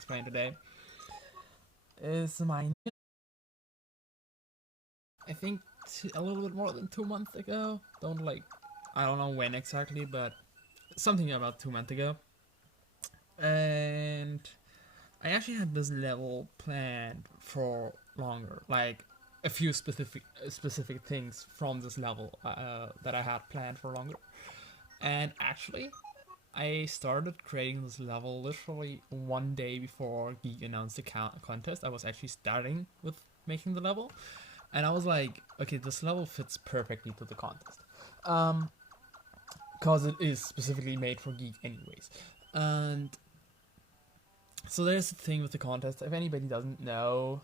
explain today is my, I think a little bit more than 2 months ago. I don't know when exactly, but something about 2 months ago. And I actually had this level planned for longer, like a few specific things from this level that I had planned for longer. And actually, I started creating this level literally one day before Geek announced the contest. I was actually starting with making the level, and I was like, okay, this level fits perfectly to the contest, because it is specifically made for Geek anyways. And so there's the thing with the contest. If anybody doesn't know,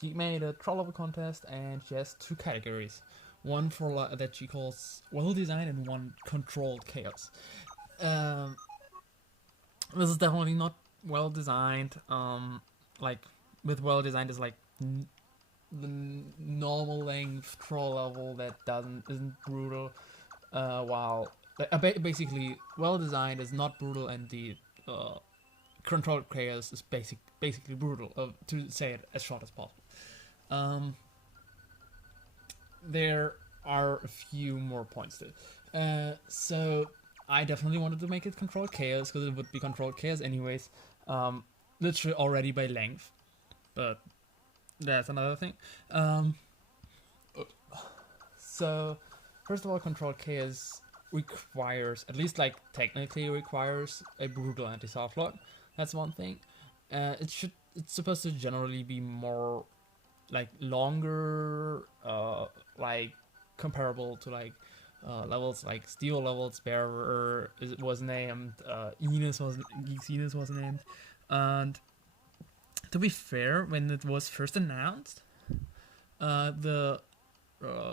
Geek made a troll level contest, and she has 2 categories. One for that she calls well designed, and one controlled chaos. This is definitely not well designed. Like with well designed is like the normal length troll level that isn't brutal. While basically well designed is not brutal, and the controlled chaos is basically brutal. To say it as short as possible. There are a few more points to it. So I definitely wanted to make it controlled chaos because it would be controlled chaos anyways, literally already by length, but that's another thing. So first of all, controlled chaos requires, at least like technically requires, a brutal anti-soft lock. That's one thing. It's supposed to generally be more like longer, like comparable to like levels like Steel levels. Bearer was named. Geeks Enos was named, and to be fair, when it was first announced, the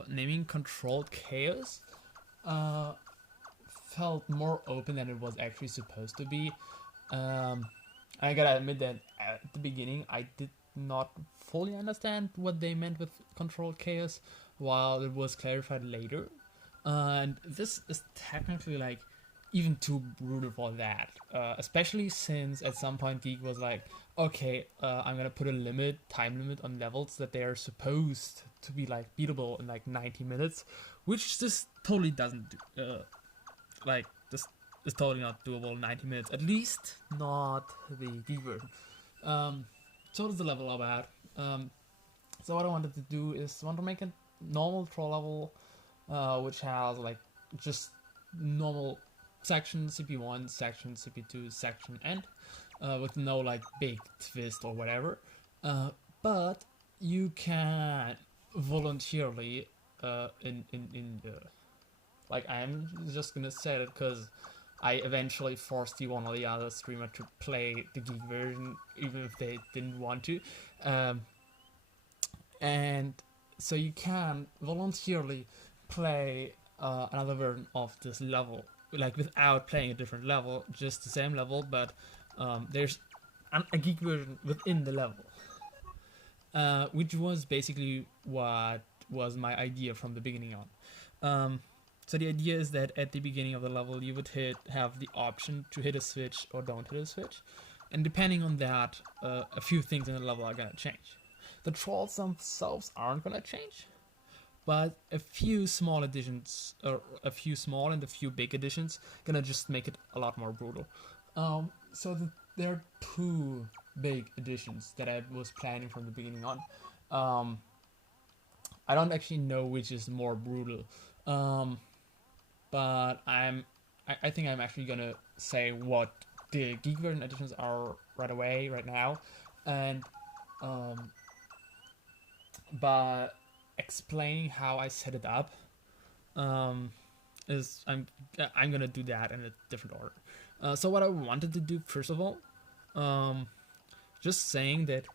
naming controlled chaos felt more open than it was actually supposed to be. I gotta admit that at the beginning I did not fully understand what they meant with controlled chaos, while it was clarified later. And this is technically like even too brutal for that, especially since at some point Geek was like, okay, I'm gonna put a time limit on levels that they are supposed to be like beatable in like 90 minutes, which just totally doesn't do, like this is totally not doable in 90 minutes, at least not the Geek version. So what is the level about? So what I wanted to do is want to make a normal troll level, which has like just normal section CP1, section CP2, section end, with no like big twist or whatever. But you can voluntarily in like, I'm just gonna say it because I eventually forced one or the other streamer to play the Geek version, even if they didn't want to. And so you can voluntarily play another version of this level, like without playing a different level, just the same level, but there's a Geek version within the level, which was basically what was my idea from the beginning on. So the idea is that at the beginning of the level you would have the option to hit a switch or don't hit a switch, and depending on that, a few things in the level are gonna change. The trolls themselves aren't gonna change, but a few small additions, or a few small and a few big additions, gonna just make it a lot more brutal. There are 2 big additions that I was planning from the beginning on. I don't actually know which is more brutal, but I think I'm actually gonna say what the Geek version additions are right now, and but explaining how I set it up, is I'm gonna do that in a different order. So what I wanted to do first of all, just saying that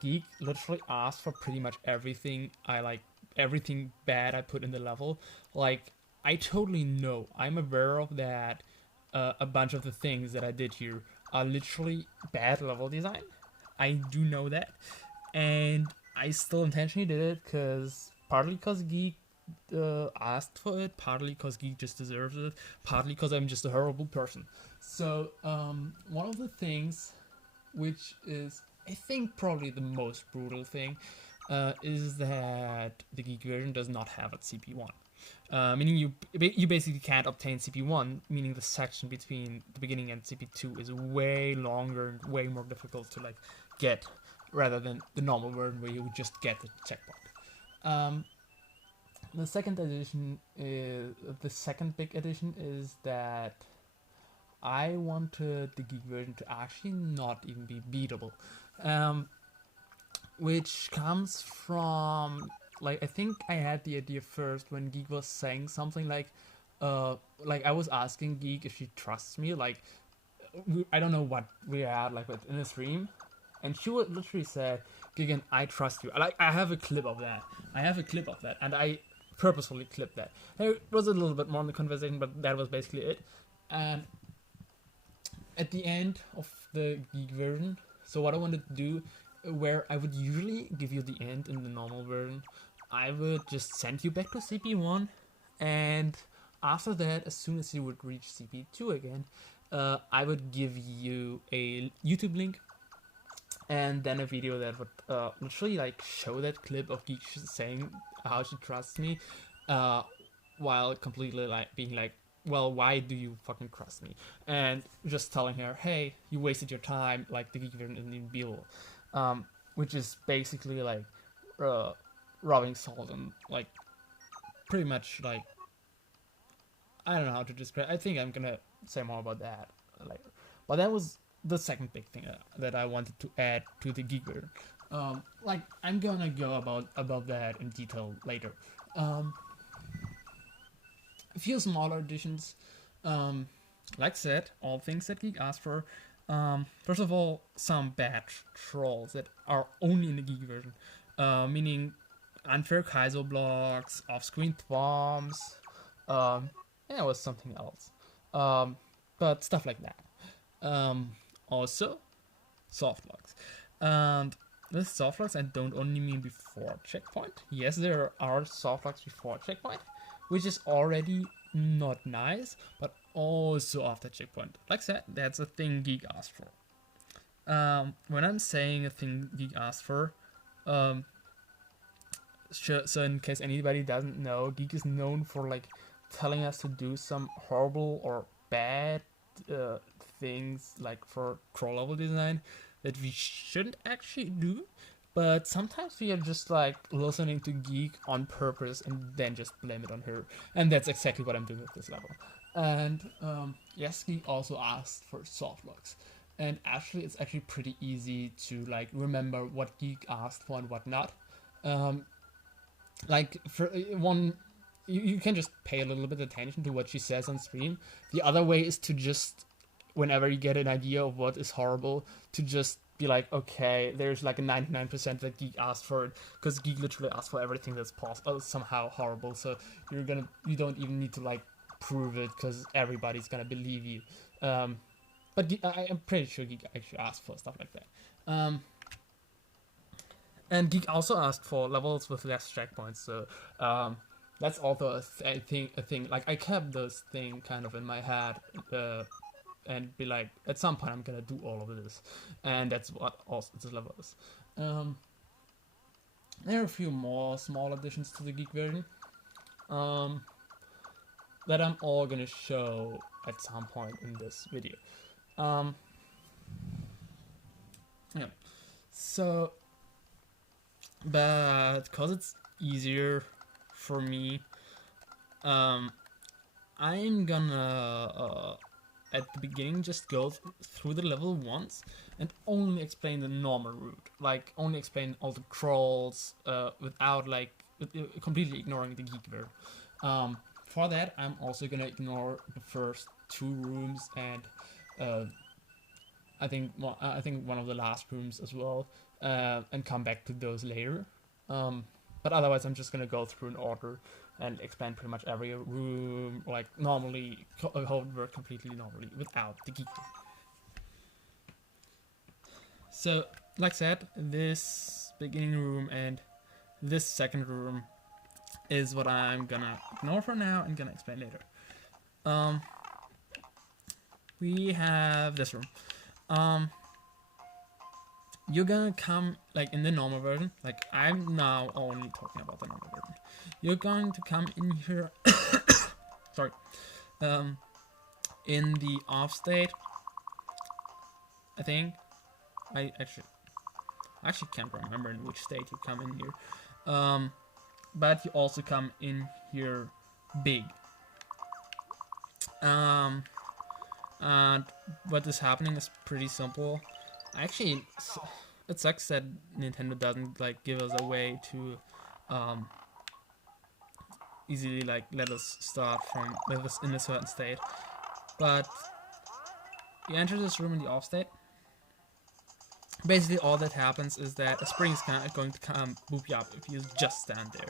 Geek literally asked for pretty much everything everything bad I put in the level. Like, I totally know, I'm aware of that. A bunch of the things that I did here are literally bad level design. I do know that, and I still intentionally did it partly because Geek asked for it, partly because Geek just deserves it, partly because I'm just a horrible person. So one of the things which is, I think, probably the most brutal thing, is that the Geek version does not have a CP1. Meaning you basically can't obtain CP1, meaning the section between the beginning and CP2 is way longer and way more difficult to like get, rather than the normal version where you would just get the checkpoint. The second addition is the second big addition is that I wanted the Geek version to actually not even be beatable, which comes from, like, I think I had the idea first when Geek was saying something like I was asking Geek if she trusts me, like, I don't know what we had, like, in a stream, and she would literally say, Gigan, I trust you. Like, I have a clip of that, and I purposefully clipped that. There was a little bit more in the conversation, but that was basically it. And at the end of the Geek version, so what I wanted to do, where I would usually give you the end in the normal version, I would just send you back to CP1, and after that, as soon as you would reach CP2 again, I would give you a YouTube link and then a video that would literally like show that clip of Geek saying how she trusts me, while completely like being like, well, why do you fucking trust me? And just telling her, hey, you wasted your time, like the Geek version isn't even beatable. Which is basically like rubbing salt and like pretty much like, I don't know how to describe. I think I'm gonna say more about that later. But that was the second big thing that I wanted to add to the Geek version. Like, I'm gonna go about that in detail later. A few smaller additions. Like I said, all things that Geek asked for. First of all, some bad trolls that are only in the Geek version. Meaning unfair Kaiser blocks, off-screen Thwomps, it was something else. But stuff like that. Also, soft locks. And with soft locks, I don't only mean before checkpoint. Yes, there are soft locks before checkpoint, which is already not nice, but also after checkpoint. Like I said, that's a thing Geek asked for. When I'm saying a thing Geek asked for, so in case anybody doesn't know, Geek is known for like telling us to do some horrible or bad things, like for troll level design, that we shouldn't actually do. But sometimes we are just like listening to Geek on purpose and then just blame it on her. And that's exactly what I'm doing with this level. And yes, Geek also asked for soft locks. And actually, it's actually pretty easy to like remember what Geek asked for and what not. Like for one, you can just pay a little bit of attention to what she says on stream. The other way is to just, whenever you get an idea of what is horrible, to just be like, okay, there's like a 99% that Geek asked for it, because Geek literally asked for everything that's possible, somehow horrible. So you don't even need to like prove it, because everybody's gonna believe you. But I'm pretty sure Geek actually asked for stuff like that. And Geek also asked for levels with less checkpoints. So that's also a thing. Like, I kept this thing kind of in my head. And be like, at some point I'm gonna do all of this, and that's what also this level is. There are a few more small additions to the Geek version that I'm all gonna show at some point in this video. Yeah. So, but because it's easier for me, I'm gonna at the beginning just go through the level once and only explain the normal route, like only explain all the trolls without like completely ignoring the Geek version. For that, I'm also gonna ignore the first two rooms and I think one of the last rooms as well, and come back to those later. But otherwise, I'm just gonna go through in order and explain pretty much every room, like normally, how it works completely normally without the Geek. So, like I said, this beginning room and this second room is what I'm gonna ignore for now and gonna explain later. We have this room. you're gonna come like in the normal version. Like I'm now only talking about the normal version. You're going to come in here. Sorry. In the off state. I think. I actually can't remember in which state you come in here. But you also come in here big. And what is happening is pretty simple. Actually, it sucks that Nintendo doesn't like give us a way to easily like let us in a certain state. But you enter this room in the off state. Basically, all that happens is that a spring is going to come boop you up if you just stand there.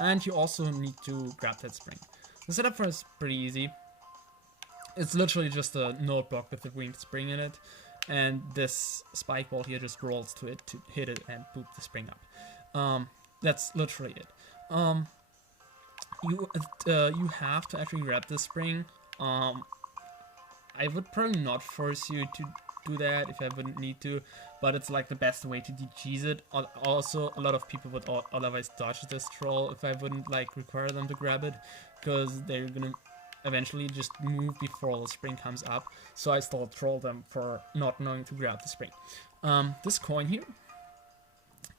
And you also need to grab that spring. The setup for it is pretty easy. It's literally just a note block with a winged spring in it. And this spike ball here just rolls to it to hit it and boop the spring up. That's literally it. You have to actually grab the spring. I would probably not force you to do that if I wouldn't need to, but it's like the best way to de-cheese it. Also, a lot of people would otherwise dodge this troll if I wouldn't like require them to grab it, because they're gonna eventually just move before the spring comes up. So I still troll them for not knowing to grab the spring. This coin here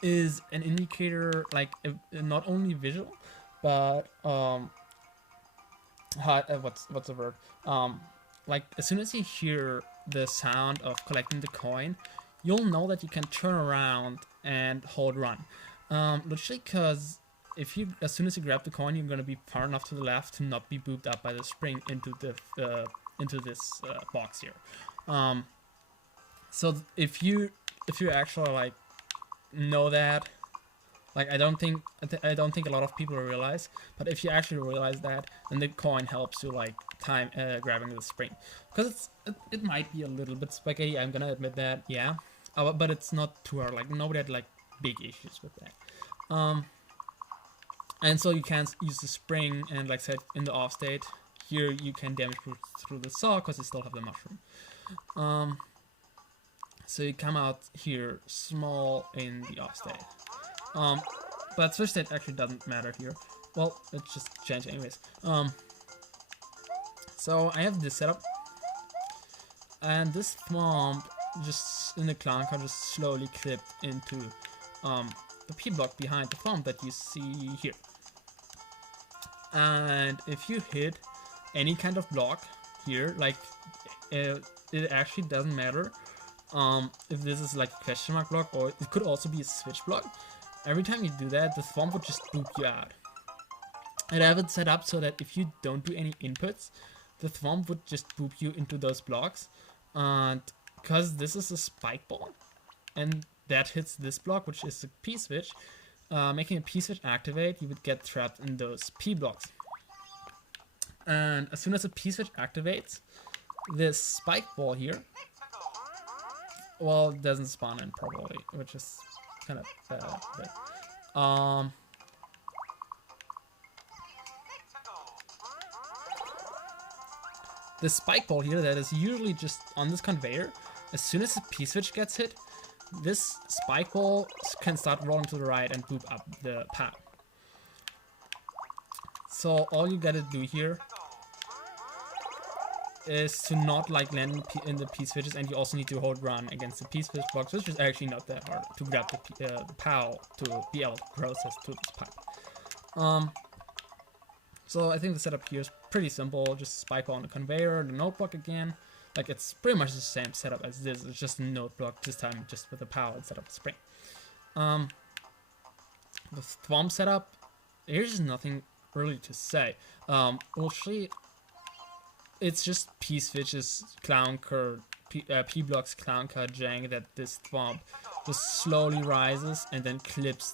is an indicator, like not only visual, but what's the word? Like as soon as you hear the sound of collecting the coin, you'll know that you can turn around and hold run. Literally, because as soon as you grab the coin, you're gonna be far enough to the left to not be booped up by the spring into this box here. So if you actually like know that, like I don't think a lot of people realize, but if you actually realize that, then the coin helps you like time grabbing the spring, because it might be a little bit spaghetti. I'm gonna admit that, yeah, but it's not too hard. Like nobody had like big issues with that. And so you can't use the spring, and like I said, in the off state here you can damage through the saw because you still have the mushroom. So you come out here small in the off state. But switch state actually doesn't matter here. Well, it's just changed anyways. So I have this setup, and this Thwomp just in the clown car just slowly clipped into the P block behind the Thwomp that you see here. And if you hit any kind of block here, like it actually doesn't matter if this is like a question mark block, or it could also be a switch block. Every time you do that, the Thwomp would just boop you out. And I have it set up so that if you don't do any inputs, the Thwomp would just boop you into those blocks. And because this is a spike ball, and that hits this block, which is a P switch, making a P switch activate, you would get trapped in those P blocks. And as soon as a P switch activates, this spike ball here, well, it doesn't spawn in probably, which is kind of bad, but the spike ball here that is usually just on this conveyor, as soon as the P switch gets hit, this spike ball can start rolling to the right and boop up the pad. So all you gotta do here is to not like land in the P switches, and you also need to hold run against the P switch blocks, which is actually not that hard to grab the POW to be able to process to this pipe. So I think the setup here is pretty simple. Just spike on the conveyor, the note block again. Like it's pretty much the same setup as this. It's just a note block, this time just with the POW instead of the spring. The Thwomp setup, there's nothing really to say. Actually, it's just P switches, clown car, P blocks, clown car, jank that this Thwomp just slowly rises and then clips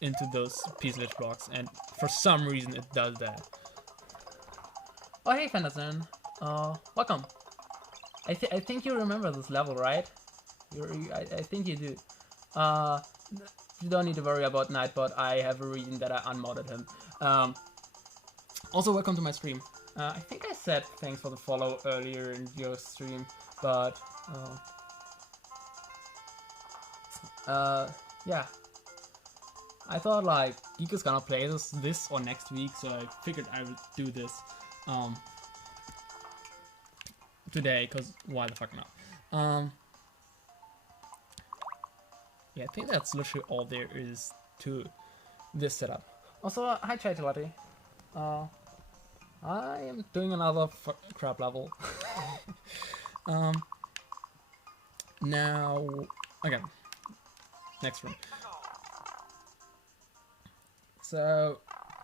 into those P switch blocks, and for some reason it does that. Oh hey Fenderson, welcome. I think you remember this level, right? I think you do. You don't need to worry about Nightbot. I have a reason that I unmodded him. Also, welcome to my stream. I think I said thanks for the follow earlier in your stream, but Yeah. I thought like Geek is gonna play this or next week, so I figured I would do this today, cause why the fuck not? Yeah, I think that's literally all there is to this setup. Also, hi hst88p3MM. I am doing another crap level. Now, again, next room. So,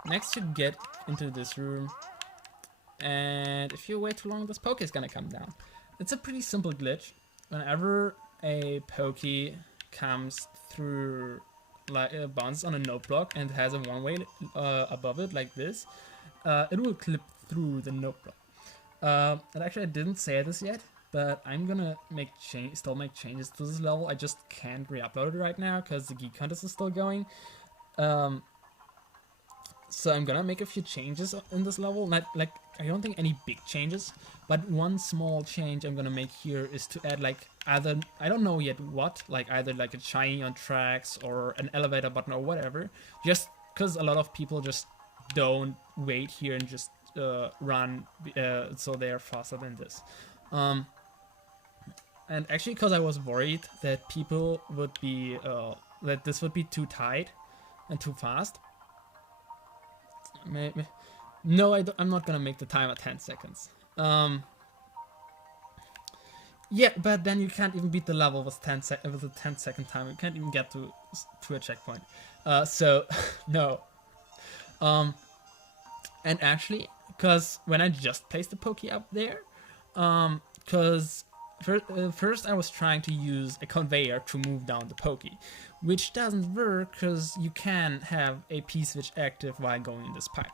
next you get into this room, and if you wait too long, this Pokey is gonna come down. It's a pretty simple glitch. Whenever a Pokey comes through, like bounces on a note block and has a one-way above it like this, it will clip through the note block. And actually, I didn't say this yet, but I'm gonna still make changes to this level. I just can't re-upload it right now because the Geek contest is still going. So I'm gonna make a few changes in this level. Not like, I don't think any big changes, but one small change I'm gonna make here is to add like either, I don't know yet what, like either like a shiny on tracks or an elevator button or whatever, just because a lot of people just don't wait here and just run, so they are faster than this. And actually, because I was worried that people would be, that this would be too tight and too fast. No, I'm not gonna make the timer 10 seconds. Yeah, but then you can't even beat the level with with a 10-second timer. You can't even get to a checkpoint. So no. And actually, because when I just placed the Pokey up there, because first I was trying to use a conveyor to move down the Pokey, which doesn't work because you can have a P-switch active while going in this pipe.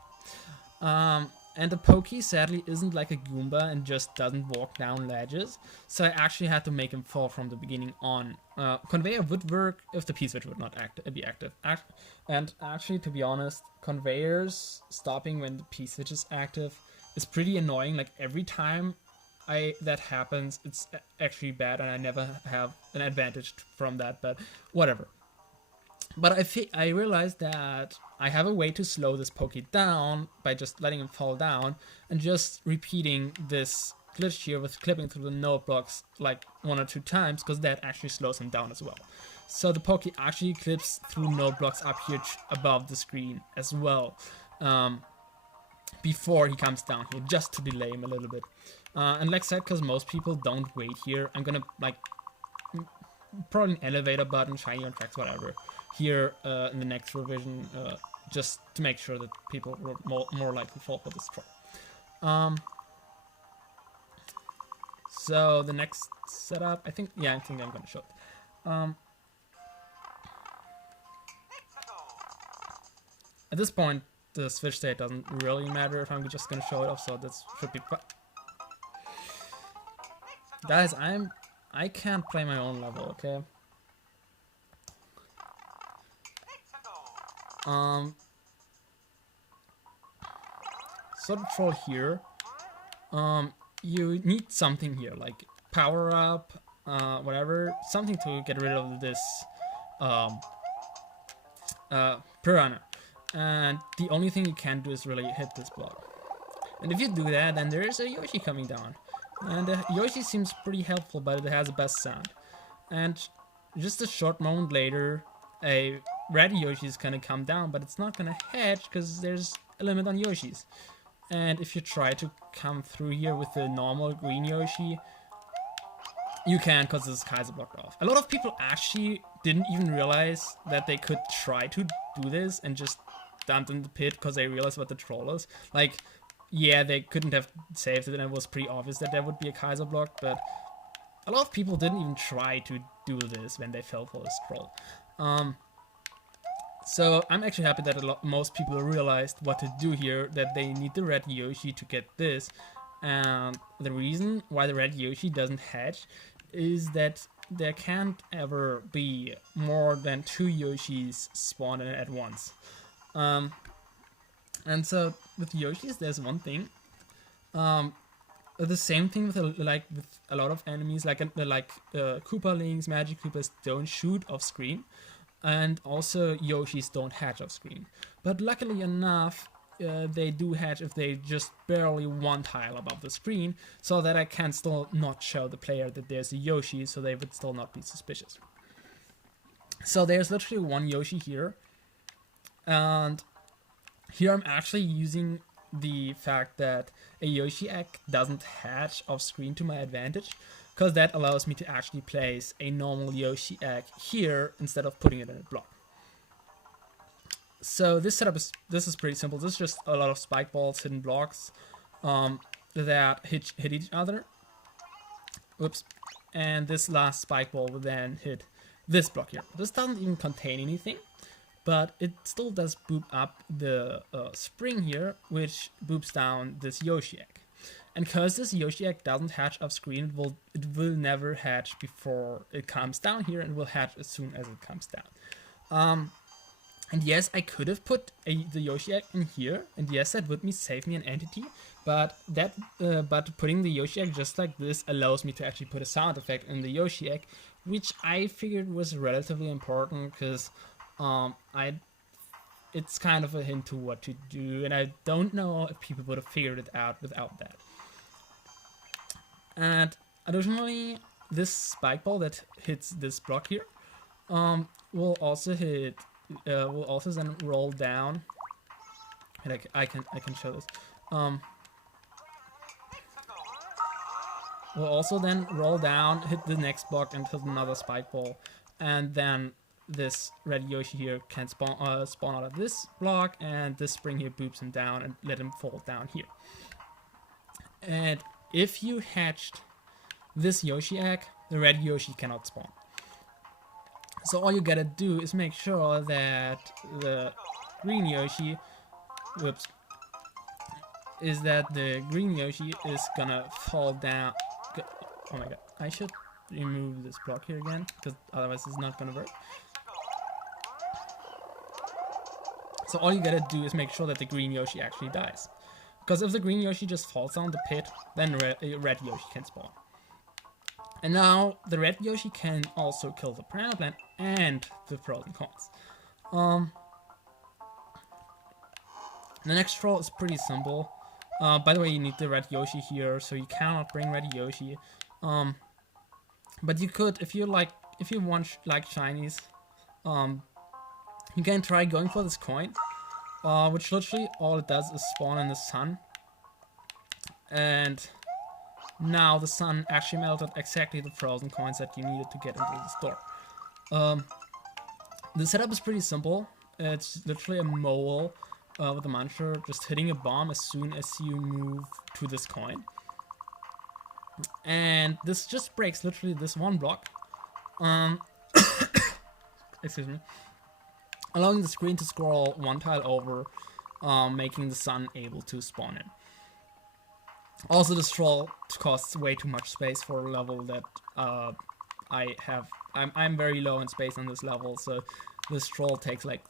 And the Pokey sadly isn't like a Goomba and just doesn't walk down ledges, so I actually had to make him fall from the beginning on. Conveyor would work if the P-switch would not be active. And actually, to be honest, conveyors stopping when the P-switch is active is pretty annoying. Like every time that happens, it's actually bad, and I never have an advantage from that, but whatever. But I realized that I have a way to slow this Pokey down by just letting him fall down and just repeating this glitch here with clipping through the note blocks like 1 or 2 times, because that actually slows him down as well. So the Pokey actually clips through note blocks up here above the screen as well, before he comes down here, just to delay him a little bit. And like I said, because most people don't wait here, I'm gonna like probably an elevator button, shiny on tracks, whatever, here in the next revision, just to make sure that people will more likely fall for this troll. So the next setup, I think I'm gonna show it. At this point, the switch state doesn't really matter if I'm just gonna show it off, so this should be fine. Guys, I can't play my own level, okay? So the troll here, you need something here, like power up, whatever, something to get rid of this piranha. And the only thing you can do is really hit this block. And if you do that, then there is a Yoshi coming down. And Yoshi seems pretty helpful, but it has the best sound. And just a short moment later, a red Yoshi is gonna come down, but it's not gonna hatch because there's a limit on Yoshis. And if you try to come through here with the normal green Yoshi, you can, because this Kaiser blocked off. A lot of people actually didn't even realize that they could try to do this and just dumped in the pit because they realized what the troll is. Like, yeah, they couldn't have saved it, and it was pretty obvious that there would be a Kaiser block, but a lot of people didn't even try to do this when they fell for this troll. So I'm actually happy that most people realized what to do here, that they need the red Yoshi to get this. And the reason why the red Yoshi doesn't hatch is that there can't ever be more than 2 Yoshis spawned in at once. And so with Yoshis, there's one thing. the same thing with with a lot of enemies, Koopalings, Magic Koopas don't shoot off screen, and also Yoshis don't hatch off screen. But luckily enough, they do hatch if they just barely one tile above the screen, so that I can still not show the player that there's a Yoshi, so they would still not be suspicious. So there's literally one Yoshi here, and here I'm actually using the fact that a Yoshi egg doesn't hatch off screen to my advantage, because that allows me to actually place a normal Yoshi egg here instead of putting it in a block. So this setup is pretty simple. This is just a lot of spike balls, hidden blocks that hit each other. Oops. And this last spike ball will then hit this block here. This doesn't even contain anything, but it still does boop up the spring here, which boops down this Yoshi egg. And because this Yoshi egg doesn't hatch off screen, it will never hatch before it comes down here, and will hatch as soon as it comes down. And yes, I could have put the Yoshi egg in here, and yes, that would save me an entity, but putting the Yoshi egg just like this allows me to actually put a sound effect in the Yoshi egg, which I figured was relatively important, because it's kind of a hint to what to do, and I don't know if people would have figured it out without that. And additionally, this spike ball that hits this block here will also then roll down, and I can show this. Will also then roll down, hit the next block, and hit another spike ball, and then this red Yoshi here can spawn out of this block, and this spring here boops him down and let him fall down here. And if you hatched this Yoshi egg, the red Yoshi cannot spawn. So all you gotta do is make sure that the green Yoshi, the green Yoshi is gonna fall down. Oh my god, I should remove this block here again, because otherwise it's not gonna work. So all you gotta do is make sure that the green Yoshi actually dies. Because if the green Yoshi just falls down the pit, then red Yoshi can spawn. And now the red Yoshi can also kill the piranha plant and the frozen coins. The next troll is pretty simple. By the way, you need the red Yoshi here, so you cannot bring red Yoshi. But you could, if you want shinies, you can try going for this coin, which literally all it does is spawn in the sun. And now the sun actually melted exactly the frozen coins that you needed to get into the store. The setup is pretty simple. It's literally a mole with a muncher just hitting a bomb as soon as you move to this coin. And this just breaks literally this one block. Excuse me. Allowing the screen to scroll one tile over, making the sun able to spawn in. Also, this troll costs way too much space for a level that I'm very low in space on this level, so this troll takes like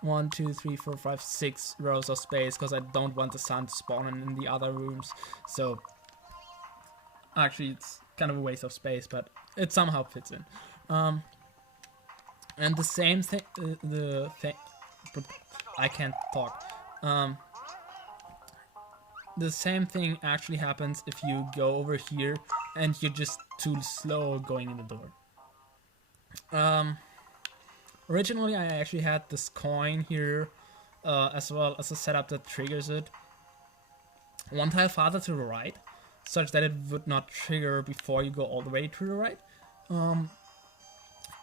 1, 2, 3, 4, 5, 6 rows of space, because I don't want the sun to spawn in the other rooms. So actually it's kind of a waste of space, but it somehow fits in. And the same thing, I can't talk. The same thing actually happens if you go over here and you're just too slow going in the door. Originally I actually had this coin here, as well as a setup that triggers it one tile farther to the right, such that it would not trigger before you go all the way to the right.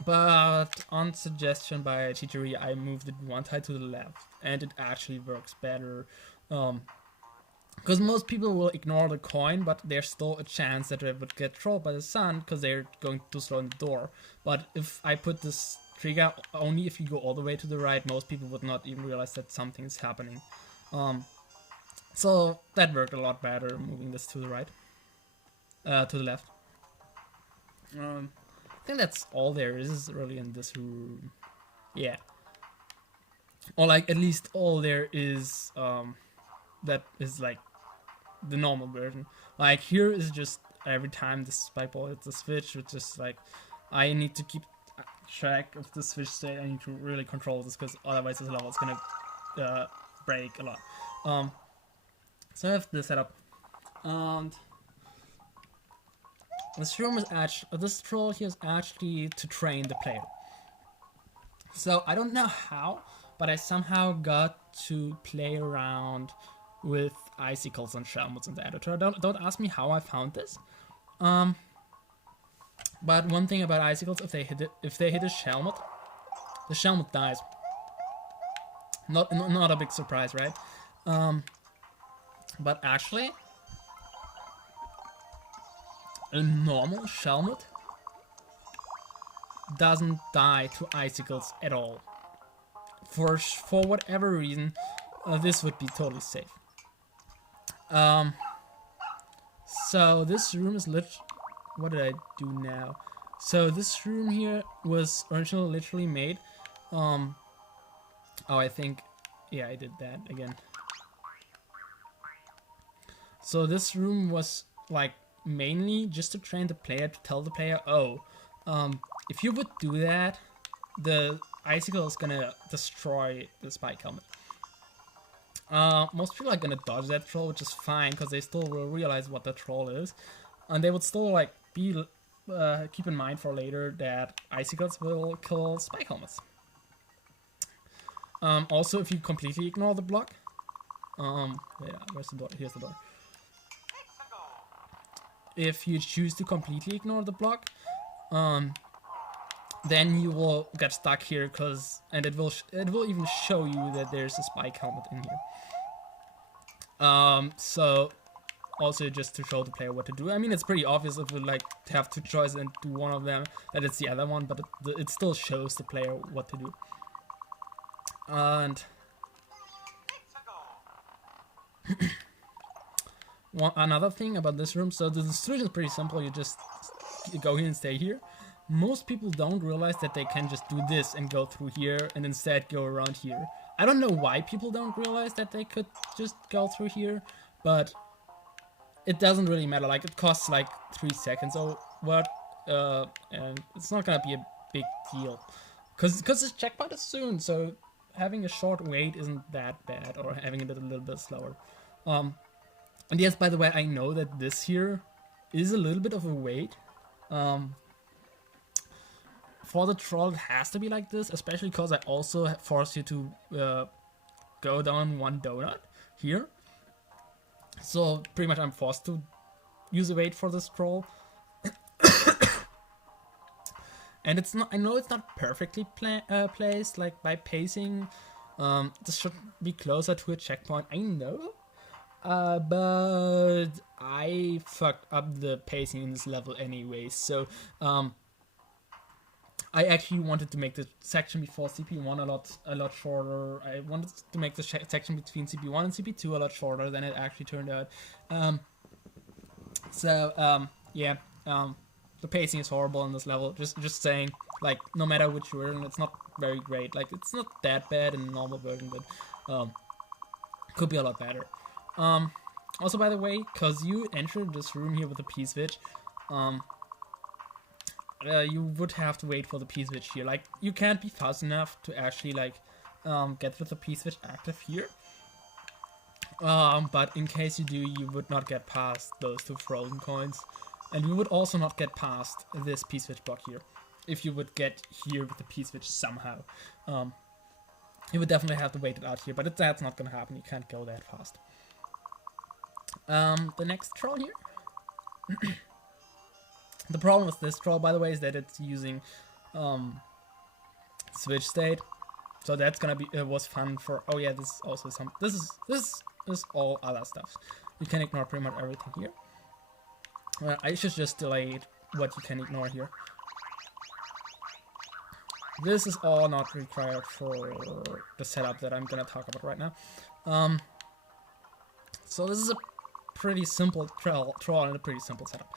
But on suggestion by Chitari, I moved it one tile to the left, and it actually works better. Because most people will ignore the coin, but there's still a chance that they would get trolled by the sun because they're going too slow in the door. But if I put this trigger only if you go all the way to the right, most people would not even realize that something is happening. So that worked a lot better, moving this to the right, to the left. I think that's all there is really in this room. Yeah. Or like at least all there is that is like the normal version. Like here is just every time the spike ball hits the switch, it's just like I need to keep track of the switch state. I need to really control this because otherwise this level is gonna break a lot. So I have this setup, and this room is actually, this troll here is actually to train the player. So I don't know how, but I somehow got to play around with icicles and shellmets in the editor. Don't ask me how I found this. But one thing about icicles, if they hit a shellmet, the shellmet dies. Not a big surprise, right? But actually, a normal shellmet doesn't die to icicles at all. For whatever reason, this would be totally safe. So this room is what did I do now? So this room here was originally literally made. Oh, I think, yeah, I did that again. So this room was like mainly just to train the player, to tell the player, oh, if you would do that, the icicle is gonna destroy the spike helmet. Most people are gonna dodge that troll, which is fine, because they still will realize what the troll is, and they would still like keep in mind for later that icicles will kill spike helmets. Also, if you completely ignore the block, yeah, where's the door? Here's the door. If you choose to completely ignore the block, then you will get stuck here, and it will even show you that there's a spike helmet in here. So also just to show the player what to do. I mean, it's pretty obvious if you like have two choices and do one of them, that it's the other one, but it still shows the player what to do. And another thing about this room, so the solution is pretty simple. You just go here and stay here. Most people don't realize that they can just do this and go through here and instead go around here. I don't know why people don't realize that they could just go through here, but it doesn't really matter. Like, it costs like 3 seconds or what, and it's not gonna be a big deal, because this checkpoint is soon, so having a short wait isn't that bad, or having it a little bit slower. And yes, by the way, I know that this here is a little bit of a wait. For the troll, it has to be like this, especially because I also force you to go down one donut here. So pretty much I'm forced to use a wait for this troll. And it's not, I know it's not perfectly placed, like by pacing. This should be closer to a checkpoint, I know. But I fucked up the pacing in this level anyway, so I actually wanted to make the section before CP1 a lot shorter. I wanted to make the section between CP1 and CP2 a lot shorter than it actually turned out. Yeah, the pacing is horrible in this level. Just saying, like, no matter which version, it's not very great. Like, it's not that bad in the normal version, but could be a lot better. Also, by the way, because you entered this room here with a P-switch, you would have to wait for the P-switch here. Like, you can't be fast enough to actually, like, get with the P-switch active here. But in case you do, you would not get past those 2 frozen coins. And you would also not get past this P-switch block here, if you would get here with the P-switch somehow. You would definitely have to wait it out here, but that's not gonna happen. You can't go that fast. The next troll here. The problem with this troll, by the way, is that it's using switch state. So that's gonna be was fun for. Oh yeah, this is also some. This is all other stuff. You can ignore pretty much everything here. I should just delete what you can ignore here. This is all not required for the setup that I'm gonna talk about right now. So this is a pretty simple troll and a pretty simple setup.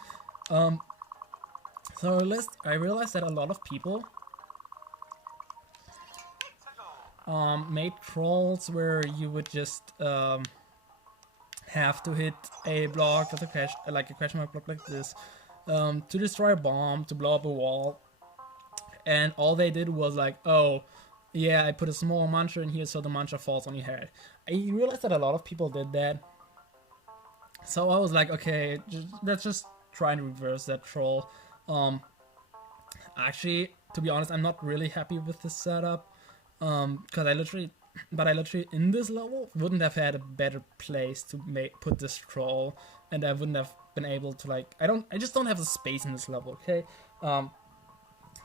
So I realized that a lot of people made trolls where you would just have to hit a block with a question mark block like this, to destroy a bomb, to blow up a wall. And all they did was like, oh, yeah, I put a small muncher in here so the muncher falls on your head. I realized that a lot of people did that. So I was like, okay, let's just try and reverse that troll. Actually, to be honest, I'm not really happy with this setup. Because I literally in this level wouldn't have had a better place to put this troll, and I wouldn't have been able to like, I just don't have the space in this level, okay?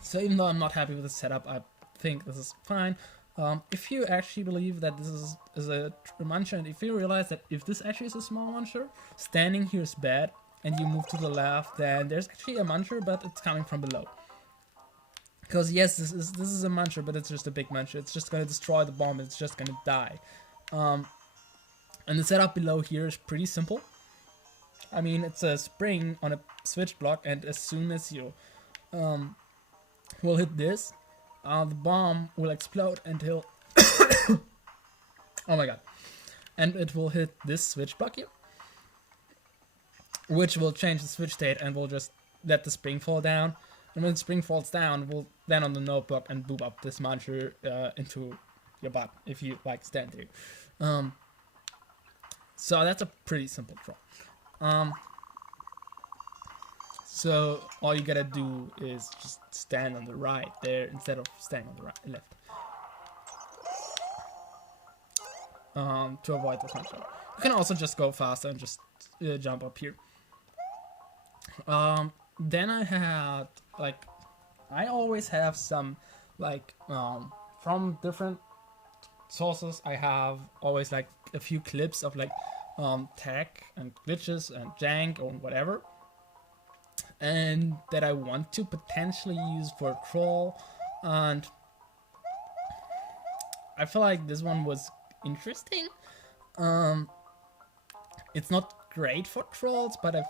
So even though I'm not happy with the setup, I think this is fine. If you actually believe that this is a muncher, and if you realize that if this actually is a small muncher, standing here is bad, and you move to the left, then there's actually a muncher, but it's coming from below. Because yes, this is a muncher, but it's just a big muncher. It's just gonna destroy the bomb. It's just gonna die. And the setup below here is pretty simple. I mean, it's a spring on a switch block, and as soon as you will hit this, the bomb will explode until oh my god, and it will hit this switch block here, which will change the switch state and will just let the spring fall down. And when the spring falls down, we'll land on the node block and boop up this muncher into your butt if you like stand there. So that's a pretty simple troll. So all you gotta do is just stand on the right there instead of standing on the left. To avoid this muncher. You can also just go faster and just jump up here. Then I had like, I always have some like from different sources. I have always like a few clips of like tech and glitches and jank or whatever, and that I want to potentially use for a troll. And I feel like this one was interesting. It's not great for trolls, but I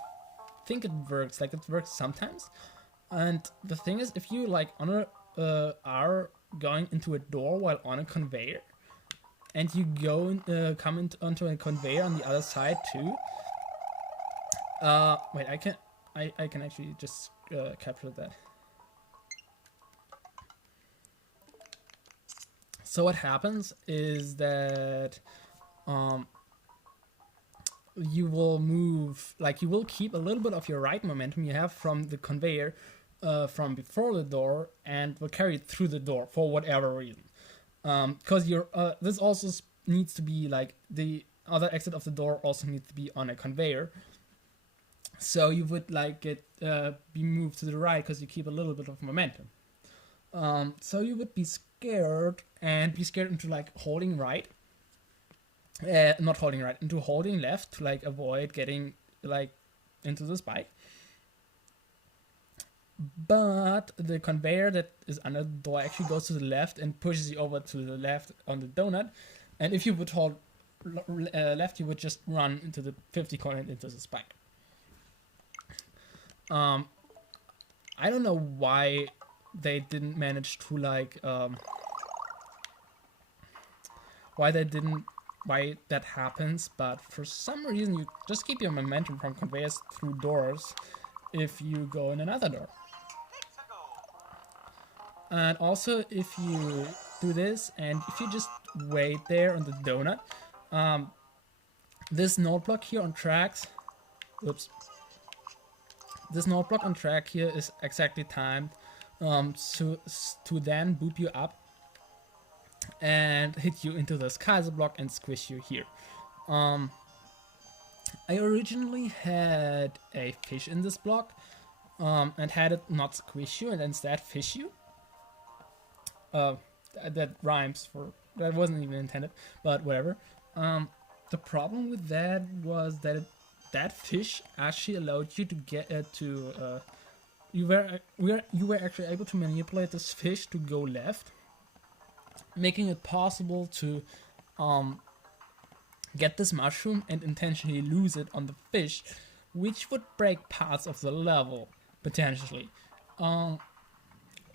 think it works. Like, it works sometimes. And the thing is, if you like on a are going into a door while on a conveyor, and you go come onto a conveyor on the other side too. Wait, I can actually just capture that. So what happens is that you will move, like, you will keep a little bit of your right momentum you have from the conveyor from before the door, and will carry it through the door for whatever reason. Because you're this also needs to be like, the other exit of the door also needs to be on a conveyor. So you would like it be moved to the right because you keep a little bit of momentum. So you would be scared into like holding right. Not holding right, into holding left to like avoid getting like into the spike. But the conveyor that is under the door actually goes to the left and pushes you over to the left on the donut. And if you would hold left, you would just run into the 50 coin and into the spike. I don't know why they didn't manage to like why that happens, but for some reason you just keep your momentum from conveyors through doors if you go in another door. And also, if you do this and if you just wait there on the donut, this node block here on tracks, this node block on track here is exactly timed to then boop you up and hit you into this Kaiser block and squish you here. I originally had a fish in this block and had it not squish you and instead fish you. That rhymes for, that wasn't even intended, but whatever. The problem with that was that that fish actually allowed you to get you were actually able to manipulate this fish to go left, making it possible to get this mushroom and intentionally lose it on the fish, which would break parts of the level potentially,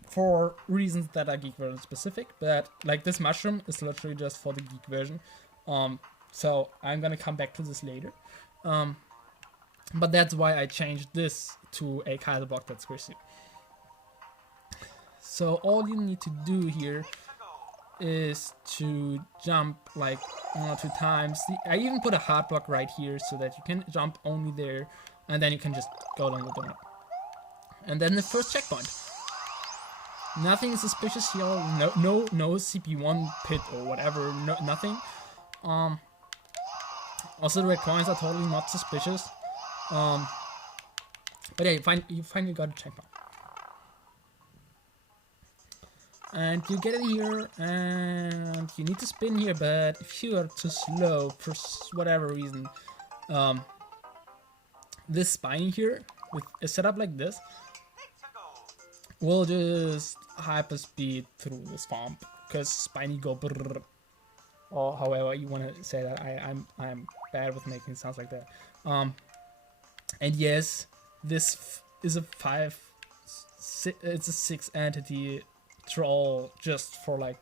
for reasons that are Geek version specific. But like, this mushroom is literally just for the Geek version. So I'm gonna come back to this later. But that's why I changed this to a Kaiser block that's squishy. So all you need to do here is to jump like 1 or 2 times. I even put a hard block right here so that you can jump only there, and then you can just go down the donut. And then the first checkpoint. Nothing suspicious here. No CP1 pit or whatever. Nothing. Also the red coins are totally not suspicious. But yeah, you finally got a checkpoint. And you get in here, and you need to spin here, but if you are too slow for whatever reason, this spiny here, with a setup like this, will just hyper speed through this Thwomp, because spiny go brrr, or however you want to say that. I'm bad with making sounds like that. And yes, this is a 6 entity troll just for like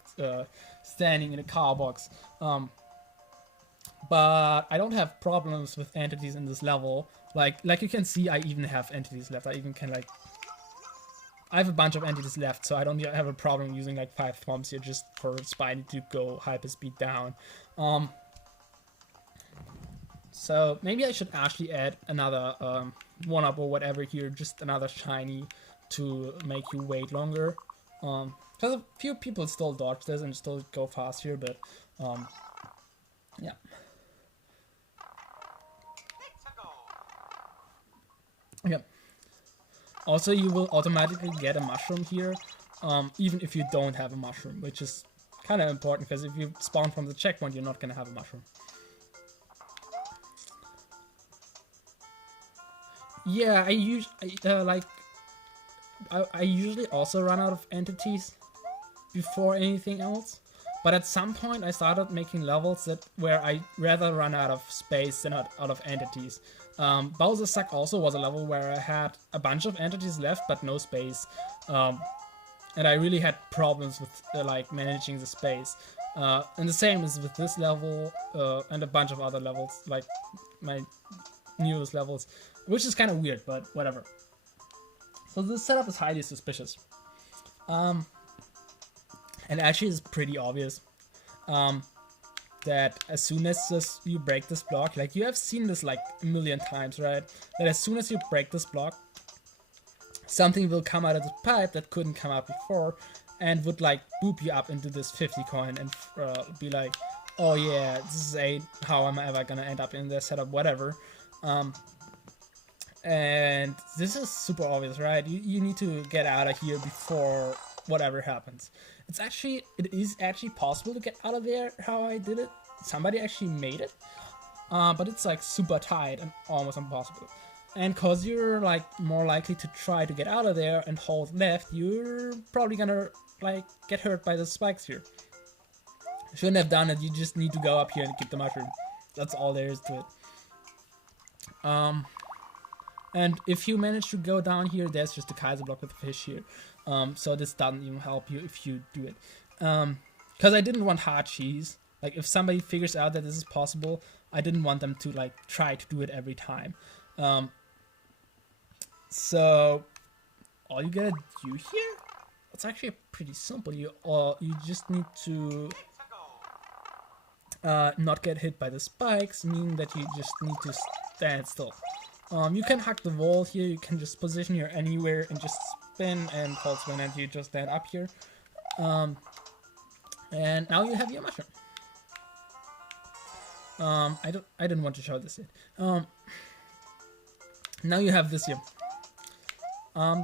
standing in a car box. But I don't have problems with entities in this level. Like you can see, I even have entities left. I even can like, I have a bunch of entities left, so I don't have a problem using like 5 Thwomps here just for Spiny to go hyper speed down. So maybe I should actually add another 1-up or whatever here, just another shiny to make you wait longer. Because a few people still dodge this and still go fast here, but yeah. Okay. Also, you will automatically get a mushroom here, even if you don't have a mushroom, which is kind of important, because if you spawn from the checkpoint, you're not gonna have a mushroom. Yeah, I usually also run out of entities before anything else, but at some point I started making levels where I rather run out of space than out of entities. Bowser's Sack also was a level where I had a bunch of entities left but no space, and I really had problems with like managing the space. And the same is with this level and a bunch of other levels, like my newest levels, which is kind of weird, but whatever. So this setup is highly suspicious. And actually it's pretty obvious that as soon as you break this block, like you have seen this like a million times, right? That as soon as you break this block, something will come out of the pipe that couldn't come out before and would like boop you up into this 50 coin and be like, oh yeah, this is how am I ever gonna end up in this setup, whatever. And this is super obvious, right? You need to get out of here before whatever happens. It is actually possible to get out of there how I did it. Somebody actually made it. But it's like super tight and almost impossible. And cause you're like more likely to try to get out of there and hold left, you're probably gonna like get hurt by the spikes here. Shouldn't have done it, you just need to go up here and keep the mushroom. That's all there is to it. And if you manage to go down here, there's just a Kaiser block with a fish here. So this doesn't even help you if you do it. Because I didn't want hard cheese. Like if somebody figures out that this is possible, I didn't want them to like try to do it every time. So all you gotta do here, it's actually pretty simple. You just need to not get hit by the spikes, meaning that you just need to stand still. You can hack the wall here, you can just position here anywhere and just spin and hold spin and you just stand up here. And now you have your mushroom. I didn't want to show this yet. Now you have this here.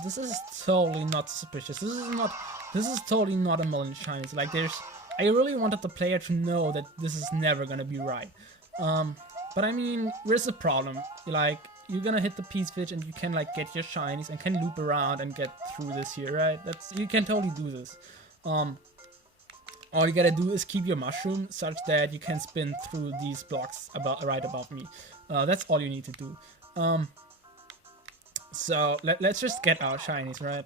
This is totally not suspicious. This is totally not a million shinies. Like I really wanted the player to know that this is never gonna be right. But I mean, where's the problem? Like, you're gonna hit the peace fish and you can like get your shinies and can loop around and get through this here, right? You can totally do this. All you gotta do is keep your mushroom such that you can spin through these blocks right above me. That's all you need to do. So let's just get our shinies, right?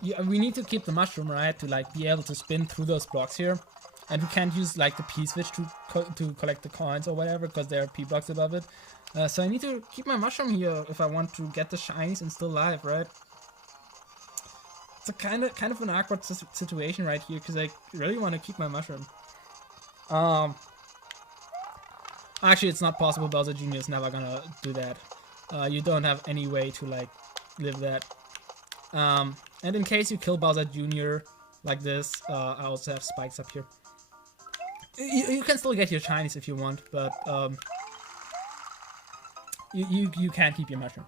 Yeah, we need to keep the mushroom, right, to like be able to spin through those blocks here. and we can't use like the P switch to collect the coins or whatever because there are P blocks above it. So I need to keep my mushroom here if I want to get the shinies and still live, right? It's a kind of an awkward situation right here because I really want to keep my mushroom. Actually, it's not possible. Bowser Jr. is never gonna do that. You don't have any way to like live that. And in case you kill Bowser Jr. like this, I also have spikes up here. You can still get your shinies if you want, but you can't keep your mushroom.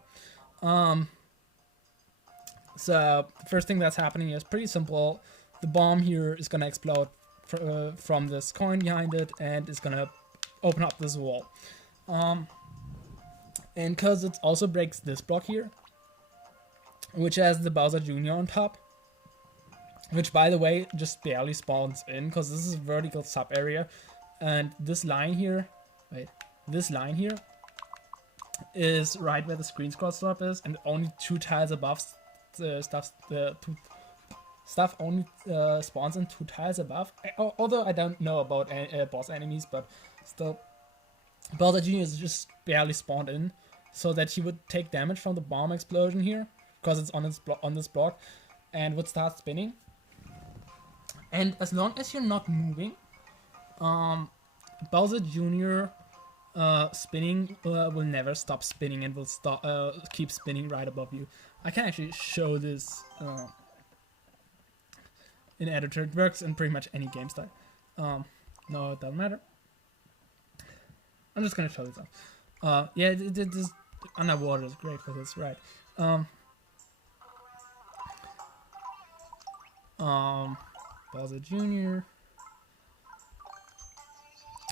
So the first thing that's happening is pretty simple. The bomb here is gonna explode from this coin behind it, and it's gonna open up this wall. And because it also breaks this block here, which has the Bowser Jr. on top, which by the way just barely spawns in because this is a vertical sub area, and this line here, this line here is right where the screen scroll stop is, and only 2 tiles above the stuff only spawns in 2 tiles above. Although I don't know about boss enemies, but still, Bowser Jr. is just barely spawned in, so that he would take damage from the bomb explosion here, because it's on this block, and would start spinning. And as long as you're not moving, Bowser Jr. Spinning will never stop spinning and will keep spinning right above you. I can actually show this in editor. It works in pretty much any game style. No, it doesn't matter. I'm just gonna show this off. Yeah, this underwater is great for this, right? Bowser Jr.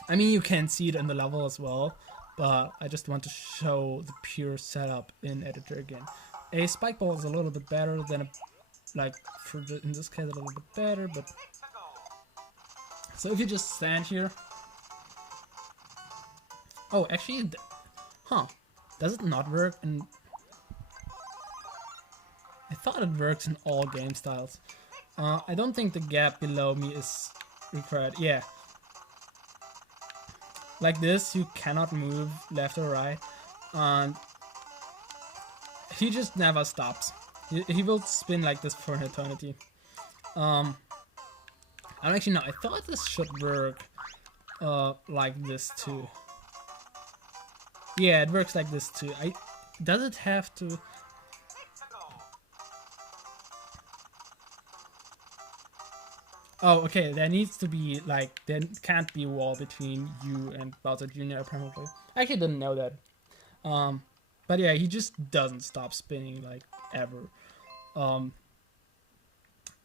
I mean, you can see it in the level as well, but I just want to show the pure setup in editor again. A spike ball is a little bit better than in this case a little bit better, but so if you just stand here. Oh, actually, does it not work in? I thought it works in all game styles. I don't think the gap below me is required. Yeah. Like this, you cannot move left or right, and he just never stops. He will spin like this for an eternity. And actually, no, I thought this should work like this too. Yeah, it works like this too. Does it have to? Oh, okay, there needs to be, like, there can't be a wall between you and Bowser Jr. apparently. I actually didn't know that. But yeah, he just doesn't stop spinning, like, ever.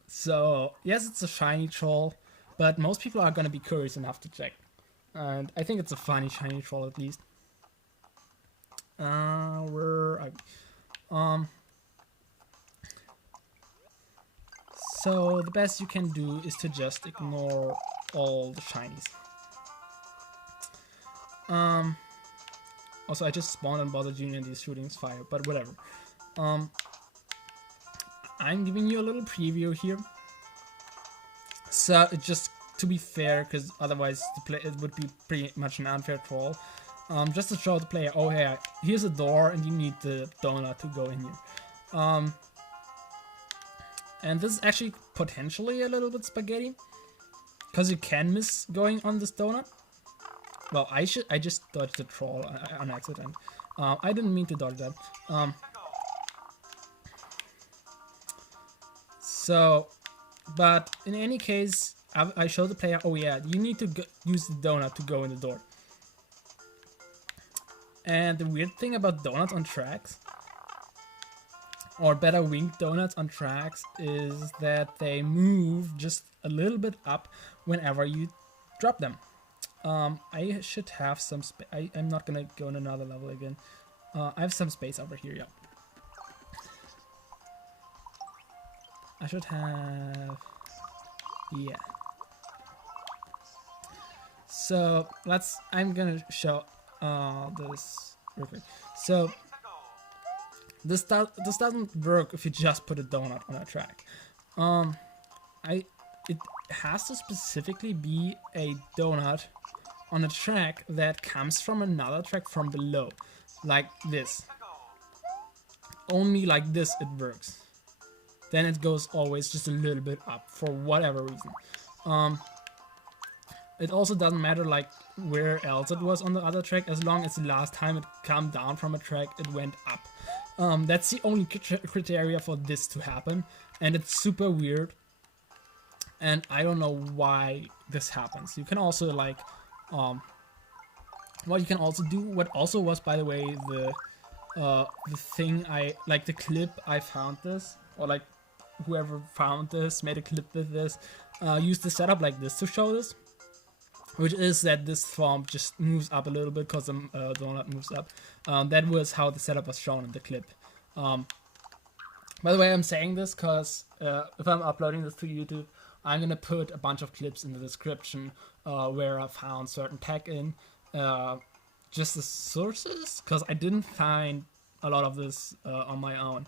So, yes, it's a shiny troll, but most people are gonna be curious enough to check. And I think it's a funny shiny troll at least. Where are we? So the best you can do is to just ignore all the shinies. Also, I just spawned on Bowser Jr. and he's shooting fire, but whatever. I'm giving you a little preview here. So just to be fair, because otherwise it would be pretty much an unfair troll. Just to show the player, oh yeah, here's a door and you need the donut to go in here. And this is actually potentially a little bit spaghetti, because you can miss going on this donut. Well, I just dodged the troll on accident. I didn't mean to dodge that. So, but in any case, I show the player, oh yeah, you need to use the donut to go in the door. And the weird thing about donuts on tracks, or better winged donuts on tracks, is that they move just a little bit up whenever you drop them. I should have some space. I'm not gonna go on another level again. I have some space over here, yeah. I should have... yeah. So, I'm gonna show this real quick. So, this doesn't work if you just put a donut on a track. it has to specifically be a donut on a track that comes from another track from below, like this. Only like this it works. Then it goes always just a little bit up for whatever reason. It also doesn't matter like where else it was on the other track, as long as the last time it came down from a track it went up. That's the only criteria for this to happen, and it's super weird, and I don't know why this happens. You can also like what you can also do, what also was, by the way, the thing I like, the clip I found this, or like whoever found this made a clip with this, used the setup like this to show this, which is that this Thwomp just moves up a little bit because the donut moves up. That was how the setup was shown in the clip. By the way, I'm saying this because if I'm uploading this to YouTube, I'm gonna put a bunch of clips in the description where I found certain tech in, just the sources, because I didn't find a lot of this on my own.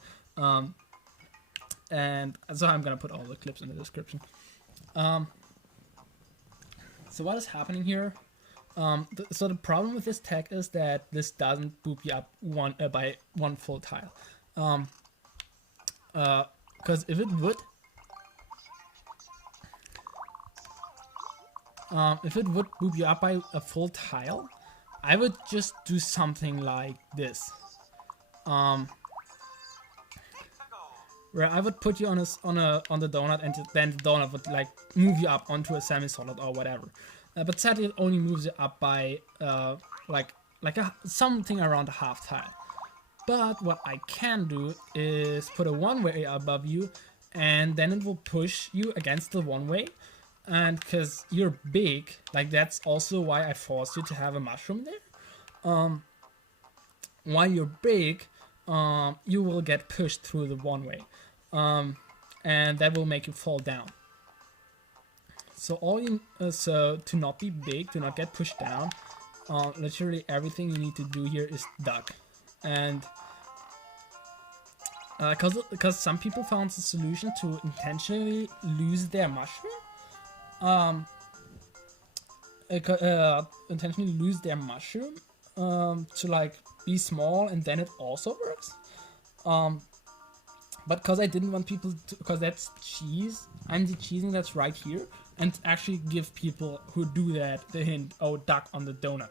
And so I'm gonna put all the clips in the description. So what is happening here? So the problem with this tech is that this doesn't boop you up by one full tile. Because if it would, boop you up by a full tile, I would just do something like this. Where I would put you on the donut, and then the donut would like move you up onto a semi-solid or whatever. But sadly, it only moves you up by something around a half tile. But what I can do is put a one-way above you, and then it will push you against the one-way. And because you're big, like that's also why I forced you to have a mushroom there. While you're big, you will get pushed through the one-way, and that will make you fall down. So to not be big, to not get pushed down, literally everything you need to do here is duck. And because some people found the solution to intentionally lose their mushroom, to like be small, and then it also works. But because I didn't want people to, because that's cheese, I'm de-cheesing that's right here, and actually give people who do that the hint, oh, duck on the donut.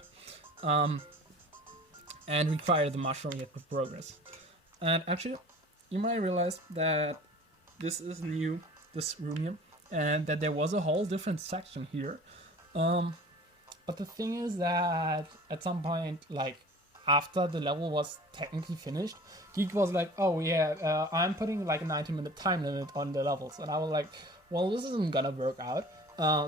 And require the mushroom yet with progress. And actually, you might realize that this is new, this room here, and that there was a whole different section here. But the thing is that at some point, like after the level was technically finished, Geek was like, oh yeah, I'm putting like a 90-minute time limit on the levels. And I was like, well, this isn't gonna work out.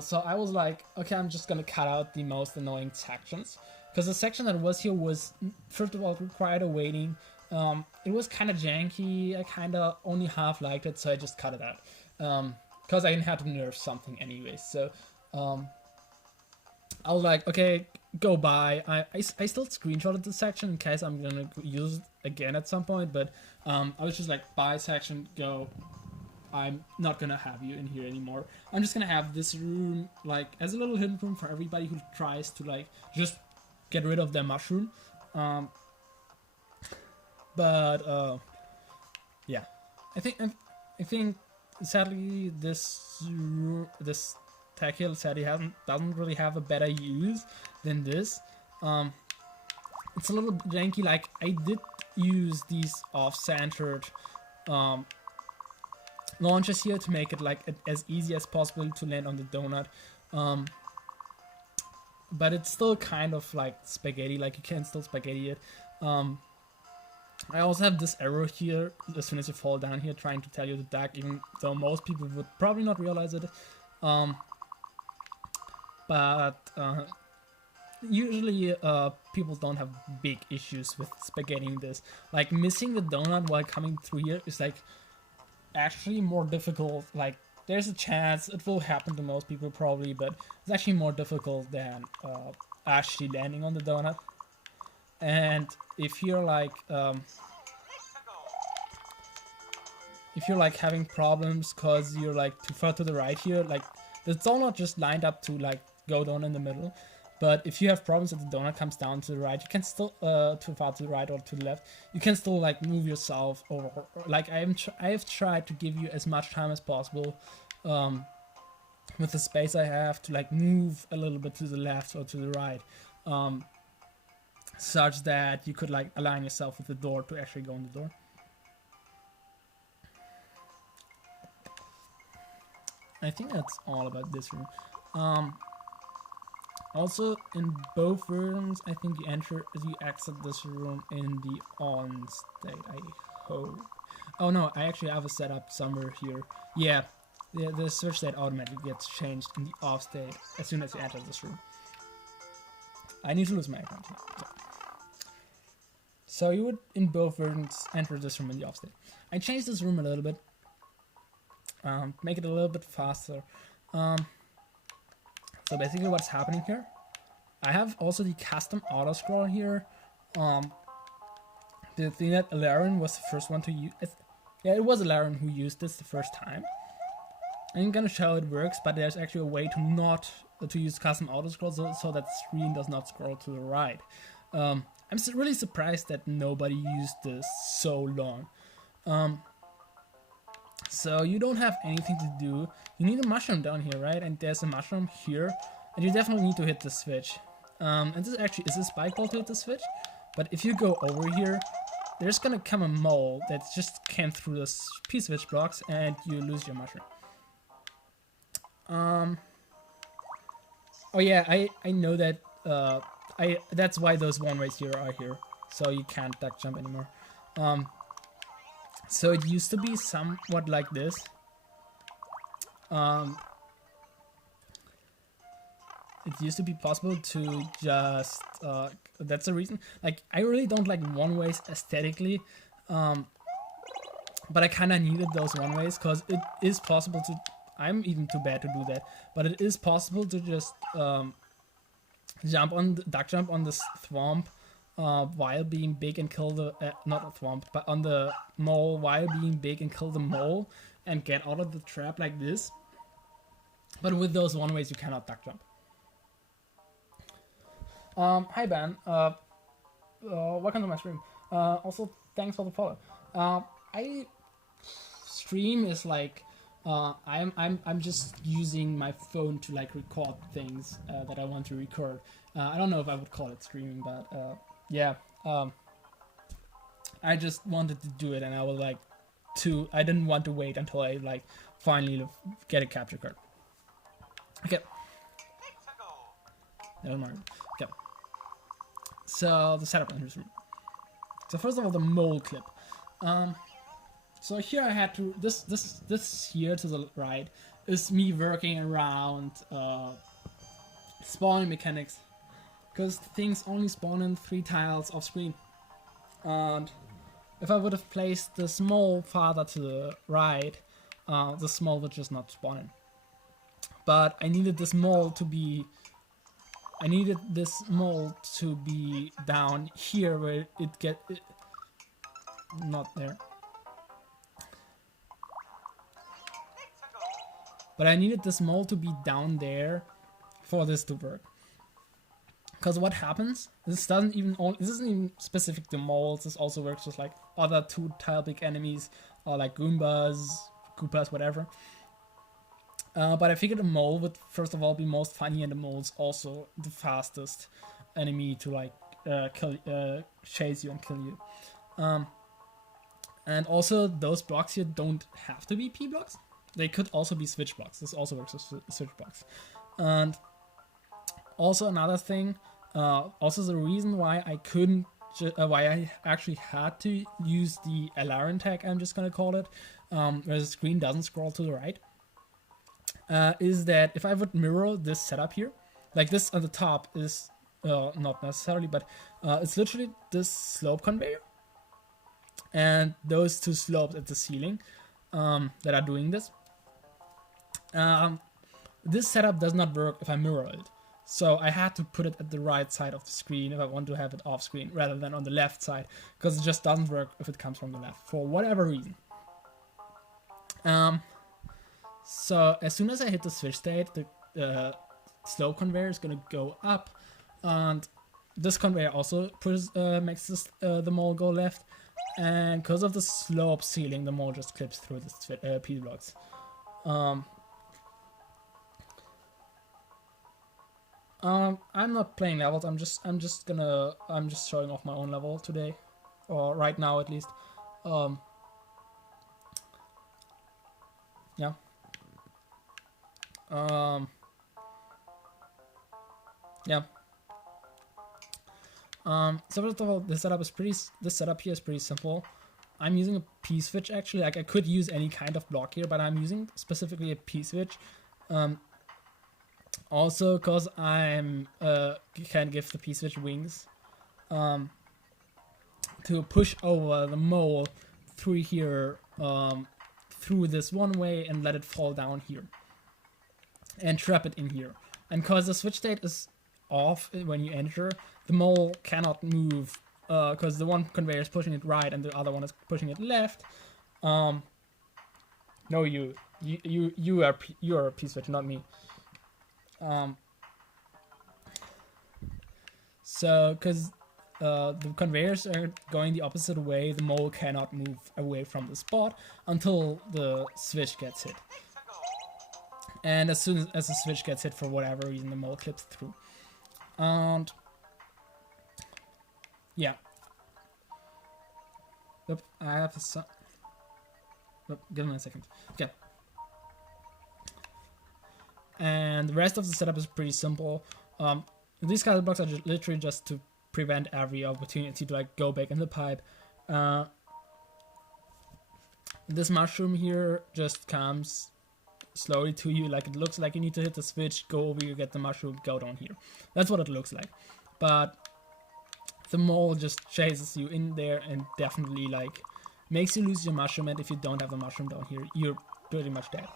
So I was like, okay, I'm just gonna cut out the most annoying sections. Because the section that was here was, first of all, required a waiting. It was kind of janky. I kind of only half liked it, so I just cut it out. Because I had to nerf something anyway. So I was like, okay, go by. I still screenshotted the section in case I'm gonna use it again at some point, but I was just like, bye section, go. I'm not gonna have you in here anymore. I'm just gonna have this room like as a little hidden room for everybody who tries to like just get rid of their mushroom. Yeah, I think sadly this tech hill sadly doesn't really have a better use than this. It's a little janky. Like I did use these off-centered launches here to make it like as easy as possible to land on the donut. But it's still kind of like spaghetti, like you can still spaghetti it. I also have this arrow here as soon as you fall down here trying to tell you to duck, even though most people would probably not realize it. Usually people don't have big issues with spaghettiing this. Like missing the donut while coming through here is like actually more difficult. Like there's a chance it will happen to most people probably, but it's actually more difficult than actually landing on the donut. And if you're like if you're like having problems because you're like too far to the right here, like the donut just lined up to like go down in the middle. But if you have problems that the donut comes down to the right, you can still too far to the right or to the left, you can still like move yourself over. Like I have tried to give you as much time as possible with the space I have to like move a little bit to the left or to the right, such that you could like align yourself with the door to actually go in the door. I think that's all about this room. Also, in both versions, I think you exit this room in the on state, I hope. Oh no, I actually have a setup somewhere here. Yeah, the switch state automatically gets changed in the off state as soon as you enter this room. I need to lose my account here. So you would, in both versions, enter this room in the off state. I changed this room a little bit. Make it a little bit faster. So basically what's happening here, I have also the custom auto scroll here. The thing that Alaren was the first one to use. Yeah, it was Alaren who used this the first time. I'm gonna show how it works, but there's actually a way to not to use custom auto scroll so that the screen does not scroll to the right. I'm really surprised that nobody used this so long. So you don't have anything to do. You need a mushroom down here, right? And there's a mushroom here, and you definitely need to hit the switch. And this actually is a spike ball to hit the switch. But if you go over here, there's gonna come a mole that just came through the P-switch blocks, and you lose your mushroom. Oh yeah, I know that. That's why those one-ways here are here, so you can't duck jump anymore. So it used to be somewhat like this. It used to be possible to just, that's the reason. Like, I really don't like one-ways aesthetically, but I kind of needed those one-ways because it is possible to, I'm even too bad to do that, but it is possible to just duck jump on this Thwomp while being big and kill the, not a Thwomp, but on the mole while being big and kill the mole and get out of the trap like this. But with those one-ways you cannot duck jump. Hi Ben, welcome to my stream. Also thanks for the follow. I stream is like I'm just using my phone to like record things that I want to record. I don't know if I would call it streaming, but yeah. I just wanted to do it, and I was like, I didn't want to wait until I like finally get a capture card. Okay. Never mind. Okay. So the setup in this room. So first of all, the mole clip. So here I had to this here to the right is me working around spawning mechanics, because things only spawn in 3 tiles off screen, and if I would have placed the small farther to the right, the small would just not spawn in. But I needed this mole to be down here where it not there. But I needed this mole to be down there for this to work. Because what happens, this isn't even specific to moles, this also works with like other 2-tile big enemies, or like Goombas, Koopas, whatever. But I figured a mole would first of all be most funny, and the mole's also the fastest enemy to like chase you and kill you. And also those blocks here don't have to be P blocks. They could also be switch blocks. This also works with switch blocks. And also another thing, also the reason why I couldn't, why I actually had to use the Alaren tag, I'm just gonna call it, where the screen doesn't scroll to the right, is that if I would mirror this setup here, like this on the top is, not necessarily, but it's literally this slope conveyor, and those 2 slopes at the ceiling that are doing this. This setup does not work if I mirror it. So I had to put it at the right side of the screen if I want to have it off screen, rather than on the left side, because it just doesn't work if it comes from the left, for whatever reason. So as soon as I hit the switch state, the slope conveyor is gonna go up, and this conveyor also makes the mole go left, and because of the slope ceiling, the mole just clips through the P blocks. I'm not playing levels. I'm just showing off my own level today, or right now at least. Yeah. Yeah. So first of all, this setup here is pretty simple. I'm using a P switch actually. Like I could use any kind of block here, but I'm using specifically a P switch. Also, cause I'm can give the P switch wings, to push over the mole through here, through this one way and let it fall down here, and trap it in here. And cause the switch state is off when you enter, the mole cannot move, cause the one conveyor is pushing it right and the other one is pushing it left. No, you are a P switch, not me. So, because the conveyors are going the opposite way, the mole cannot move away from the spot until the switch gets hit. And as soon as the switch gets hit for whatever reason, the mole clips through. And yeah. Oop, I have a give me a second. Okay. And the rest of the setup is pretty simple. These Kaiser blocks are literally just to prevent every opportunity to like go back in the pipe. This mushroom here just comes slowly to you, like it looks like you need to hit the switch, go over, you get the mushroom, go down here. That's what it looks like. But the mole just chases you in there and definitely like makes you lose your mushroom, and if you don't have the mushroom down here, you're pretty much dead.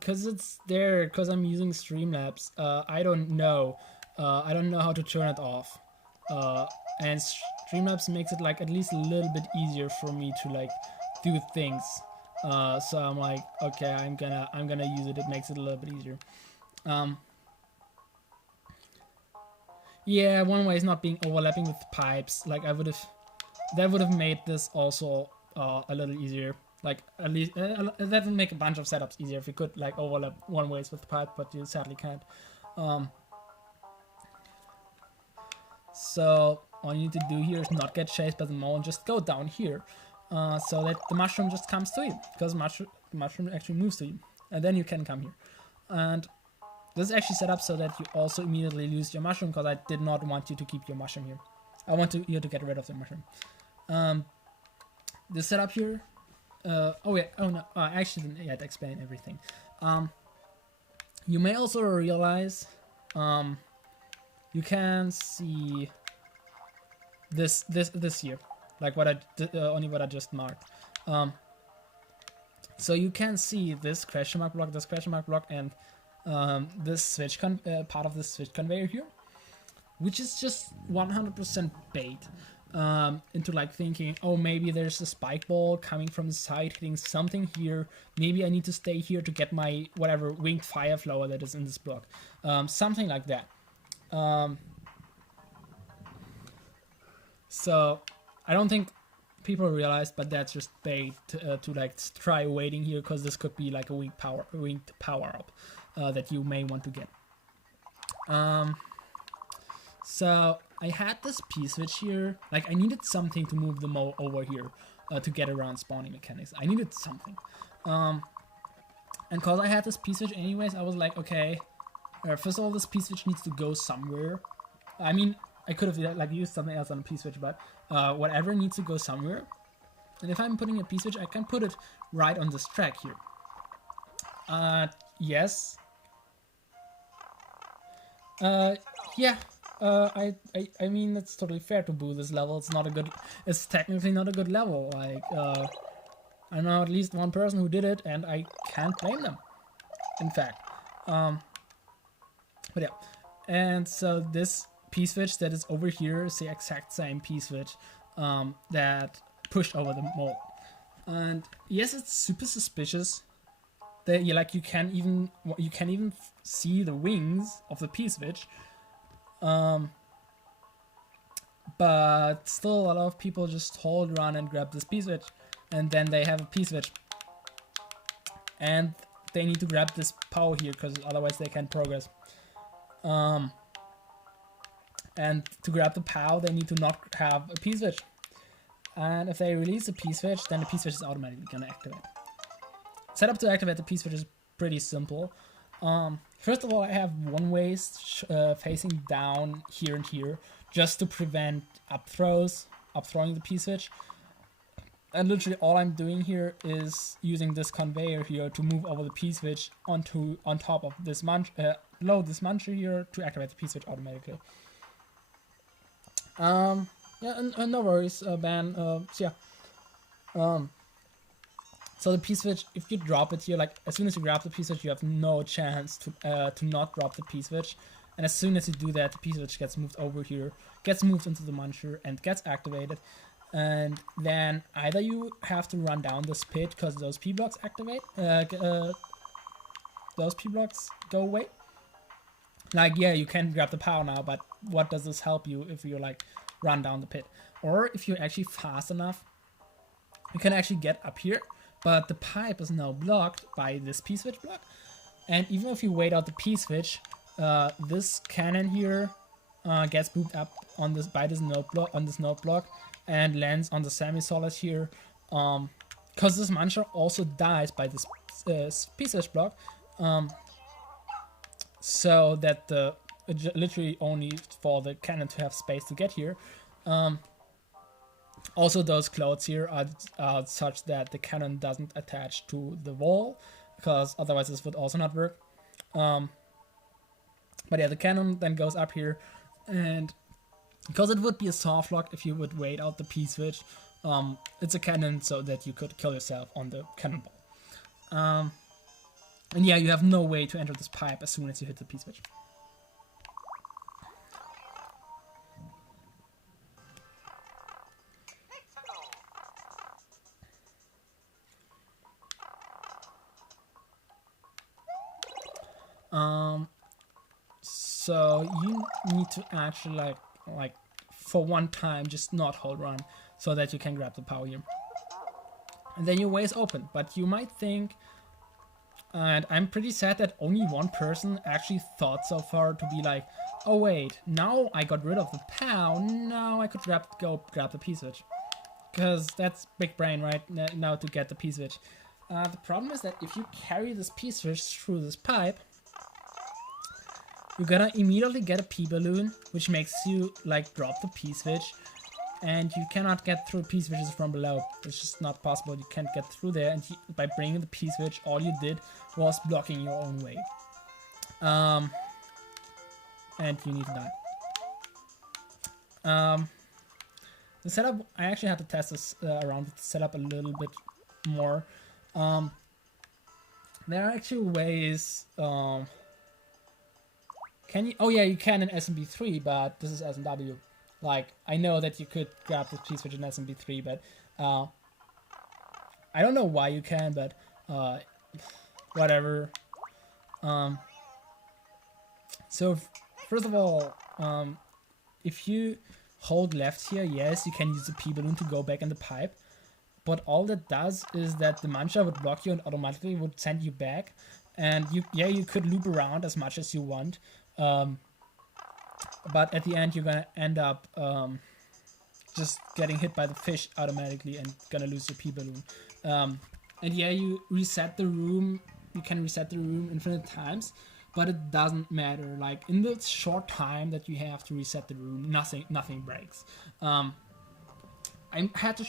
Cause it's there, cause I'm using Streamlabs. I don't know how to turn it off. And Streamlabs makes it like at least a little bit easier for me to like do things. So I'm like, okay, I'm gonna use it. It makes it a little bit easier. Yeah, one way is not being overlapping with pipes. Like that would have made this also a little easier. Like at least that would make a bunch of setups easier if you could like overlap one ways with the pipe, but you sadly can't. So all you need to do here is not get chased by the mole and just go down here, so that the mushroom just comes to you, because the mushroom actually moves to you, and then you can come here. And this is actually set up so that you also immediately lose your mushroom, because I did not want you to keep your mushroom here. I want you to get rid of the mushroom. This setup here. I actually didn't yet explain everything. You may also realize, you can see this here, like what only what I just marked. So you can see this question mark block, and this switch part of the switch conveyor here, which is just 100% bait. Into like thinking, oh, maybe there's a spike ball coming from the side hitting something here, maybe I need to stay here to get my whatever winged fire flower that is in this block, something like that. So I don't think people realize, but that's just bait to like try waiting here, because this could be like a winged power up that you may want to get. So I had this P switch here, like I needed something to move the mole over here to get around spawning mechanics. I needed something. And cause I had this P switch anyways, I was like, okay, first of all, this P switch needs to go somewhere. I mean, I could have like used something else on a P switch, but whatever needs to go somewhere. And if I'm putting a P switch, I can put it right on this track here. Yes. Yeah. I mean, it's totally fair to boo this level. It's technically not a good level. Like, I know at least one person who did it, and I can't blame them. In fact, but yeah, And so this P-switch that is over here is the exact same P-switch that pushed over the mold. And yes, it's super suspicious that you can even see the wings of the P-switch. But still a lot of people just hold, run, and grab this P-switch, and then they have a P-switch. And they need to grab this POW here, because otherwise they can't progress. And to grab the POW, they need to not have a P-switch. And if they release the P-switch, then the P-switch is automatically gonna activate. Setup to activate the P-switch is pretty simple. First of all, I have one waist facing down here and here, just to prevent upthrowing the P-switch. And literally all I'm doing here is using this conveyor here to move over the P-switch on top of this below this muncher here to activate the P-switch automatically. Yeah, and no worries, Ben. So the P-switch, if you drop it here, like as soon as you grab the P-switch, you have no chance to not drop the P-switch. And as soon as you do that, the P-switch gets moved over here, gets moved into the muncher, and gets activated. And then either you have to run down this pit because those P-blocks activate, those P-blocks go away. Like, yeah, you can grab the power now, but what does this help you if you like run down the pit? Or if you're actually fast enough, you can actually get up here, but the pipe is now blocked by this P-switch block. And even if you wait out the P-switch, this cannon here gets booped up on this by this node block, and lands on the semi-solid here, because this muncher also dies by this P-switch block, so that literally only for the cannon to have space to get here. Also, those clothes here are such that the cannon doesn't attach to the wall, because otherwise this would also not work. But yeah, the cannon then goes up here, and because it would be a soft lock if you would wait out the P-switch, it's a cannon so that you could kill yourself on the cannonball. And yeah, you have no way to enter this pipe as soon as you hit the P-switch. So you need to actually like for one time just not hold run so that you can grab the power here. And then your way is open, but you might think, and I'm pretty sad that only one person actually thought so far to be like, oh wait, now I got rid of the POW, now I could go grab the P-switch. Because that's big brain right now to get the P-switch. The problem is that if you carry this P-switch through this pipe, you're gonna immediately get a P-balloon, which makes you like drop the P-switch, and you cannot get through P-switches from below. It's just not possible. You can't get through there, and by bringing the P-switch, all you did was blocking your own way. And you need to die. The setup, I actually had to test this around the setup a little bit more. There are actually ways. Can you? Oh yeah, you can in SMB3, but this is SMW. Like, I know that you could grab the P-switch in SMB3, but I don't know why you can, but whatever. So first of all, if you hold left here, yes, you can use the P-balloon to go back in the pipe, but all that does is that the muncher would block you and automatically would send you back, and you could loop around as much as you want. But at the end, you're gonna end up just getting hit by the fish automatically and gonna lose your P-balloon. And yeah, you reset the room. You can reset the room infinite times, but it doesn't matter. Like, in the short time that you have to reset the room, nothing breaks. I had to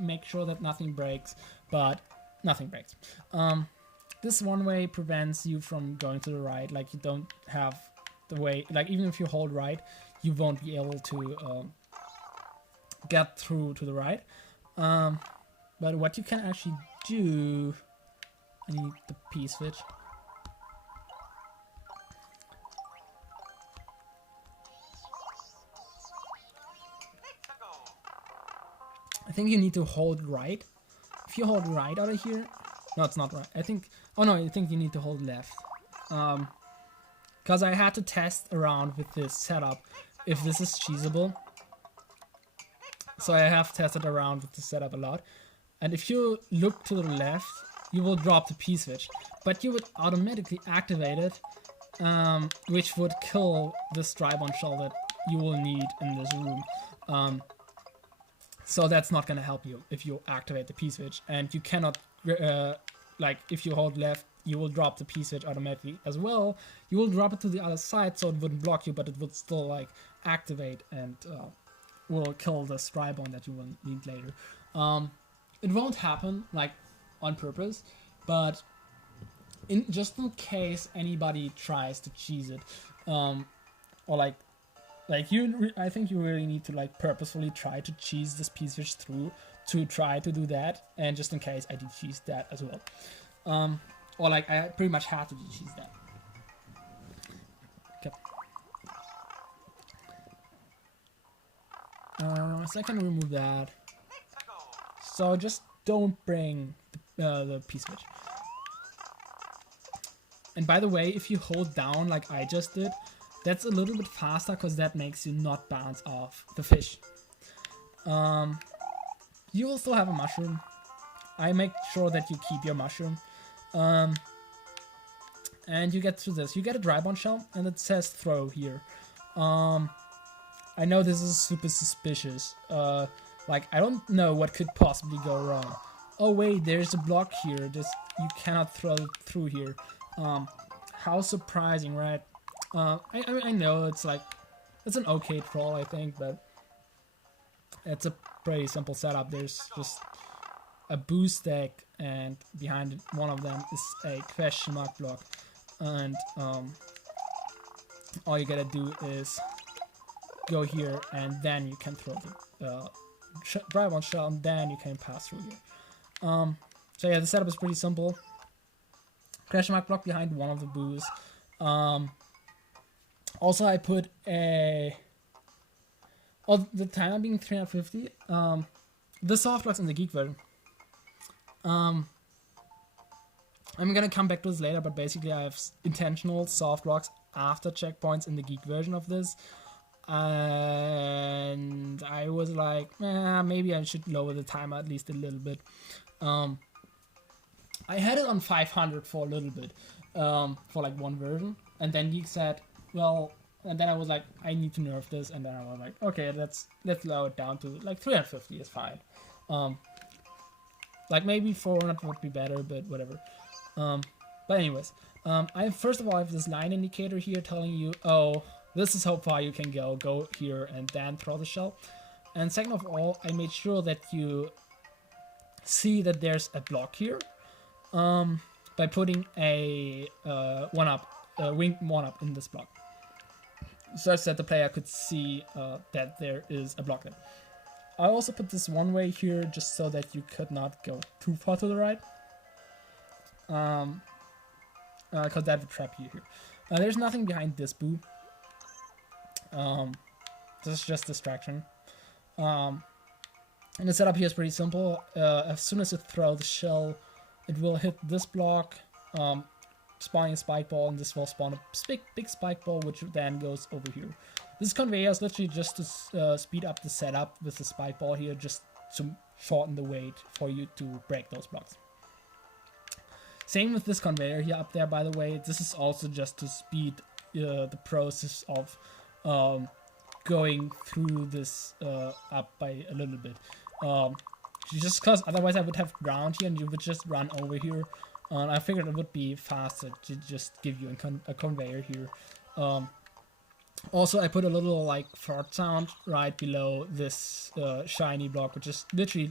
make sure that nothing breaks, but nothing breaks. This one way prevents you from going to the right. Like, you don't have the way, like, even if you hold right, you won't be able to get through to the right. But what you can actually do, I need the P-switch. I think you need to hold right. If you hold right out of here, no, it's not right. I think, oh no, I think you need to hold left. Because I had to test around with this setup if this is cheesable. So I have tested around with the setup a lot. And if you look to the left, you will drop the P-switch. But you would automatically activate it, which would kill this dry-bond shell that you will need in this room. So that's not going to help you if you activate the P-switch. And you cannot, like, if you hold left, you will drop the P-switch automatically as well. You will drop it to the other side, so it wouldn't block you, but it would still, like, activate and will kill this dry-bond that you will need later. It won't happen, like, on purpose, but just in case anybody tries to cheese it, or like I think you really need to like purposefully try to cheese this P-switch through to try to do that, and just in case I did cheese that as well, or like I pretty much had to cheese that. Okay. So I can remove that. So just don't bring the P-switch. And by the way, if you hold down like I just did, that's a little bit faster because that makes you not bounce off the fish. You will still have a mushroom. I make sure that you keep your mushroom. And you get through this. You get a dry-bond shell and it says throw here. I know this is super suspicious. Like, I don't know what could possibly go wrong. Oh wait, there's a block here. You cannot throw through here. How surprising, right? I know it's like, it's an okay troll, I think, but it's a pretty simple setup. There's just a boost deck, and behind one of them is a question mark block, and all you gotta do is go here, and then you can throw the dry-bond shell, and then you can pass through here. So yeah, the setup is pretty simple. Question mark block behind one of the boos. Also, I put a... Oh, the timer being 350. The soft blocks in the Geek version. I'm gonna come back to this later, but basically I have intentional soft blocks after checkpoints in the Geek version of this. And I was like, maybe I should lower the timer at least a little bit. I had it on 500 for a little bit, for like one version, and then Geek said, well, and then I was like, I need to nerf this, and then I was like, okay, let's lower it down to like 350 is fine. Like maybe 400 would be better, but whatever. But anyways, first of all, I have this line indicator here telling you, oh, this is how far you can go here and then throw the shell. And second of all, I made sure that you see that there's a block here, by putting a winged 1-up in this block, such that the player could see that there is a block there. I also put this one way here just so that you could not go too far to the right, because that would trap you here. There's nothing behind this boo. This is just distraction. And the setup here is pretty simple. As soon as you throw the shell, it will hit this block, spawning a spike ball, and this will spawn a big spike ball, which then goes over here. This conveyor is literally just to speed up the setup with the spike ball here, just to shorten the wait for you to break those blocks. Same with this conveyor here up there, by the way. This is also just to speed the process of going through this up by a little bit. Just because otherwise I would have ground here and you would just run over here. I figured it would be faster to just give you a conveyor here. Also, I put a little like fart sound right below this shiny block, which is literally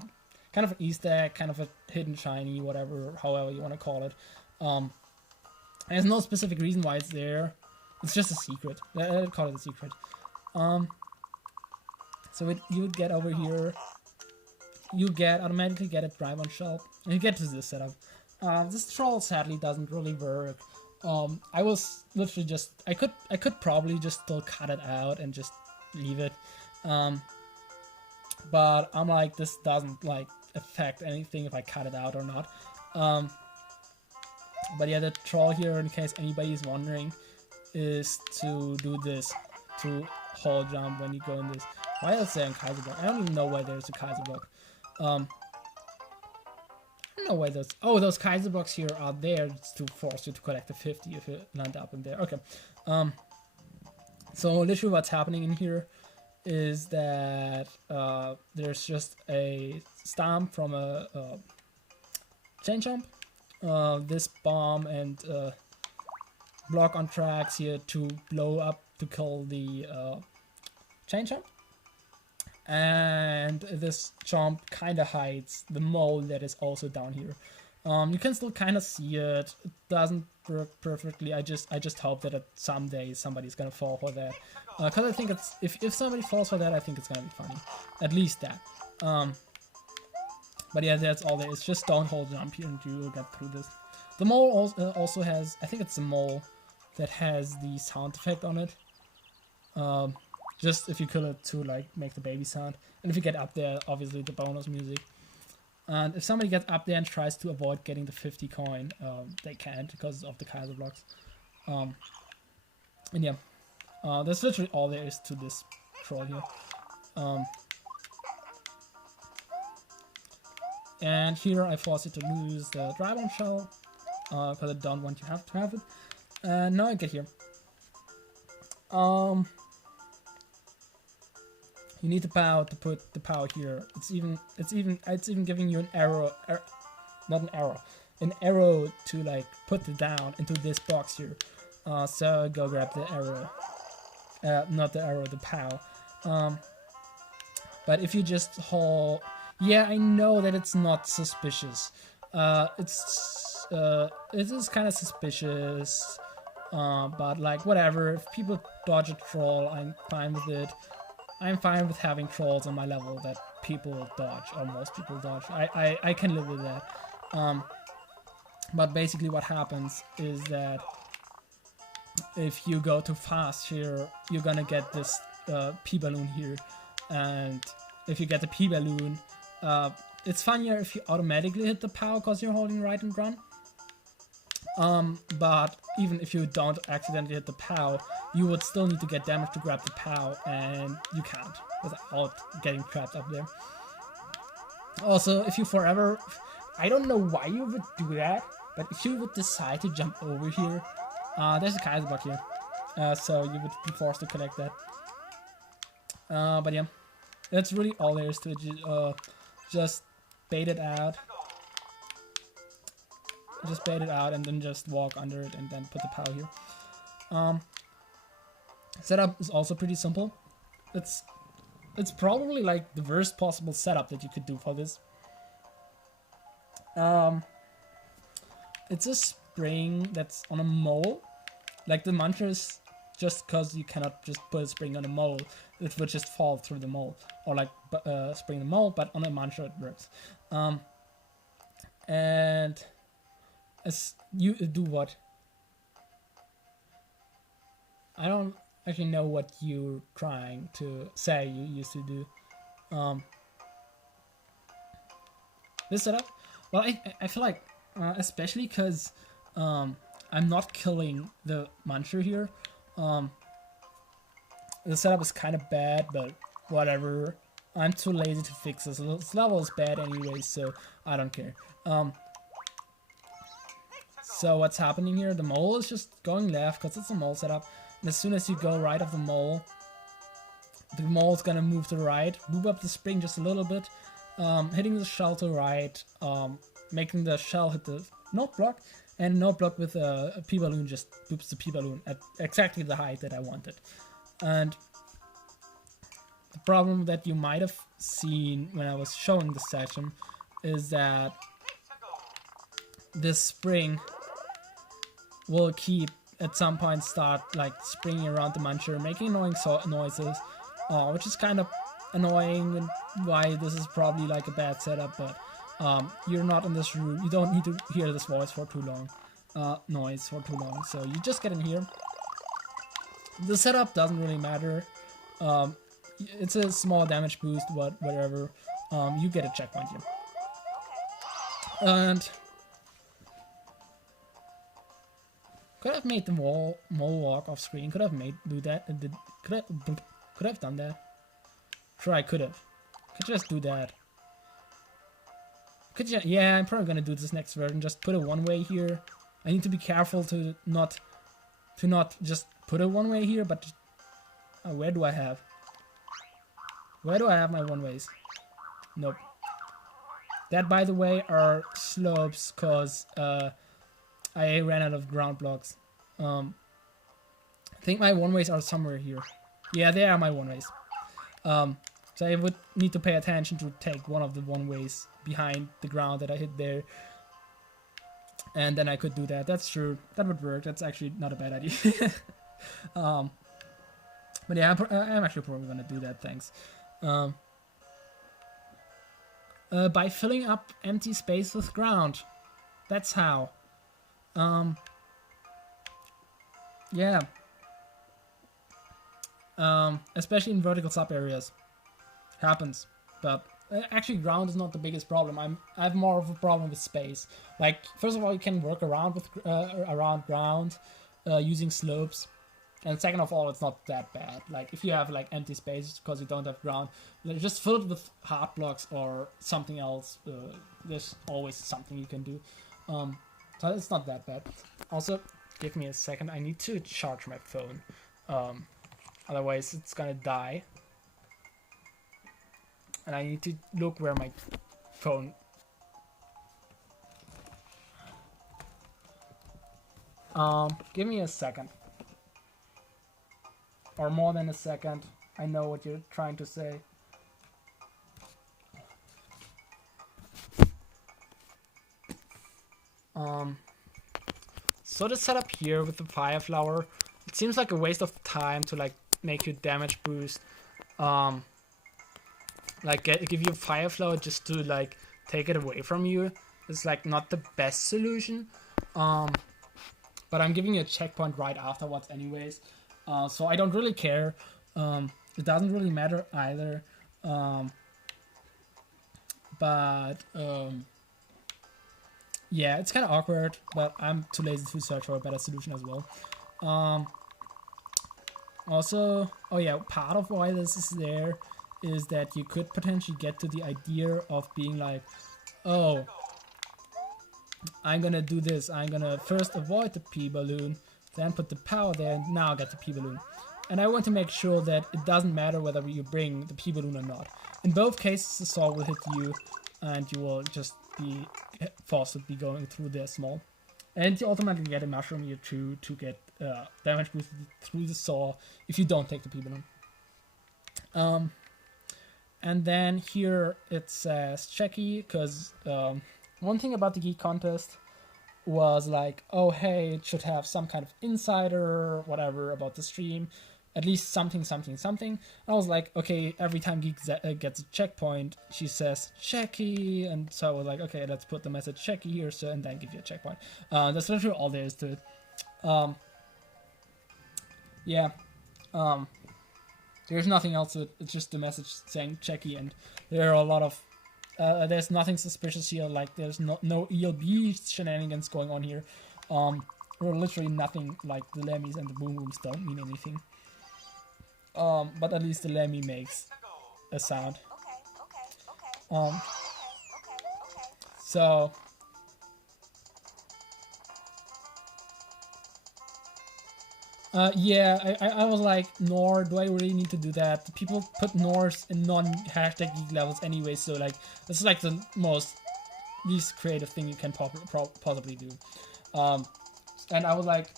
kind of an Easter egg, kind of a hidden shiny, whatever, however you want to call it. There's no specific reason why it's there. It's just a secret. I'd call it a secret. So you would get over here. You automatically get a dry-bond shell, and you get to this setup. This troll sadly doesn't really work. I was literally just I could probably just still cut it out and just leave it. but I'm like, this doesn't like affect anything if I cut it out or not. But yeah, the troll here, in case anybody is wondering, is to do this, to hold jump when you go in this. Why is there a Kaiser block? I don't even know why there's a Kaiser block. I don't know why those... Oh, those Kaiser blocks here are there to force you to collect a 50 if you land up in there. Okay. So literally what's happening in here is that there's just a stomp from a chain jump. This bomb and block on tracks here to blow up to kill the chain jump. And this jump kind of hides the mole that is also down here. You can still kind of see it. It doesn't work perfectly. I just hope that someday somebody's gonna fall for that. Because I think it's if somebody falls for that, I think it's gonna be funny. At least that. But yeah, that's all there is. Just don't hold jump here and you will get through this. The mole also has, I think it's the mole that has the sound effect on it. Just if you kill it to like make the baby sound. And if you get up there, obviously the bonus music. And if somebody gets up there and tries to avoid getting the 50 coin, they can't because of the Kaiser blocks. And yeah, that's literally all there is to this troll here. And here I force you to lose the dry bone shell, because I don't want you to have it. And now I get here. You need the power to put the power here. It's even giving you an arrow, not an arrow, an arrow to like put it down into this box here. So go grab the arrow, not the arrow, the power. But if you just hold, yeah, I know that it's not suspicious. It is kind of suspicious, but like whatever. If people dodge a troll, I'm fine with it. I'm fine with having trolls on my level that people dodge, or most people dodge. I can live with that. But basically what happens is that if you go too fast here, you're gonna get this P-balloon here. And if you get the P-balloon, it's funnier if you automatically hit the power because you're holding right and run. But even if you don't accidentally hit the POW, you would still need to get damage to grab the POW, and you can't without getting trapped up there. Also, if you forever... I don't know why you would do that, but if you would decide to jump over here, there's a Kaiser block here, so you would be forced to collect that. But yeah, that's really all there is to it. Just bait it out. Just bait it out and then just walk under it and then put the POW here. Setup is also pretty simple. It's probably like the worst possible setup that you could do for this. It's a spring that's on a mole. Like the mantra is just because you cannot just put a spring on a mole, it would just fall through the mole. Or like spring the mole, but on a mantra it works. And as you do what? I don't actually know what you're trying to say you used to do. This setup? Well, I feel like, especially because I'm not killing the mantra here, the setup is kind of bad, but whatever. I'm too lazy to fix this. This level is bad anyway, so I don't care. So what's happening here? The mole is just going left because it's a mole setup. And as soon as you go right of the mole is gonna move to the right, move up the spring just a little bit, hitting the shell to the right, making the shell hit the note block, and note block with a P-balloon just boops the P-balloon at exactly the height that I wanted. And the problem that you might have seen when I was showing the session is that this spring will keep at some point start like springing around the muncher, making annoying noises, which is kind of annoying and why this is probably like a bad setup, but you're not in this room, you don't need to hear this voice for too long, noise for too long, so you just get in here. The setup doesn't really matter. it's a small damage boost, whatever. You get a checkpoint here. And could have made the mole walk off screen. Could have do that. Could have done that. Sure, I could have. Could just do that. Yeah, I'm probably gonna do this next version. Just put a one-way here. I need to be careful to not just put a one-way here, but just, where do I have my one-ways? Nope. That, by the way, are slopes, cause I ran out of ground blocks. I think my one-ways are somewhere here. Yeah, they are my one-ways. So I would need to pay attention to take one of the one-ways behind the ground that I hit there. And then I could do that. That's true. That would work. That's actually not a bad idea. But yeah, I'm actually probably going to do that, thanks. By filling up empty space with ground. That's how. Yeah. Especially in vertical sub areas. Happens. But actually ground is not the biggest problem. I have more of a problem with space. Like, first of all, you can work around with around ground using slopes. And second of all, it's not that bad. Like, if you have like empty space because you don't have ground, just fill it with hard blocks or something else. There's always something you can do. So it's not that bad. Also, give me a second. I need to charge my phone. Otherwise, it's gonna die. And I need to look where my phone... give me a second. Or more than a second. I know what you're trying to say. So the setup here with the fire flower, it seems like a waste of time to like make your damage boost. Like give you a fire flower just to like take it away from you. It's like not the best solution. But I'm giving you a checkpoint right afterwards anyways. So I don't really care. It doesn't really matter either. Yeah, it's kind of awkward, but I'm too lazy to search for a better solution as well. Also, oh yeah, part of why this is there is that you could potentially get to the idea of being like, oh, I'm gonna do this. I'm gonna first avoid the P-balloon, then put the power there, and now get the P-balloon. And I want to make sure that it doesn't matter whether you bring the P-balloon or not. In both cases, the saw will hit you, and you will just be forced to be going through there small. And you automatically get a mushroom here too to get damage boosted through the saw if you don't take the P-balloon. And then here it says Checky, because one thing about the Geek contest was like, oh hey, it should have some kind of insider or whatever about the stream, at least something. And I was like, okay, every time Geek gets a checkpoint, she says Checky, and so I was like, okay, let's put the message Checky here, so, and then give you a checkpoint. That's literally all there is to it. Yeah. There's nothing else to it. It's just the message saying Checky, and there are a lot of there's nothing suspicious here. Like there's no ELB shenanigans going on here. Or literally nothing. Like the Lemmys and the Boom Booms don't mean anything. But at least the Lemmy makes a sound. So yeah, I was like, nor do I really need to do that. People put nors in non-hashtag Geek levels anyway, so like this is like the least creative thing you can possibly do. And I was like,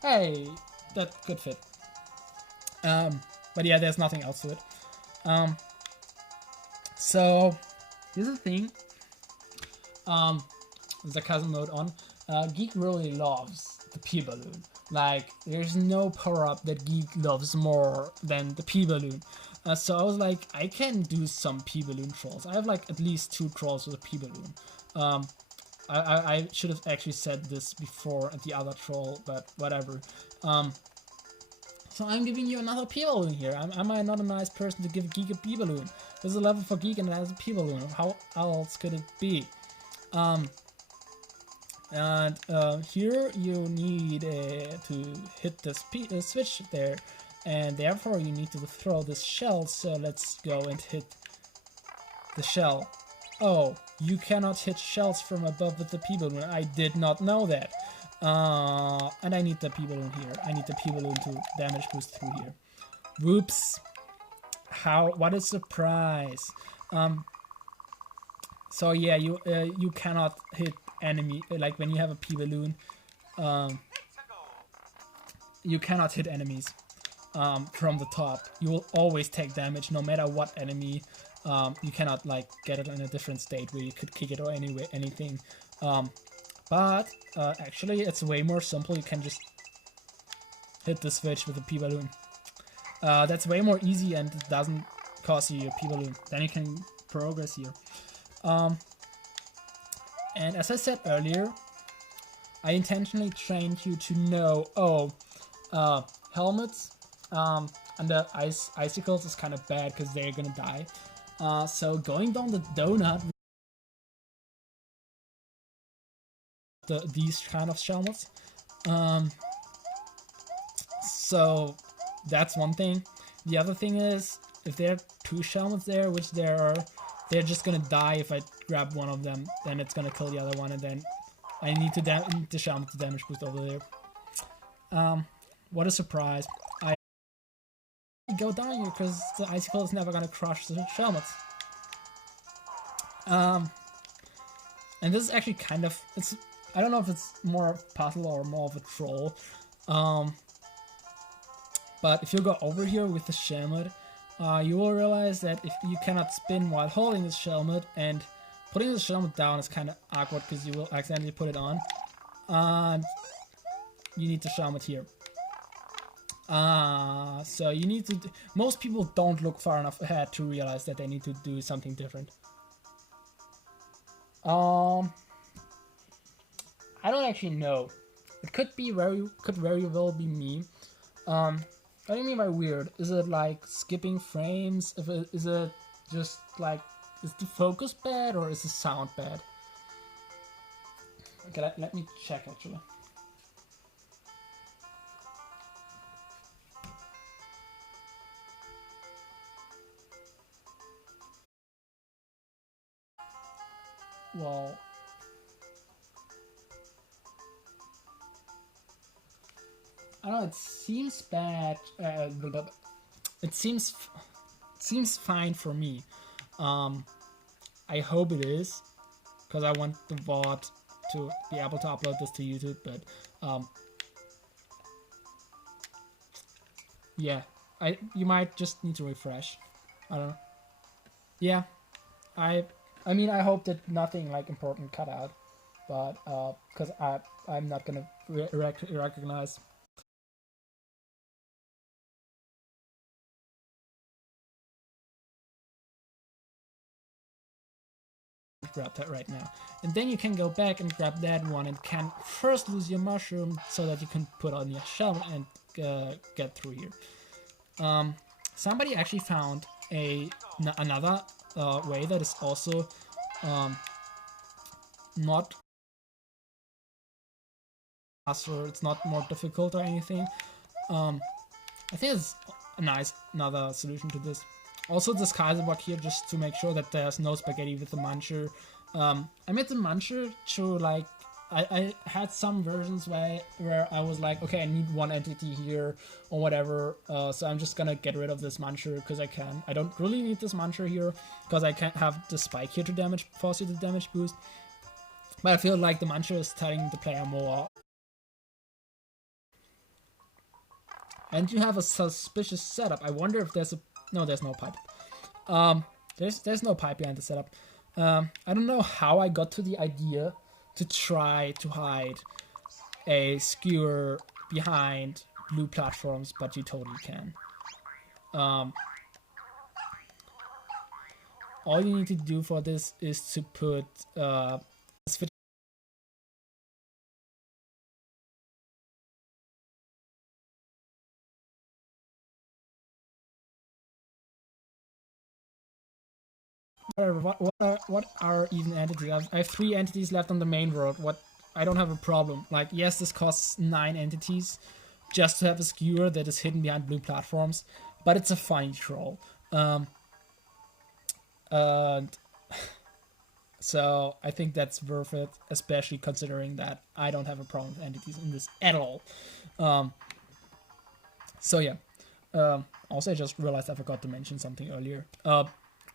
hey, that could fit. But yeah, there's nothing else to it. So here's the thing. Sarcasm mode on. Geek really loves the P-balloon. Like, there's no power-up that Geek loves more than the P-balloon. So I was like, I can do some P-balloon trolls. I have like at least 2 trolls with a P-balloon. I should have actually said this before at the other troll, but whatever. So I'm giving you another P-balloon here. Am I not a nice person to give Geek a P-balloon? There's a level for Geek and it has a P-balloon. How else could it be? Here you need to hit this switch there, and therefore you need to throw this shell. So let's go and hit the shell. Oh, you cannot hit shells from above with the P-balloon. I did not know that. And I need the P-balloon here. I need the P-balloon to damage boost through here. Whoops. What a surprise. So yeah, you cannot hit enemy, like when you have a P-balloon, you cannot hit enemies from the top. You will always take damage no matter what enemy. You cannot like get it in a different state where you could kick it or anything. But actually it's way more simple. You can just hit the switch with a P-balloon. That's way more easy and it doesn't cost you your P-balloon. Then you can progress here. And as I said earlier, I intentionally trained you to know, helmets under icicles is kind of bad because they're gonna die. So going down the donut, these kind of shellmets. So that's one thing. The other thing is, if there are two shellmets there, which there are, they're just gonna die if I grab one of them. Then it's gonna kill the other one, and then I need to the shellmet to damage boost over there. What a surprise! I go down here because the icicle is never gonna crush the shellmets. And this is actually kind of, I don't know if it's more a puzzle or more of a troll. But if you go over here with the shellmet, you will realize that if you cannot spin while holding this shellmet, and putting the shellmet down is kind of awkward because you will accidentally put it on. You need the shellmet here. So you need to. Most people don't look far enough ahead to realize that they need to do something different. I don't actually know. It could very well be me. What do you mean by weird? Is it like skipping frames? Is it just like, is the focus bad or is the sound bad? Okay, let me check actually. Well, I don't know, it seems bad. It seems fine for me. I hope it is, because I want the VOD to be able to upload this to YouTube. But yeah, you might just need to refresh. I don't know. Yeah, I mean, I hope that nothing like important cut out, but because I'm not gonna recognize. Grab that right now, and then you can go back and grab that one and can first lose your mushroom so that you can put on your shell and get through here. Somebody actually found another way that is also not faster, it's not more difficult or anything. I think it's another solution to this. Also this Kaiser block here, just to make sure that there's no spaghetti with the muncher. I made the muncher to like, I had some versions where I was like, okay, I need one entity here or whatever, so I'm just gonna get rid of this muncher because I can. I don't really need this muncher here because I can't have the spike here to force you to damage boost. But I feel like the muncher is telling the player more. And you have a suspicious setup. I wonder if there's no, there's no pipe. There's no pipe behind the setup. I don't know how I got to the idea to try to hide a skewer behind blue platforms, but you totally can. All you need to do for this is to put switch whatever. What are even entities? I have 3 entities left on the main world. I don't have a problem. Like, yes, this costs 9 entities just to have a skewer that is hidden behind blue platforms, but it's a fine troll. And so I think that's worth it, especially considering that I don't have a problem with entities in this at all. So yeah. Also, I just realized I forgot to mention something earlier.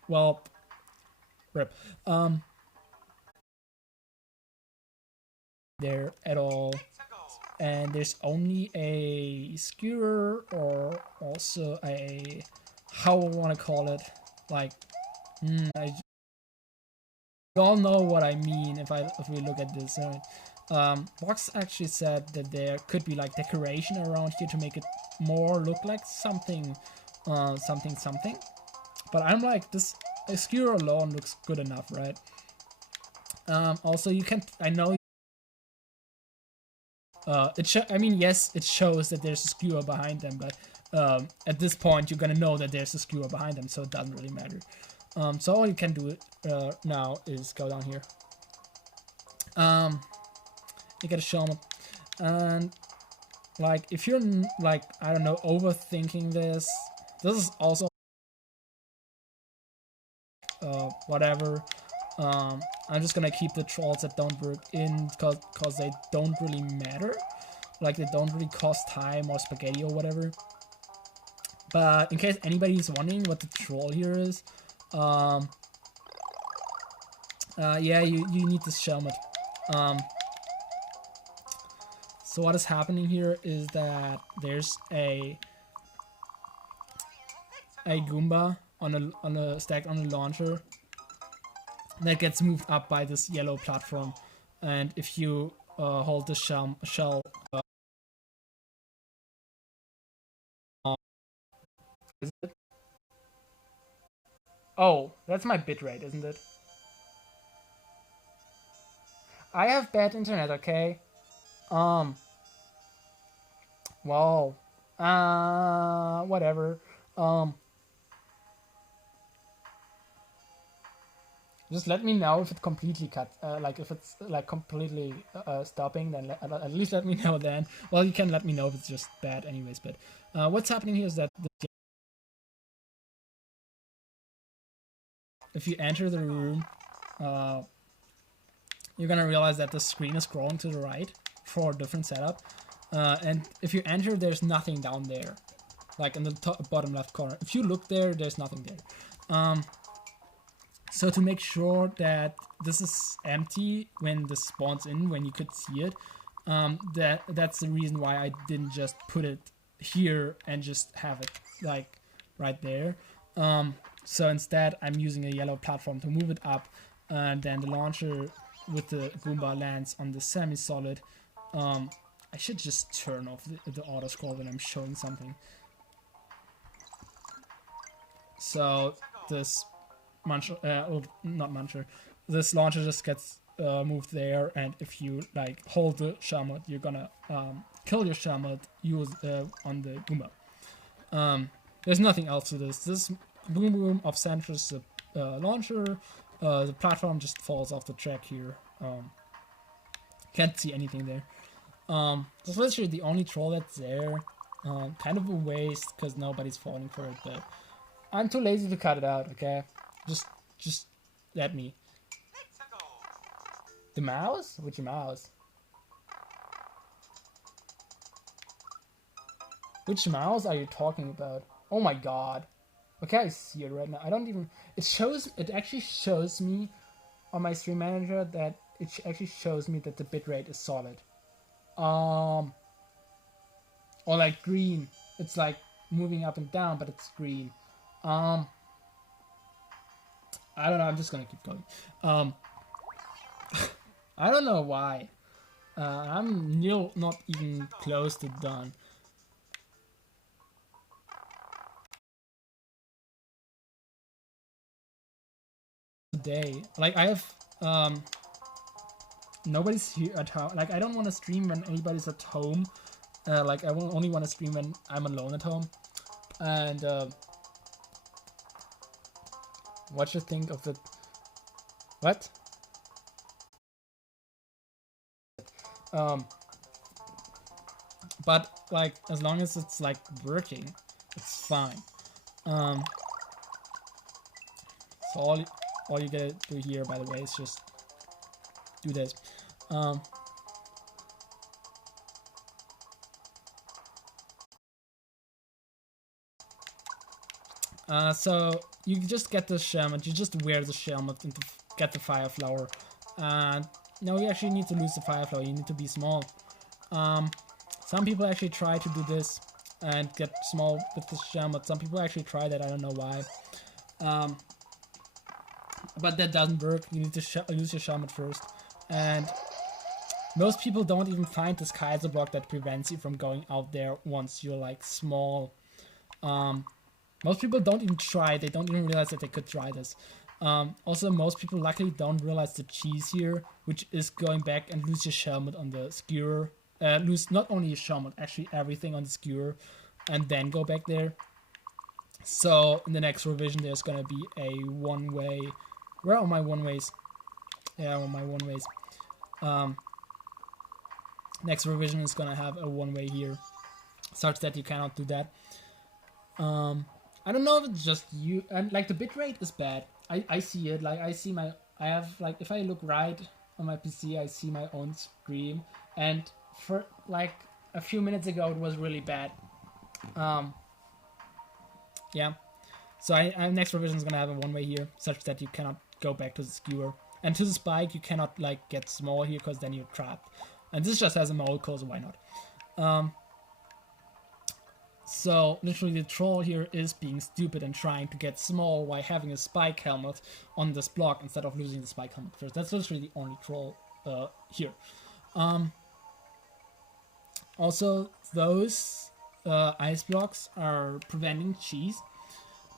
Well, rip. There at all, and there's only a skewer, or also a, how I want to call it, like, you all know what I mean if we look at this. Box actually said that there could be like decoration around here to make it more look like something, something. But I'm like, this skewer alone looks good enough, right? Also, you can, I know. I mean, yes, it shows that there's a skewer behind them, but at this point, you're gonna know that there's a skewer behind them, so it doesn't really matter. So all you can do now is go down here. You get a shellmet, and like, if you're like, I don't know, overthinking this is also whatever. I'm just gonna keep the trolls that don't work in because they don't really matter. Like, they don't really cost time or spaghetti or whatever. But in case anybody's wondering what the troll here is, yeah, you need this shellmet. So what is happening here is that there's a Goomba on a stack on the launcher that gets moved up by this yellow platform, and if you hold the shell is it? Oh, that's my bitrate, isn't it? I have bad internet, okay? Well, whatever. Just let me know if it completely cuts, like if it's like completely stopping, then at least let me know then. Well, you can let me know if it's just bad anyways, but what's happening here is that if you enter the room, you're gonna realize that the screen is scrolling to the right for a different setup, and if you enter, there's nothing down there, like in the bottom left corner. If you look there, there's nothing there. So to make sure that this is empty when this spawns in, when you could see it, that's the reason why I didn't just put it here and just have it like right there. So instead, I'm using a yellow platform to move it up, and then the launcher with the Goomba lands on the semi-solid. I should just turn off the auto scroll when I'm showing something. So this this launcher just gets moved there, and if you like hold the shellmet, you're gonna kill your shellmet on the Goomba. There's nothing else to this. This boom boom of centers the launcher. The platform just falls off the track here. Can't see anything there. That's literally the only troll that's there. Kind of a waste because nobody's falling for it, but I'm too lazy to cut it out. Okay, just let me. The mouse? Which mouse? Which mouse are you talking about? Oh my god. Okay, I see it right now. I don't even... It actually shows me on my stream manager that it actually shows me that the bitrate is solid. Or like green. It's like moving up and down, but it's green. I don't know, I'm just gonna keep going. I don't know why. I'm not even close to done. Today, like, I have nobody's here at home. Like, I don't want to stream when anybody's at home. Like, I only want to stream when I'm alone at home. And what you think of it? What? But like as long as it's like working, it's fine. So all you gotta do here, by the way, is just do this. So you just get the shellmet, you just wear the shellmet and get the fire flower. No, you actually need to lose the fire flower, you need to be small. Some people actually try to do this and get small with the shellmet. Some people actually try that, I don't know why. But that doesn't work, you need to use your shellmet first. And most people don't even find this Kaiser block that prevents you from going out there once you're like small. Most people don't even try, they don't even realize that they could try this. Also, most people luckily don't realize the cheese here, which is going back and lose your shellmet on the skewer. Lose not only your shellmet, actually everything on the skewer, and then go back there. So in the next revision there's gonna be a one-way. Where are my one-ways? Yeah, on my one-ways. Next revision is gonna have a one-way here, such that you cannot do that. I don't know if it's just you, and like the bitrate is bad. I see it, like I have like, if I look right on my PC, I see my own screen, and for like a few minutes ago it was really bad. Yeah, so I next revision is gonna have a one-way here, such that you cannot go back to the skewer, and to the spike you cannot like get small here, because then you're trapped. And this just has a mole code, so why not? So literally the troll here is being stupid and trying to get small while having a spike helmet on this block instead of losing the spike helmet first. That's literally the only troll here. Also, those ice blocks are preventing cheese,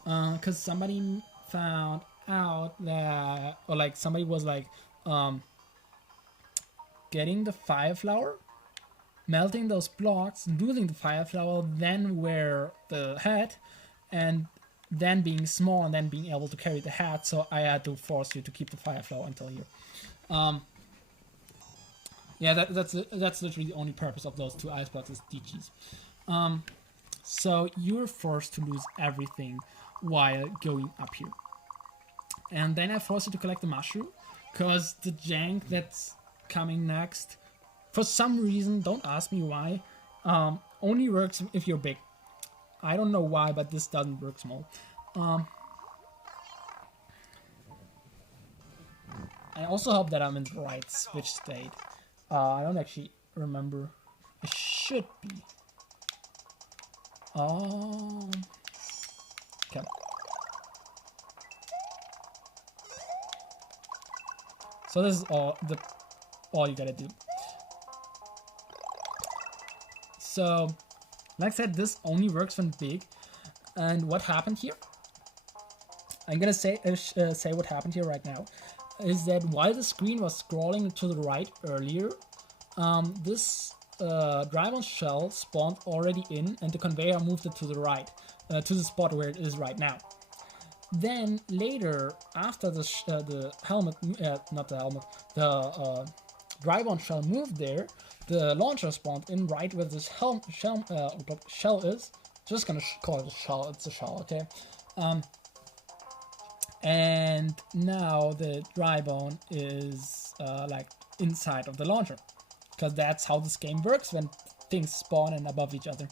because somebody found out that, or like somebody was like getting the fire flower, melting those blocks, losing the fire flower, then wear the hat, and then being small and then being able to carry the hat. So I had to force you to keep the fire flower until here. Yeah, that's literally the only purpose of those two ice blocks is DGs. So you're forced to lose everything while going up here. And then I forced you to collect the mushroom, because the jank that's coming next, for some reason, don't ask me why, only works if you're big. I don't know why, but this doesn't work small. I also hope that I'm in the right switch state. I don't actually remember. It should be. Okay. So this is all you gotta do. So, like I said, this only works when big. And what happened here? I'm gonna say what happened here right now. Is that while the screen was scrolling to the right earlier, this drive-on shell spawned already in, and the conveyor moved it to the right, to the spot where it is right now. Then later, after the helmet, not the helmet, the drive-on shell moved there, the launcher spawned in right where this shell is. Just gonna call it a shell. It's a shell, okay? And now the dry bone is like inside of the launcher, because that's how this game works when things spawn in above each other.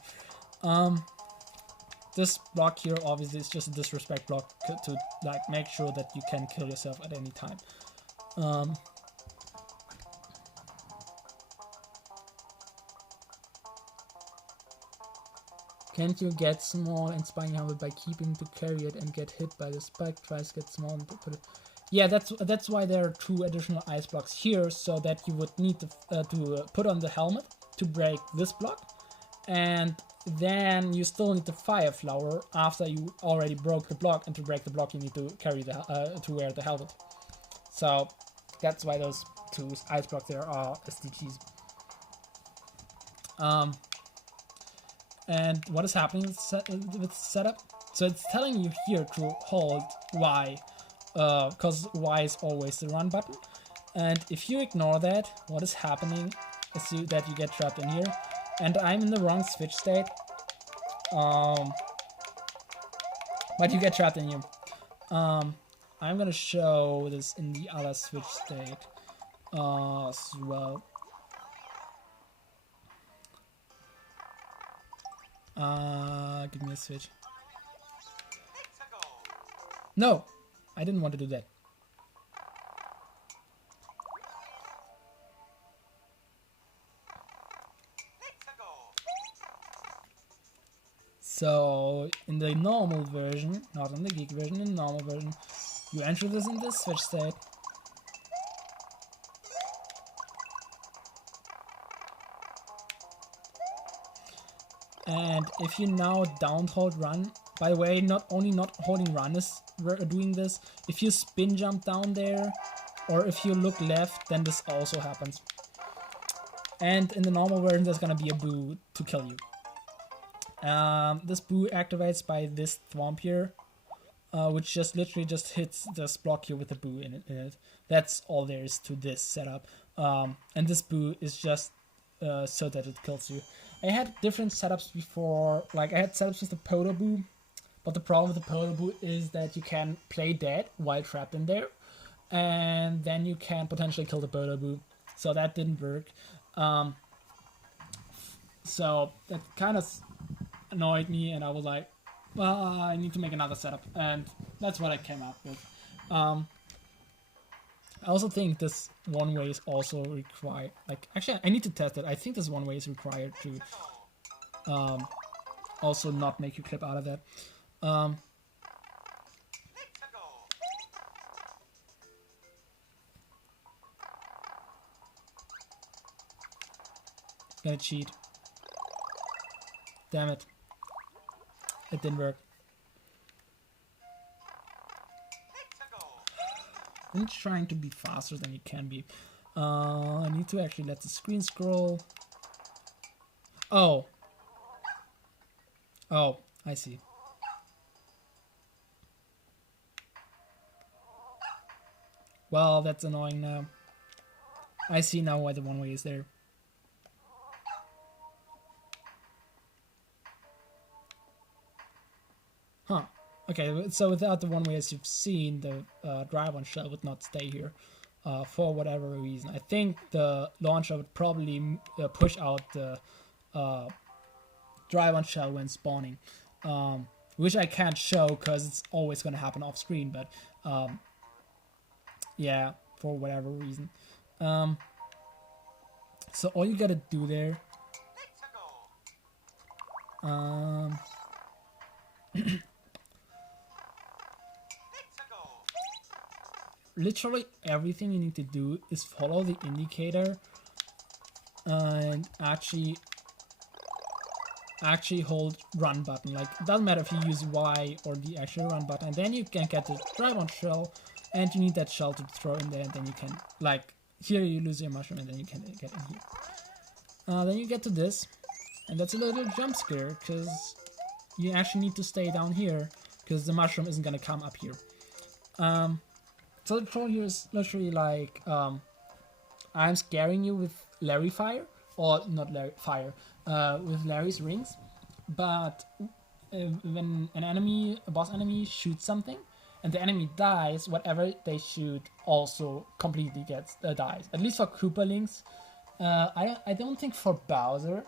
This block here obviously is just a disrespect block to like make sure that you can kill yourself at any time. Can't you get small and spiny helmet by keeping to carry it and get hit by the spike? Tries get small and put it. Yeah, that's why there are 2 additional ice blocks here, so that you would need to put on the helmet to break this block, and then you still need the fire flower after you already broke the block, and to break the block you need to carry the to wear the helmet. So that's why those 2 ice blocks there are SDGs. And what is happening with the setup? So it's telling you here to hold Y because Y is always the run button. And if you ignore that, what is happening is that you get trapped in here. And I'm in the wrong switch state. But you get trapped in here. I'm gonna show this in the other switch state as well. Give me a switch. No, I didn't want to do that. So in the normal version, not in the Geek version, in the normal version, you enter this in this switch state. And if you now down hold run, by the way, not only not holding run is doing this, if you spin jump down there, or if you look left, then this also happens. And in the normal version, there's gonna be a boo to kill you. This boo activates by this Thwomp here, which just literally just hits this block here with a boo in it. That's all there is to this setup. And this boo is just so that it kills you. I had different setups before, like I had setups with the Podo Boo, but the problem with the Podo Boo is that you can play dead while trapped in there, and then you can potentially kill the Podo Boo, so that didn't work. So that kind of annoyed me, and I was like, well, I need to make another setup, and that's what I came up with. I also think this one way is also required. Like, actually, I need to test it. I think this one way is required to also not make you clip out of that. Gonna cheat. Damn it. It didn't work. I'm trying to be faster than you can be. I need to actually let the screen scroll. Oh. Oh, I see. Well, that's annoying now. I see now why the one way is there. Huh. Okay, so without the one way, as you've seen, the drive-on shell would not stay here for whatever reason. I think the launcher would probably push out the drive-on shell when spawning, which I can't show because it's always going to happen off screen, but yeah, for whatever reason. So all you gotta do there literally everything you need to do is follow the indicator and actually hold run button. Like, it doesn't matter if you use Y or the actual run button, and then you can get the drive-on shell, and you need that shell to throw in there, and then you can, like, here you lose your mushroom, and then you can get in here. Then you get to this, and that's a little jump scare, because you actually need to stay down here, because the mushroom isn't gonna come up here. So the control here is literally like, I'm scaring you with Larry fire, or not Larry fire, with Larry's rings, but when a boss enemy shoots something, and the enemy dies, whatever they shoot also completely dies. At least for Koopa-Links. I don't think for Bowser,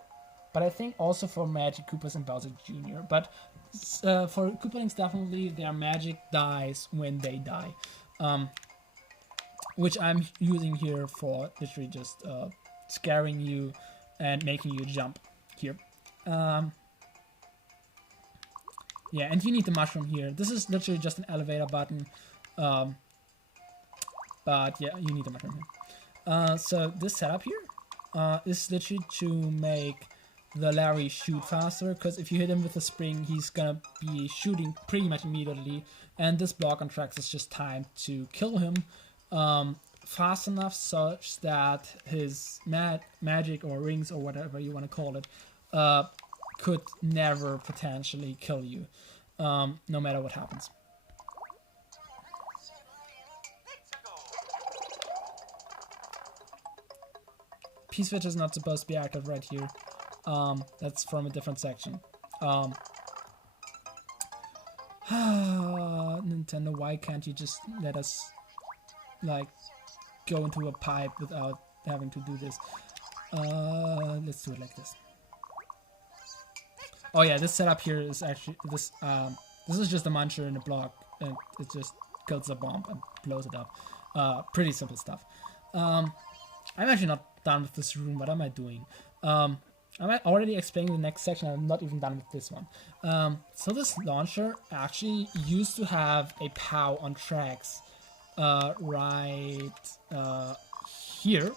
but I think also for Magic Koopas and Bowser Jr. But for Koopa-Links, definitely their magic dies when they die. Which I'm using here for literally just scaring you and making you jump here. Yeah, and you need the mushroom here. This is literally just an elevator button. But yeah, you need the mushroom here. So this setup here is literally to make the Larry shoot faster, because if you hit him with a spring, he's gonna be shooting pretty much immediately, and this block on tracks is just time to kill him fast enough such that his magic or rings or whatever you want to call it could never potentially kill you, no matter what happens. P-switch is not supposed to be active right here. That's from a different section. Nintendo, why can't you just let us, like, go into a pipe without having to do this? Let's do it like this. Oh yeah, this setup here is actually, this is just a muncher in a block, and it just kills the bomb and blows it up. Pretty simple stuff. I'm actually not done with this room. What am I doing? I'm already explaining the next section. I'm not even done with this one. So this launcher actually used to have a POW on tracks right here.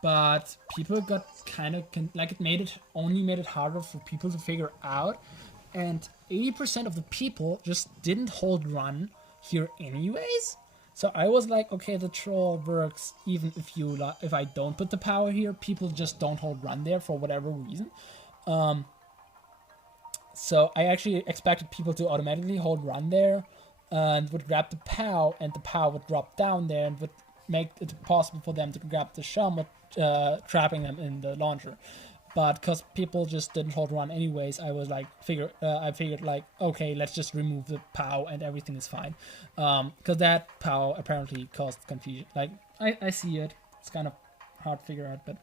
But people got kind of, like, it only made it harder for people to figure out. And 80% of the people just didn't hold run here anyways. So I was like, okay, the troll works even if I don't put the power here. People just don't hold run there for whatever reason. So I actually expected people to automatically hold run there and would grab the POW, and the POW would drop down there and would make it possible for them to grab the shellmet, trapping them in the launcher. But because people just didn't hold run anyways, I was like, I figured like, okay, let's just remove the POW and everything is fine. Because that POW apparently caused confusion. Like, I see it. It's kind of hard to figure out, but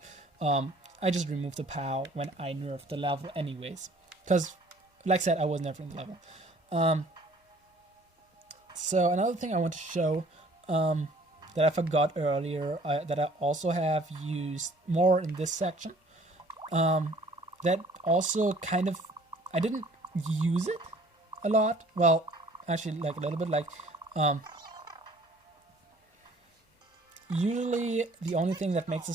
I just removed the POW when I nerfed the level anyways. Because, like I said, I was never in the level. So another thing I want to show that I forgot earlier, that I also have used more in this section, that also kind of, I didn't use it a lot. Well, actually, like a little bit, like, usually the only thing that makes the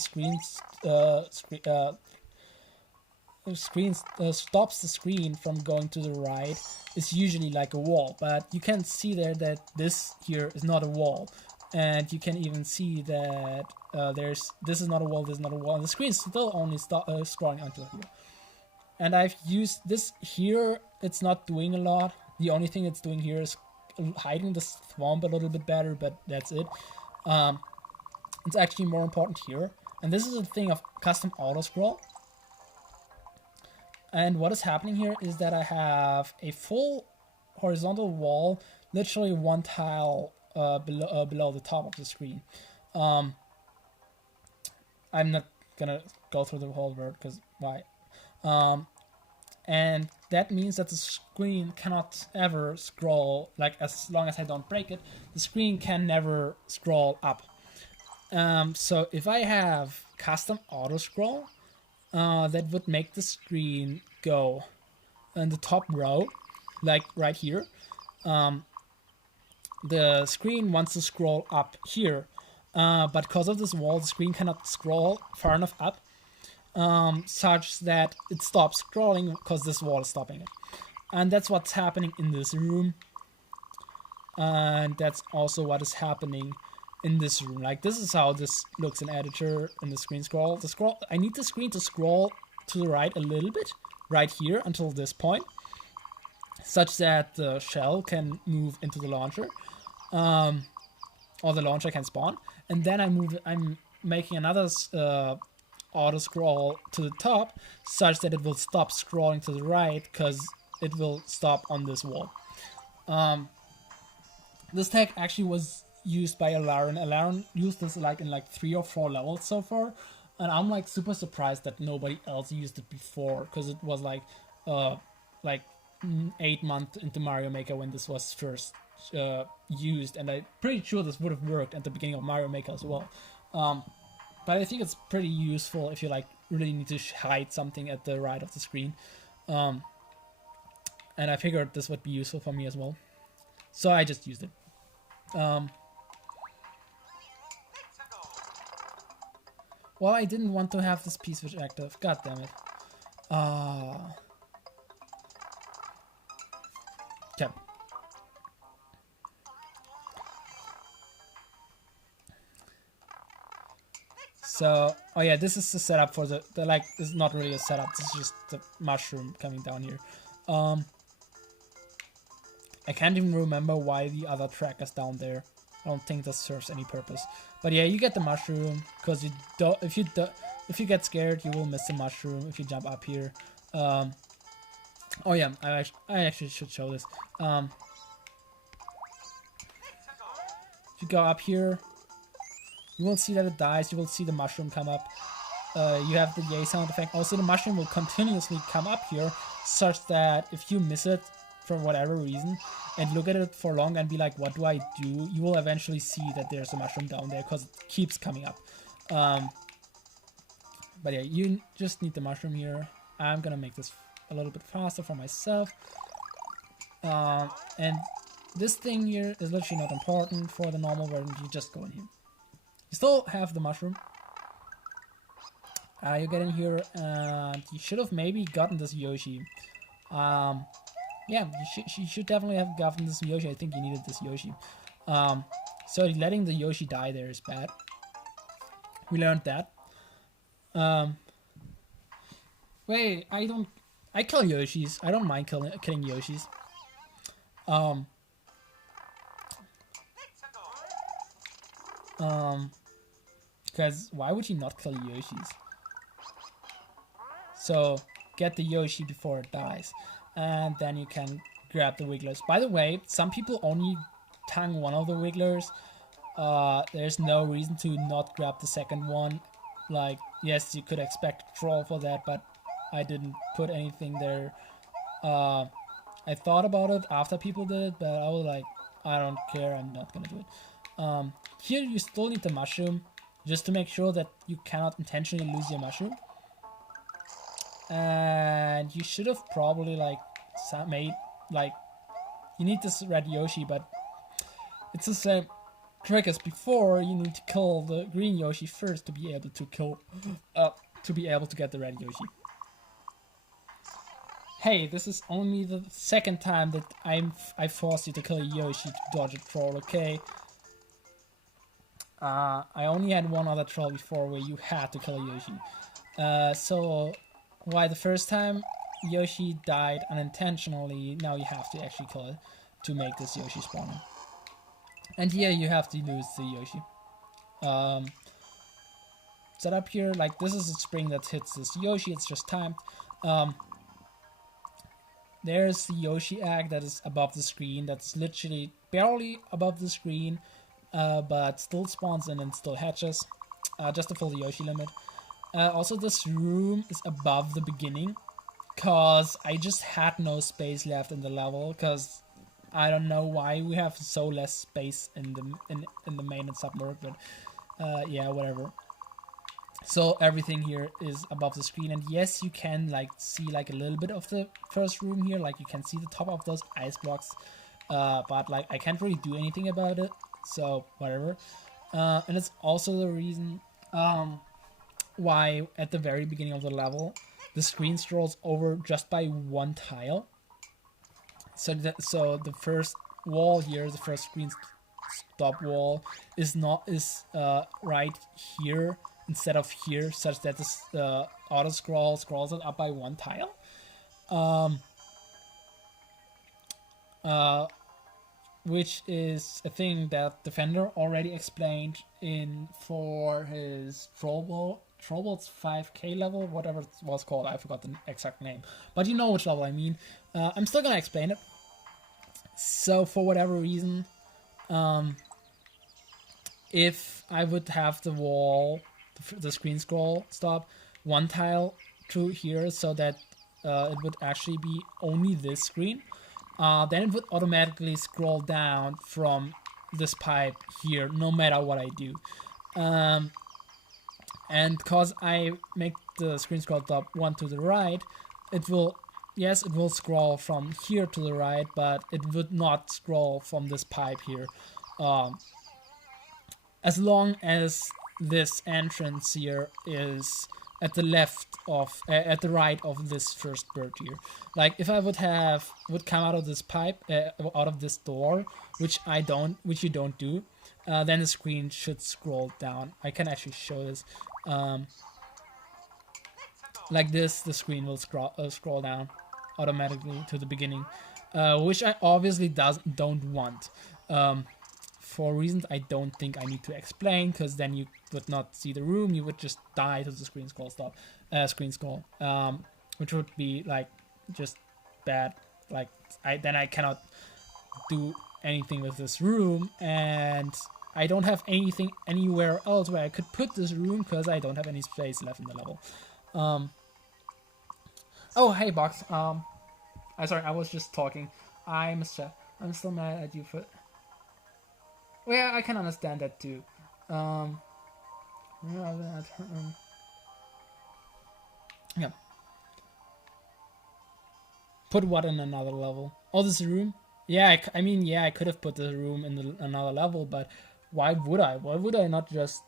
stops the screen from going to the right is usually like a wall. But you can see there that this here is not a wall. And you can even see that this is not a wall, this is not a wall, and the screen's still only scrolling until here. And I've used this here, it's not doing a lot. The only thing it's doing here is hiding the Thwomp a little bit better, but that's it. It's actually more important here. And this is a thing of custom auto scroll. And what is happening here is that I have a full horizontal wall, literally one tile below the top of the screen. I'm not gonna go through the whole word because why? And that means that the screen cannot ever scroll, like, as long as I don't break it, the screen can never scroll up. So if I have custom auto scroll, that would make the screen go in the top row, like right here. The screen wants to scroll up here, but because of this wall, the screen cannot scroll far enough up, such that it stops scrolling because this wall is stopping it. And that's what's happening in this room. And that's also what is happening in this room. Like, this is how this looks in editor in the screen scroll. I need the screen to scroll to the right a little bit, right here until this point, such that the shell can move into the launcher, or the launcher can spawn. And then I'm making another auto scroll to the top, such that it will stop scrolling to the right, because it will stop on this wall. This tag actually was used by Alarin. Alarin used this like in like 3 or 4 levels so far, and I'm like super surprised that nobody else used it before, because it was like 8 months into Mario Maker when this was first used, and I'm pretty sure this would have worked at the beginning of Mario Maker as well. But I think it's pretty useful if you like really need to hide something at the right of the screen. And I figured this would be useful for me as well, so I just used it. Well, I didn't want to have this P-switch active. God damn it. Okay. So, oh yeah, this is the setup for the like, this is not really a setup, this is just the mushroom coming down here. I can't even remember why the other track is down there. I don't think this serves any purpose. But yeah, you get the mushroom because you don't. If you get scared, you will miss the mushroom if you jump up here. Oh yeah, I actually should show this. If you go up here, you won't see that it dies. You will see the mushroom come up. You have the yay sound effect. Also, the mushroom will continuously come up here, such that if you miss it for whatever reason and look at it for long and be like, what do I do? You will eventually see that there's a mushroom down there because it keeps coming up. But yeah, you just need the mushroom here. I'm gonna make this a little bit faster for myself. And this thing here is literally not important for the normal version. You just go in here. You still have the mushroom. You get in here and you should have maybe gotten this Yoshi. Yeah, you should definitely have gotten this Yoshi. I think you needed this Yoshi. So letting the Yoshi die there is bad. We learned that. Wait, I kill Yoshis. I don't mind killing Yoshis. Because why would you not kill Yoshis? So get the Yoshi before it dies, and then you can grab the Wigglers. By the way, some people only tang one of the Wigglers. There's no reason to not grab the second one. Like, yes, you could expect a troll for that, but I didn't put anything there. I thought about it after people did it, but I was like, I don't care, I'm not gonna do it. Here you still need the mushroom, just to make sure that you cannot intentionally lose your mushroom. And you should have probably you need this red Yoshi, but it's the same trick as before. You need to kill the green Yoshi first to be able to get the red Yoshi. Hey, this is only the second time that I forced you to kill a Yoshi to dodge a troll, okay? I only had one other troll before where you had to kill a Yoshi. So why the first time Yoshi died unintentionally, now you have to actually kill it to make this Yoshi spawn in. And here you have to lose the Yoshi. Set up here, like this is a spring that hits this Yoshi, it's just timed. There's the Yoshi egg that is above the screen, that's literally barely above the screen, but still spawns in and still hatches, just to fill the Yoshi limit. Also, this room is above the beginning, cause I just had no space left in the level, cause I don't know why we have so less space in the main and submerge, but yeah, whatever. So everything here is above the screen, and yes, you can see a little bit of the first room here, like you can see the top of those ice blocks, but I can't really do anything about it, so whatever. And it's also the reason why at the very beginning of the level the screen scrolls over just by one tile. So the first wall here, the first screen stop wall, is right here instead of here, such that this auto scrolls it up by one tile. Which is a thing that Defender already explained for his Trollbolt's 5k level, whatever it was called, I forgot the exact name. But you know which level I mean. I'm still gonna explain it. So for whatever reason, if I would have the wall, the screen scroll stop one tile to here, so that it would actually be only this screen, then it would automatically scroll down from this pipe here, no matter what I do. And because I make the screen scroll top one to the right, it will scroll from here to the right, but it would not scroll from this pipe here. As long as this entrance here is at the right of this first bird here. Like if I would come out of this pipe, out of this door, which you don't do, then the screen should scroll down. I can actually show this. Like this, the screen will scroll down automatically to the beginning, which I obviously don't want. for reasons I don't think I need to explain, because then you would not see the room, you would just die to the screen scroll, which would be like just bad. Like I cannot do anything with this room, and I don't have anything anywhere else where I could put this room because I don't have any space left in the level. Oh hey Box, I'm sorry, I was just talking. I'm still mad at you for. Well, yeah, I can understand that too. Yeah. Put what in another level? Oh, this room? Yeah, I mean, yeah, I could have put the room in another level, but why would I? Why would I not just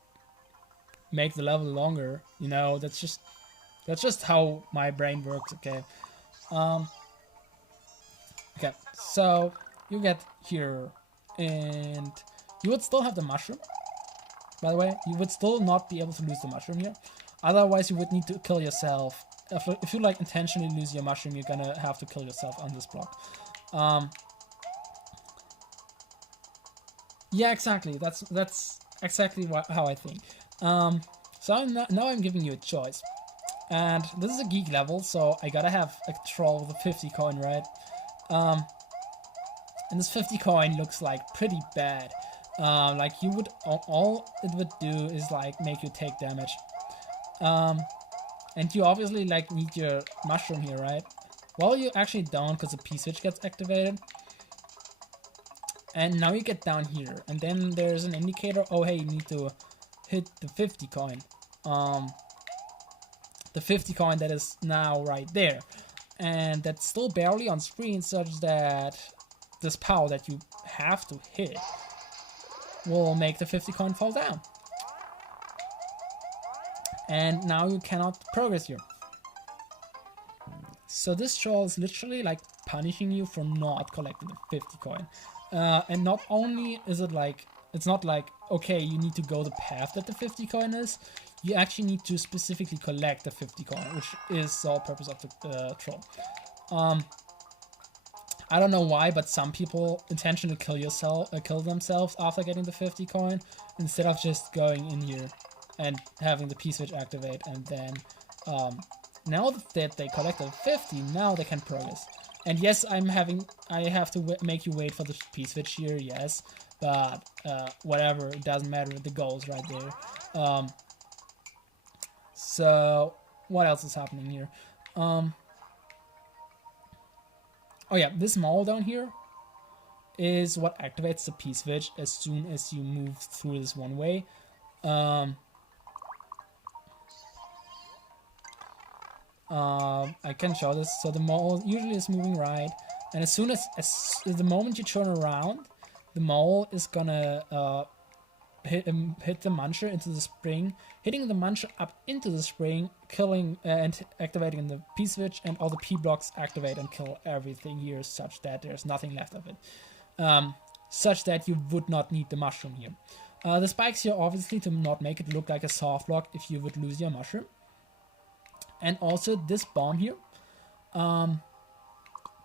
make the level longer? You know, that's just how my brain works. Okay. Okay. So you get here, and you would still have the mushroom. By the way, you would still not be able to lose the mushroom here. Otherwise, you would need to kill yourself. If you like intentionally lose your mushroom, you're gonna have to kill yourself on this block. Yeah, exactly. That's exactly how I think. So now I'm giving you a choice, and this is a geek level, so I gotta have a troll with a 50 coin, right? And this 50 coin looks like pretty bad. Like you would all it would do is like make you take damage. And you obviously like need your mushroom here, right? Well, you actually don't, because the P-switch gets activated. And now you get down here, and then there's an indicator. Oh, hey, you need to hit the 50 coin. The 50 coin that is now right there, and that's still barely on screen, such that this power that you have to hit will make the 50 coin fall down. And now you cannot progress here. So this troll is literally like punishing you for not collecting the 50 coin. And not only is it like, it's not like, okay, you need to go the path that the 50 coin is, you actually need to specifically collect the 50 coin, which is the whole purpose of the troll. I don't know why, but some people intentionally kill themselves after getting the 50 coin, instead of just going in here and having the P-switch activate, and then now that they collected 50, now they can progress. And yes, I have to make you wait for the P-switch here, yes, but whatever, it doesn't matter, the goal is right there. So what else is happening here? Oh yeah, this mall down here is what activates the P-switch as soon as you move through this one way. I can show this. So the mole usually is moving right, and as soon as the moment you turn around, the mole is gonna hit the muncher into the spring, hitting the muncher up into the spring, killing and activating the P switch, and all the P blocks activate and kill everything here, such that there's nothing left of it. Such that you would not need the mushroom here. The spikes here obviously to not make it look like a soft block if you would lose your mushroom. And also this bomb here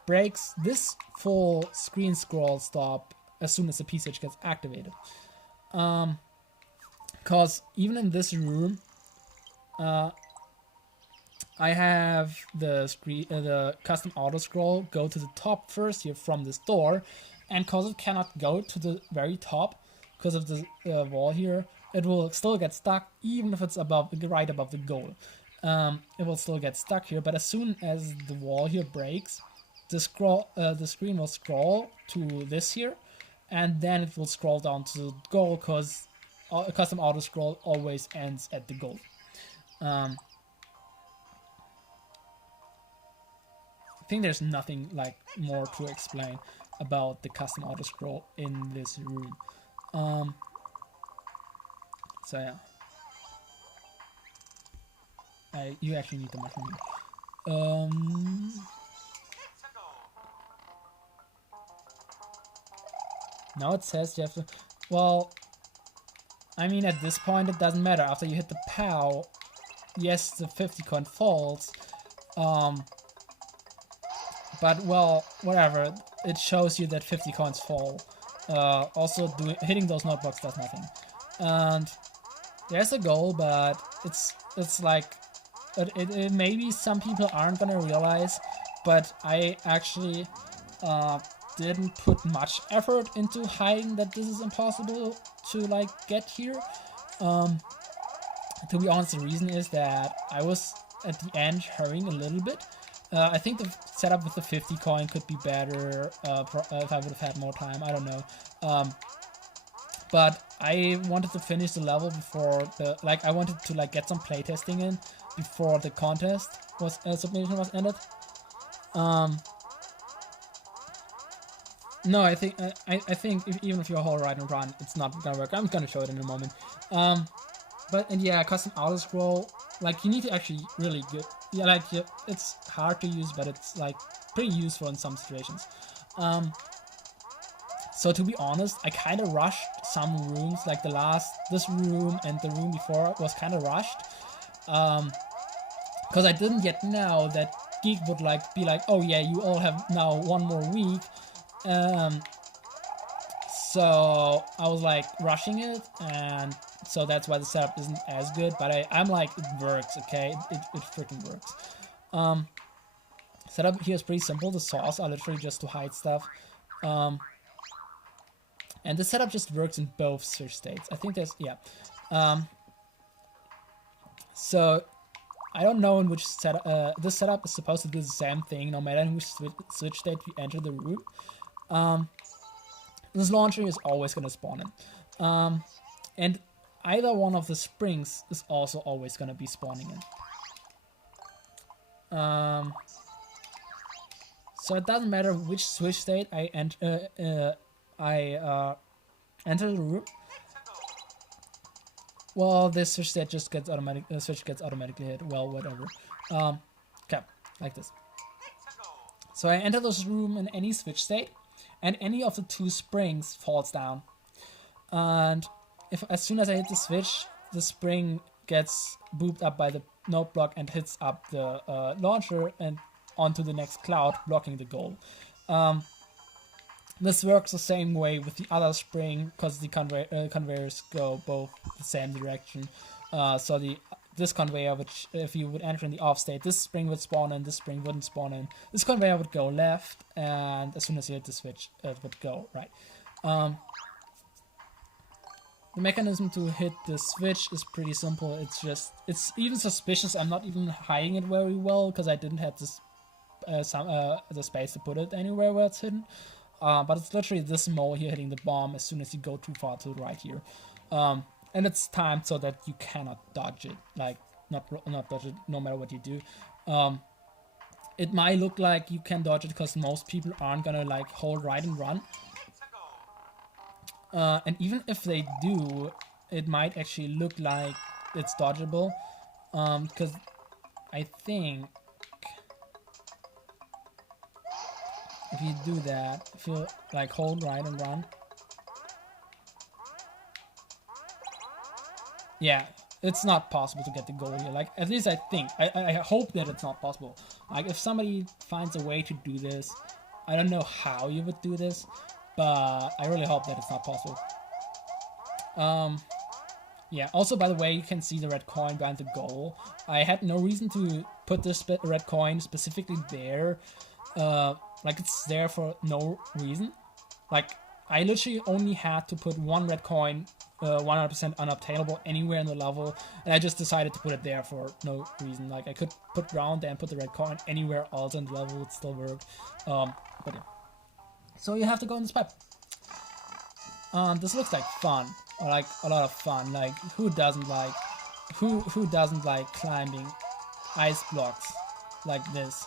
breaks this full screen scroll stop as soon as the P-switch gets activated. Because even in this room, I have the custom auto scroll go to the top first here from this door, and because it cannot go to the very top because of the wall here, it will still get stuck even if it's right above the goal. It will still get stuck here, but as soon as the wall here breaks, the screen will scroll to this here, and then it will scroll down to the goal, because a custom auto scroll always ends at the goal. I think there's nothing like more to explain about the custom auto scroll in this room. So yeah. You actually need the mushroom. Now it says you have to. Well, I mean, at this point it doesn't matter. After you hit the POW, yes, the 50 coin falls. But well, whatever. It shows you that 50 coins fall. Also, hitting those note blocks does nothing. And there's a goal, but it's like it maybe some people aren't gonna realize, but I actually didn't put much effort into hiding that this is impossible to like get here. To be honest, the reason is that I was at the end hurrying a little bit. I think the setup with the 50 coin could be better if I would have had more time. I don't know. But I wanted to finish the level before I wanted to like get some playtesting in before the contest submission was ended. No, I think even if you're a whole ride and run, it's not gonna work. I'm gonna show it in a moment. And yeah, custom auto scroll, like you need to actually really good. Yeah, like it's hard to use, but it's like pretty useful in some situations. So to be honest, I kind of rushed some rooms, like this room and the room before was kind of rushed, because I didn't yet know that Geek would be like, oh yeah, you all have now 1 more week. So I was like rushing it, and so that's why the setup isn't as good. But I'm like, it works, okay? It freaking works. Setup here is pretty simple. The saws are literally just to hide stuff. And the setup just works in both switch states. I think there's, yeah. So I don't know in which setup, this setup is supposed to do the same thing no matter in which switch state we enter the room. This launcher is always going to spawn in. And either one of the springs is also always going to be spawning in. So it doesn't matter which switch state I enter the room. Well, this switch state just gets automatically hit. Well, whatever. Okay, like this. So I enter this room in any switch state, and any of the 2 springs falls down. And as soon as I hit the switch, the spring gets booped up by the note block and hits up the launcher and onto the next cloud, blocking the goal. This works the same way with the other spring, because the conveyors go both the same direction. So this conveyor, which if you would enter in the off state, this spring would spawn in, this spring wouldn't spawn in. This conveyor would go left, and as soon as you hit the switch, it would go right. The mechanism to hit the switch is pretty simple. It's even suspicious. I'm not even hiding it very well, because I didn't have this the space to put it anywhere where it's hidden. But it's literally this mole here hitting the bomb as soon as you go too far to the right here. And it's timed so that you cannot dodge it, like not dodge it no matter what you do. It might look like you can dodge it because most people aren't gonna like hold right and run. And even if they do, it might actually look like it's dodgeable, because I think if you do that, if you like hold right and run, yeah, it's not possible to get the goal here. Like, at least I think. I hope that it's not possible. Like, if somebody finds a way to do this, I don't know how you would do this, but I really hope that it's not possible. Yeah, also, by the way, you can see the red coin behind the goal. I had no reason to put this red coin specifically there. Like, it's there for no reason. Like, I literally only had to put 1 red coin 100% unobtainable anywhere in the level, and I just decided to put it there for no reason. Like, I could put ground there and put the red coin anywhere else in the level, it would still work. But yeah. So you have to go in this pipe. This looks like fun, or like a lot of fun. Like, who doesn't like climbing ice blocks like this?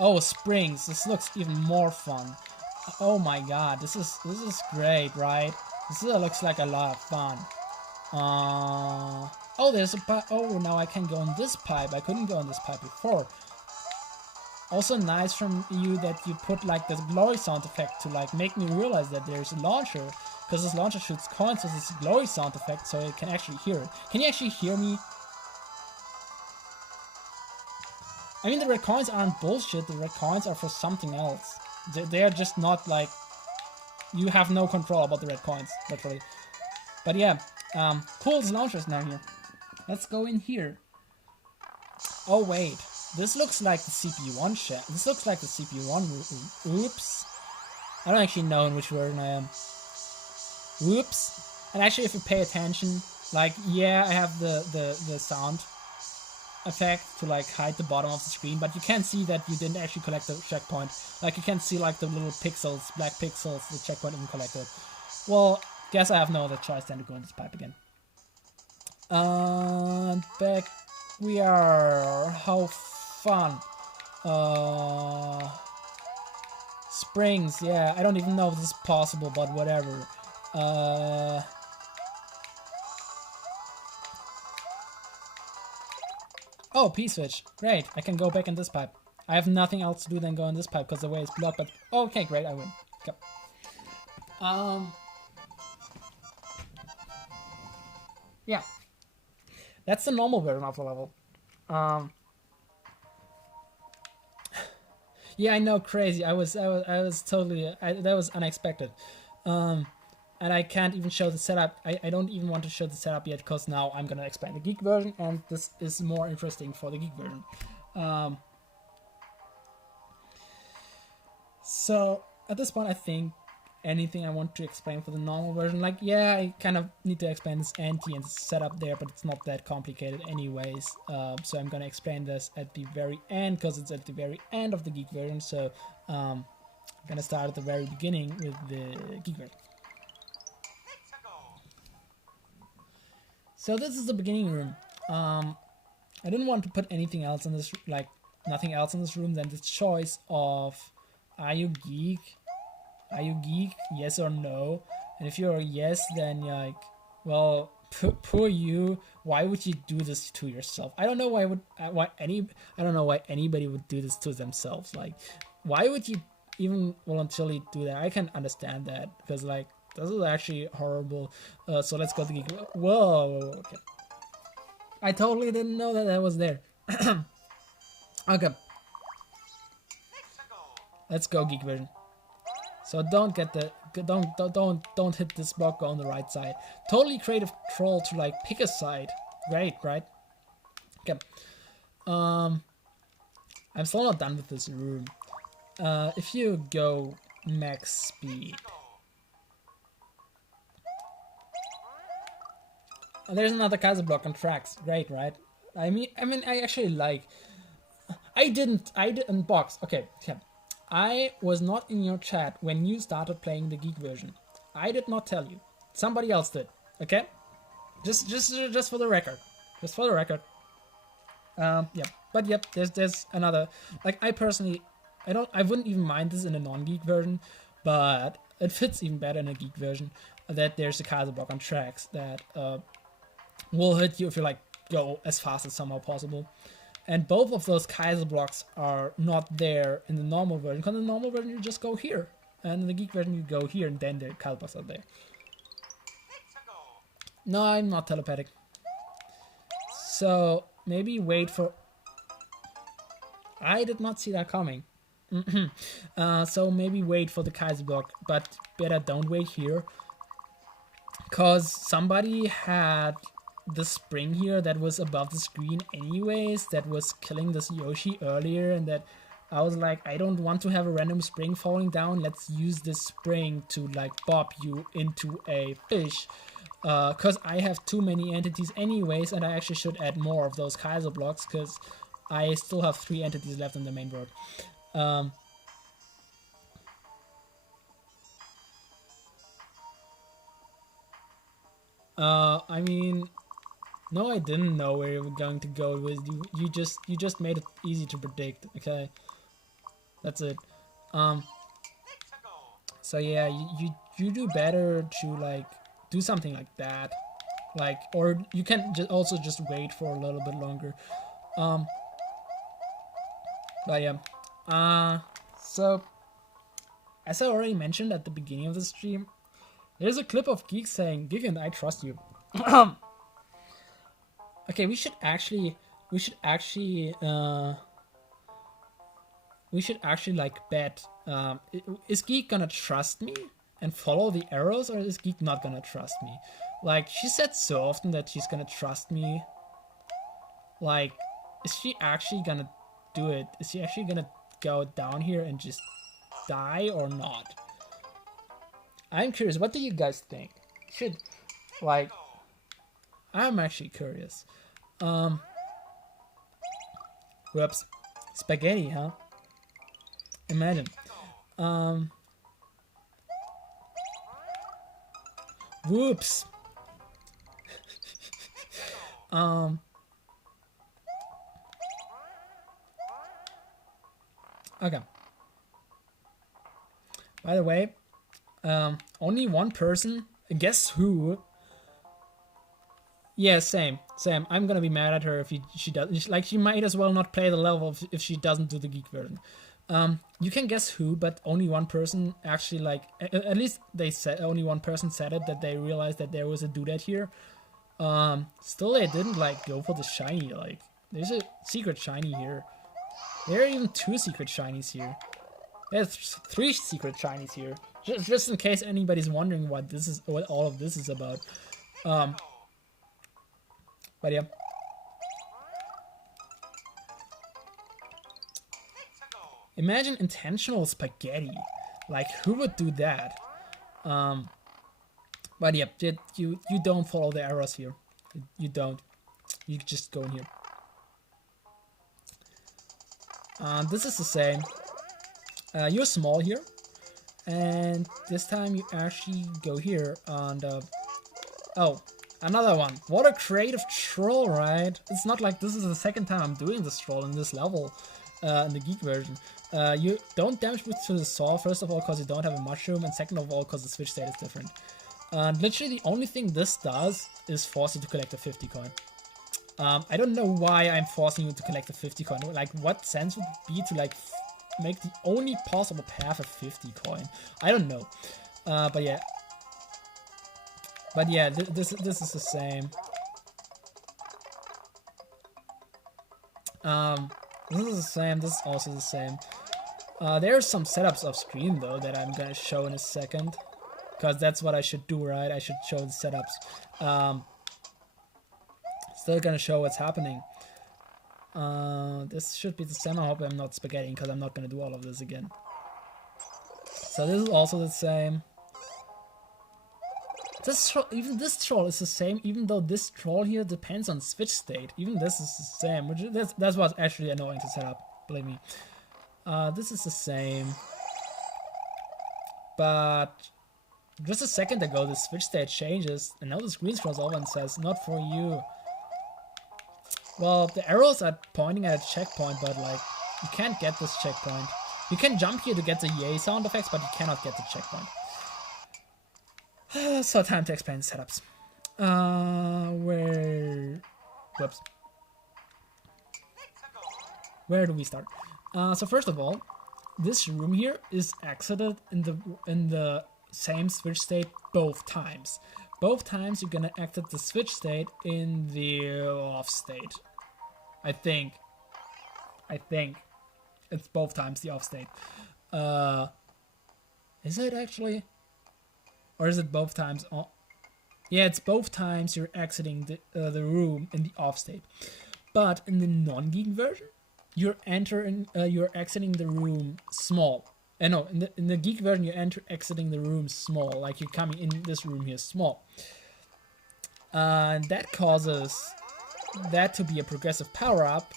Oh, springs. This looks even more fun. Oh my god, this is great, right? This looks like a lot of fun. Oh, there's a pipe. Oh, now I can go in this pipe. I couldn't go in this pipe before. Also nice from you that you put like this glory sound effect to like make me realize that there's a launcher, because this launcher shoots coins with this glory sound effect, so it can actually hear it. Can you actually hear me? I mean, the red coins aren't bullshit. The red coins are for something else. They are just not like you have no control about the red coins, literally. But yeah, cool, there's launchers now here. Let's go in here. Oh wait, this looks like the CPU1 shell. This looks like the CPU1 room. Oops. I don't actually know in which version I am. Whoops. And actually, if you pay attention, like, yeah, I have the sound effect to like hide the bottom of the screen, but you can see that you didn't actually collect the checkpoint. Like, you can see like the little pixels, black pixels, the checkpoint isn't collected. Well, guess I have no other choice than to go in this pipe again. Back we are. How fun. Springs, yeah, I don't even know if this is possible, but whatever. Oh, P-switch. Great, I can go back in this pipe. I have nothing else to do than go in this pipe because the way is blocked, but okay, great, I win. Okay. Yeah. That's the normal version of the level. Yeah, I know, crazy. I was totally, that was unexpected. And I can't even show the setup. I don't even want to show the setup yet because now I'm gonna explain the Geek version, and this is more interesting for the Geek version. So at this point, I think anything I want to explain for the normal version, like, yeah, I kind of need to explain this anti and setup there, but it's not that complicated anyways. So I'm gonna explain this at the very end because it's at the very end of the Geek version. So I'm gonna start at the very beginning with the Geek version. So this is the beginning room. I didn't want to put anything else in this, like nothing else in this room than the choice of, are you geek? Are you geek? Yes or no? And if you're a yes, then you're like, well, poor you. Why would you do this to yourself? I don't know why I don't know why anybody would do this to themselves. Like, why would you even voluntarily do that? I can understand that because like, this is actually horrible. So let's go to Geek. Whoa, okay. I totally didn't know that was there. Okay. Let's go Geek version. So don't get the don't hit this block. Go on the right side. Totally creative control to like pick a side. Great, right? Okay. I'm still not done with this room. If you go max speed. There's another Kaiser block on tracks. Great, right? I mean, I actually like. I didn't box. Okay, yeah. I was not in your chat when you started playing the Geek version. I did not tell you. Somebody else did. Okay, just for the record. Just for the record. Yeah. But yep. There's another. Like, I personally, I wouldn't even mind this in a non-Geek version, but it fits even better in a Geek version. That there's a Kaiser block on tracks that will hit you if you like go as fast as somehow possible. And both of those Kaiser blocks are not there in the normal version, because in the normal version you just go here, and in the Geek version you go here and then the Kaiser blocks are there. No, I'm not telepathic. So maybe wait for. I did not see that coming. So maybe wait for the Kaiser block, but better don't wait here, because somebody had the spring here that was above the screen anyways, that was killing this Yoshi earlier, and that I was like, I don't want to have a random spring falling down, let's use this spring to like bop you into a fish, because I have too many entities anyways, and I actually should add more of those Kaiser blocks because I still have 3 entities left in the main world. I mean, no, I didn't know where you were going to go. It was you just made it easy to predict. Okay, that's it. So yeah, you do better to like do something like that, like, or you can also just wait for a little bit longer. But yeah, so as I already mentioned at the beginning of the stream, there's a clip of Geek saying, "Geek and I trust you." Okay, we should actually like bet. Is Geek gonna trust me and follow the arrows, or is Geek not gonna trust me? Like, she said so often that she's gonna trust me. Like, is she actually gonna do it? Is she actually gonna go down here and just die or not? I'm curious. What do you guys think? Like, I'm actually curious. Whoops. Spaghetti, huh? Imagine. Whoops. Okay. By the way, only one person. Guess who? Yeah, same. I'm gonna be mad at her if she does. Like, she might as well not play the level if she doesn't do the Geek version. You can guess who, but only one person actually, like, at least they said, only one person said it, that they realized that there was a doodad here. Still they didn't, like, go for the shiny. Like, there's a secret shiny here. There are even 2 secret shinies here. There's 3 secret shinies here. Just in case anybody's wondering what all of this is about. But yeah. Imagine intentional spaghetti. Like, who would do that? But yeah, you don't follow the arrows here. You don't. You just go in here. This is the same. You're small here, and this time you actually go here and oh, another one. What a creative troll, right? It's not like this is the second time I'm doing this troll in this level, in the Geek version. You don't damage to the saw, first of all, because you don't have a mushroom, and second of all, because the switch state is different. Literally, the only thing this does is force you to collect a 50 coin. I don't know why I'm forcing you to collect a 50 coin. Like, what sense would it be to, like, make the only possible path a 50 coin? I don't know. But yeah. But yeah, this is the same. This is the same. This is also the same. There are some setups off screen though that I'm gonna show in a second, because that's what I should do, right? I should show the setups. Still gonna show what's happening. This should be the same. I hope I'm not spaghettiing, because I'm not gonna do all of this again. So this is also the same. Even this troll is the same, even though this troll here depends on switch state. Even this is the same, which that's what's actually annoying to set up, believe me. This is the same. But just a second ago, the switch state changes, and now the screen scrolls over and says, "Not for you." Well, the arrows are pointing at a checkpoint, but, like, you can't get this checkpoint. You can jump here to get the yay sound effects, but you cannot get the checkpoint. So time to explain the setups. Whoops. Where do we start? So first of all, this room here is exited in the same switch state both times. Both times you're gonna exit the switch state in the off state. I think it's both times the off state. Is it actually? Or is it both times on? Yeah, it's both times you're exiting the room in the off state. But in the non-Geek version, you're exiting the room small. No, in the Geek version, you're exiting the room small, like you're coming in this room here small. And that causes that to be a progressive power-up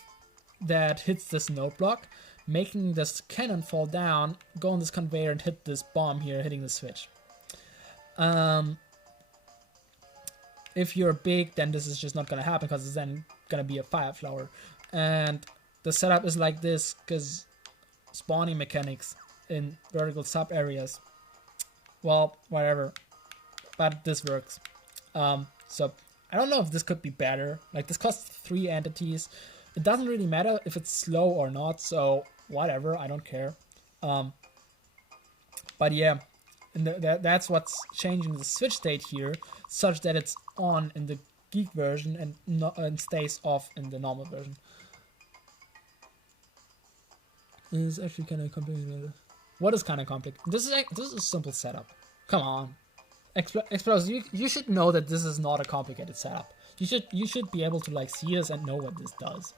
that hits this note block, making this cannon fall down, go on this conveyor, and hit this bomb here, hitting the switch. If you're big, then this is just not gonna happen, because it's then gonna be a fire flower. And the setup is like this, because spawning mechanics in vertical sub areas, well, whatever, but this works. So I don't know if this could be better. Like, this costs 3 entities. It doesn't really matter if it's slow or not, so whatever, I don't care. But yeah, that's what's changing the switch state here, such that it's on in the Geek version and stays off in the normal version. It's actually kind of complicated. What is kind of complicated? This is a simple setup. Come on. Explorers, you should know that this is not a complicated setup. You should be able to like see this and know what this does.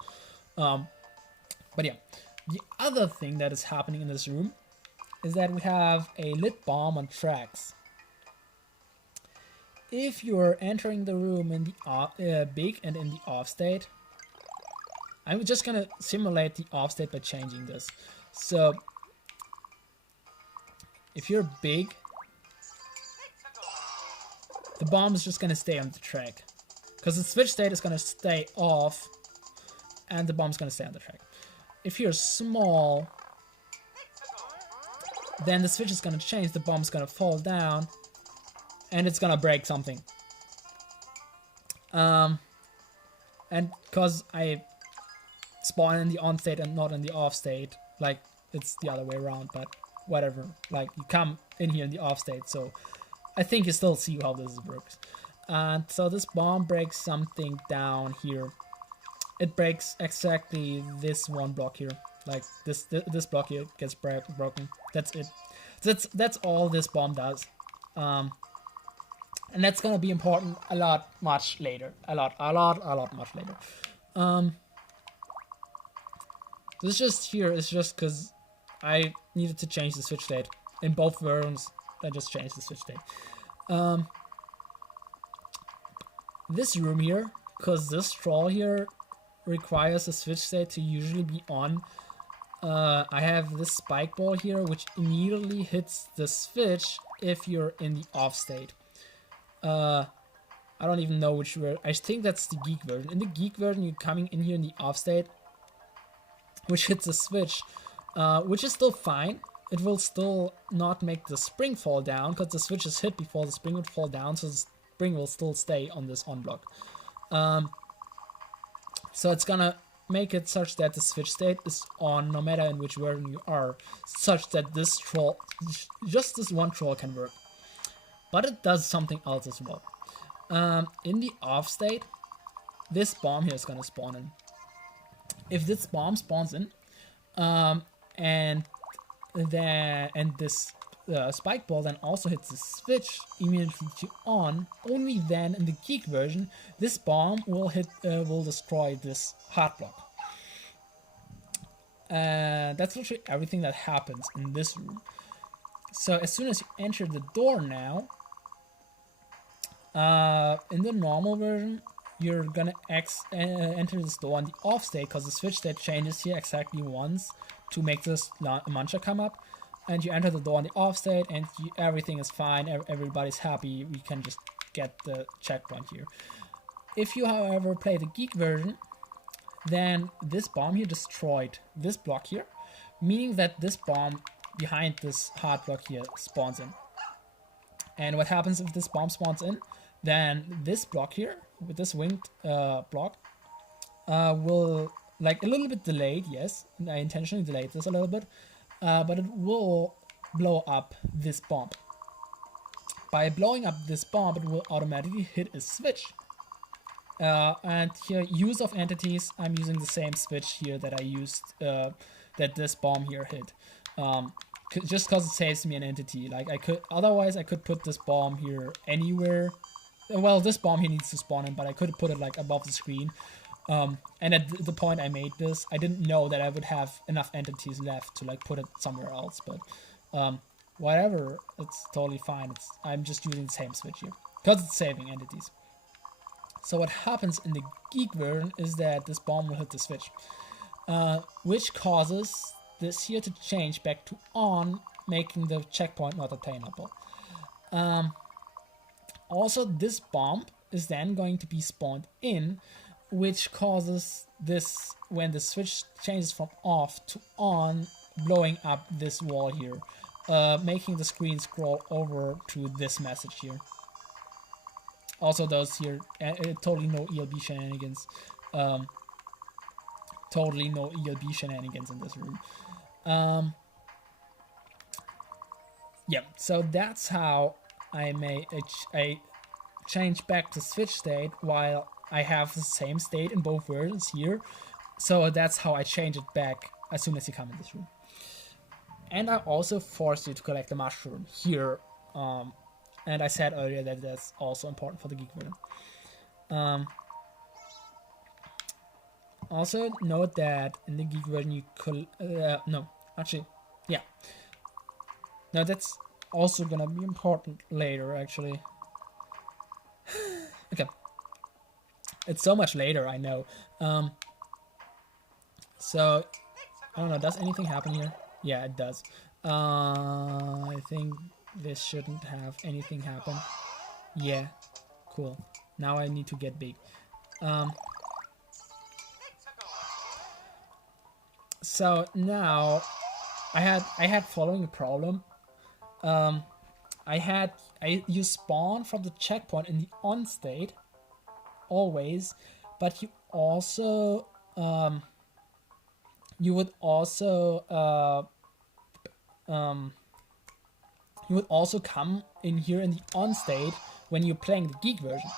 But yeah, the other thing that is happening in this room is that we have a lit bomb on tracks. If you're entering the room in the big and in the off state, I'm just gonna simulate the off state by changing this. So if you're big, the bomb is just gonna stay on the track, because the switch state is gonna stay off, and the bomb's gonna stay on the track. If you're small, then the switch is gonna change, the bomb's gonna fall down, and it's gonna break something. And because I spawn in the on state and not in the off state, like it's the other way around, but whatever. Like you come in here in the off state, so I think you still see how this works. And so this bomb breaks something down here. It breaks exactly this one block here. Like this block here gets broken. That's it. That's all this bomb does. And that's gonna be important a lot much later. A lot much later. This just here is just because I needed to change the switch state. In both versions, I just changed the switch state. This room here, because this troll here requires the switch state to usually be on. I have this spike ball here, which immediately hits the switch if you're in the off state. I don't even know which version. I think that's the Geek version. In the Geek version, you're coming in here in the off state, which hits the switch, which is still fine. It will still not make the spring fall down, because the switch is hit before the spring would fall down, so the spring will still stay on this on block. So it's gonna make it such that the switch state is on no matter in which version you are, such that this troll, just this one troll can work. But it does something else as well. In the off state, this bomb here is gonna spawn in. If this bomb spawns in, and this spike ball then also hits the switch immediately to on, only then in the Geek version, this bomb will destroy this hard block. That's literally everything that happens in this room. So as soon as you enter the door now, in the normal version, you're gonna enter this door on the off state, because the switch state changes here exactly once to make this mancha come up, and you enter the door on the off state, and everything is fine, everybody's happy, we can just get the checkpoint here. If you, however, play the Geek version, then this bomb here destroyed this block here, meaning that this bomb behind this hard block here spawns in. And what happens if this bomb spawns in? Then this block here, with this winged block, will, like, a little bit delayed, yes, I intentionally delayed this a little bit, but it will blow up this bomb. By blowing up this bomb, it will automatically hit a switch. And here, use of entities, I'm using the same switch here that I used, that this bomb here hit. Just because it saves me an entity. Like, otherwise I could put this bomb here anywhere. Well, this bomb here needs to spawn in, but I could put it like above the screen. And at the point I made this, I didn't know that I would have enough entities left to like put it somewhere else. But whatever, it's totally fine. I'm just using the same switch here because it's saving entities. So what happens in the Geek version is that this bomb will hit the switch, which causes this here to change back to on, making the checkpoint not attainable. Also, this bomb is then going to be spawned in, which causes this, when the switch changes from off to on, blowing up this wall here, making the screen scroll over to this message here. Also those here, totally no ELB shenanigans. Totally no ELB shenanigans in this room. Yeah, so that's how I change back to switch state while I have the same state in both versions here. So that's how I change it back as soon as you come in this room. And I also force you to collect the mushroom here And I said earlier that that's also important for the Geek version. Also note that in the Geek version you could no, that's also gonna be important later actually. Okay, it's so much later, I know. So I don't know, does anything happen here? Yeah, it does. I think this shouldn't have anything happen. Yeah, cool. Now I need to get big. So now I had following a problem. You spawn from the checkpoint in the on state always, but you also you would also come in here in the on state when you're playing the Geek version.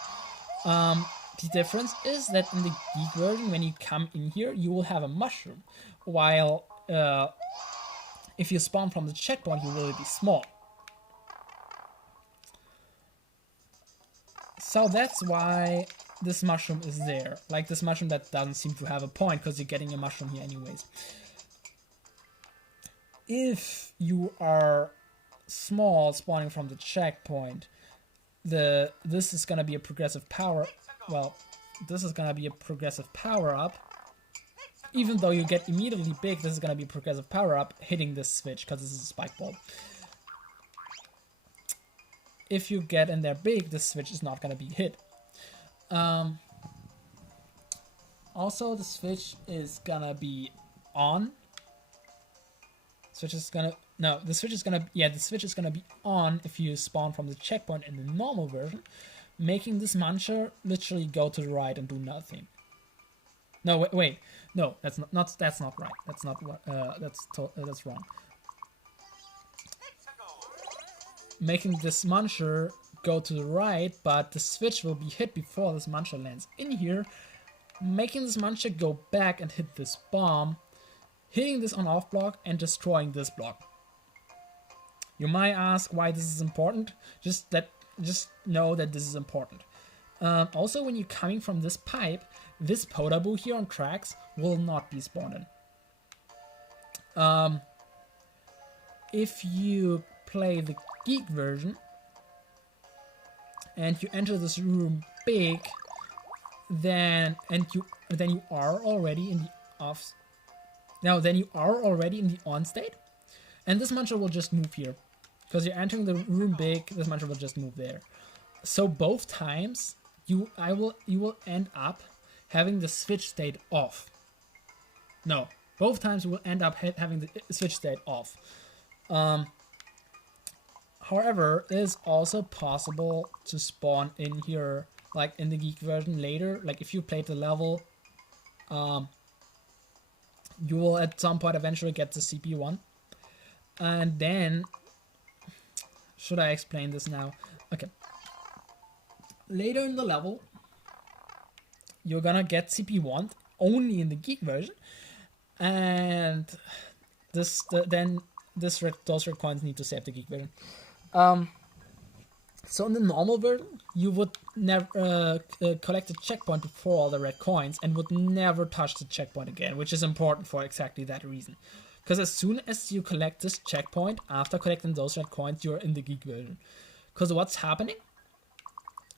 The difference is that in the Geek version, when you come in here, you will have a mushroom, while if you spawn from the checkpoint, you will be small. So that's why this mushroom is there. Like this mushroom that doesn't seem to have a point, because you're getting a mushroom here anyways. If you are small spawning from the checkpoint, this is gonna be a progressive power. Well, this is gonna be a progressive power up. Even though you get immediately big, this is gonna be a progressive power up hitting this switch because this is a spike ball. If you get in there big, this switch is not gonna be hit. Also, the switch is gonna be on. The switch is gonna be on if you spawn from the checkpoint in the normal version, making this muncher literally go to the right and do nothing. No, wait, no, that's not right. That's not what. That's wrong. Making this muncher go to the right, but the switch will be hit before this muncher lands in here, making this muncher go back and hit this bomb, hitting this on-off block and destroying this block. You might ask why this is important. Just know that this is important. Also, when you're coming from this pipe, this Podaboo here on tracks will not be spawned in. If you play the Geek version and you enter this room big, then you are already in the off. Now then you are already in the on state, and this muncher will just move here because you're entering the room big. This muncher will just move there. So both times you will end up having the switch state off. No, both times you will end up having the switch state off. However, it is also possible to spawn in here, like in the Geek version later. Like if you played the level, you will at some point eventually get to CP1. And then, should I explain this now? Okay. Later in the level, you're gonna get CP1 only in the Geek version. And those red coins need to save the Geek version. So in the normal version, you would never collect a checkpoint before all the red coins and would never touch the checkpoint again, which is important for exactly that reason. Because as soon as you collect this checkpoint, after collecting those red coins, you're in the Geek version. Because what's happening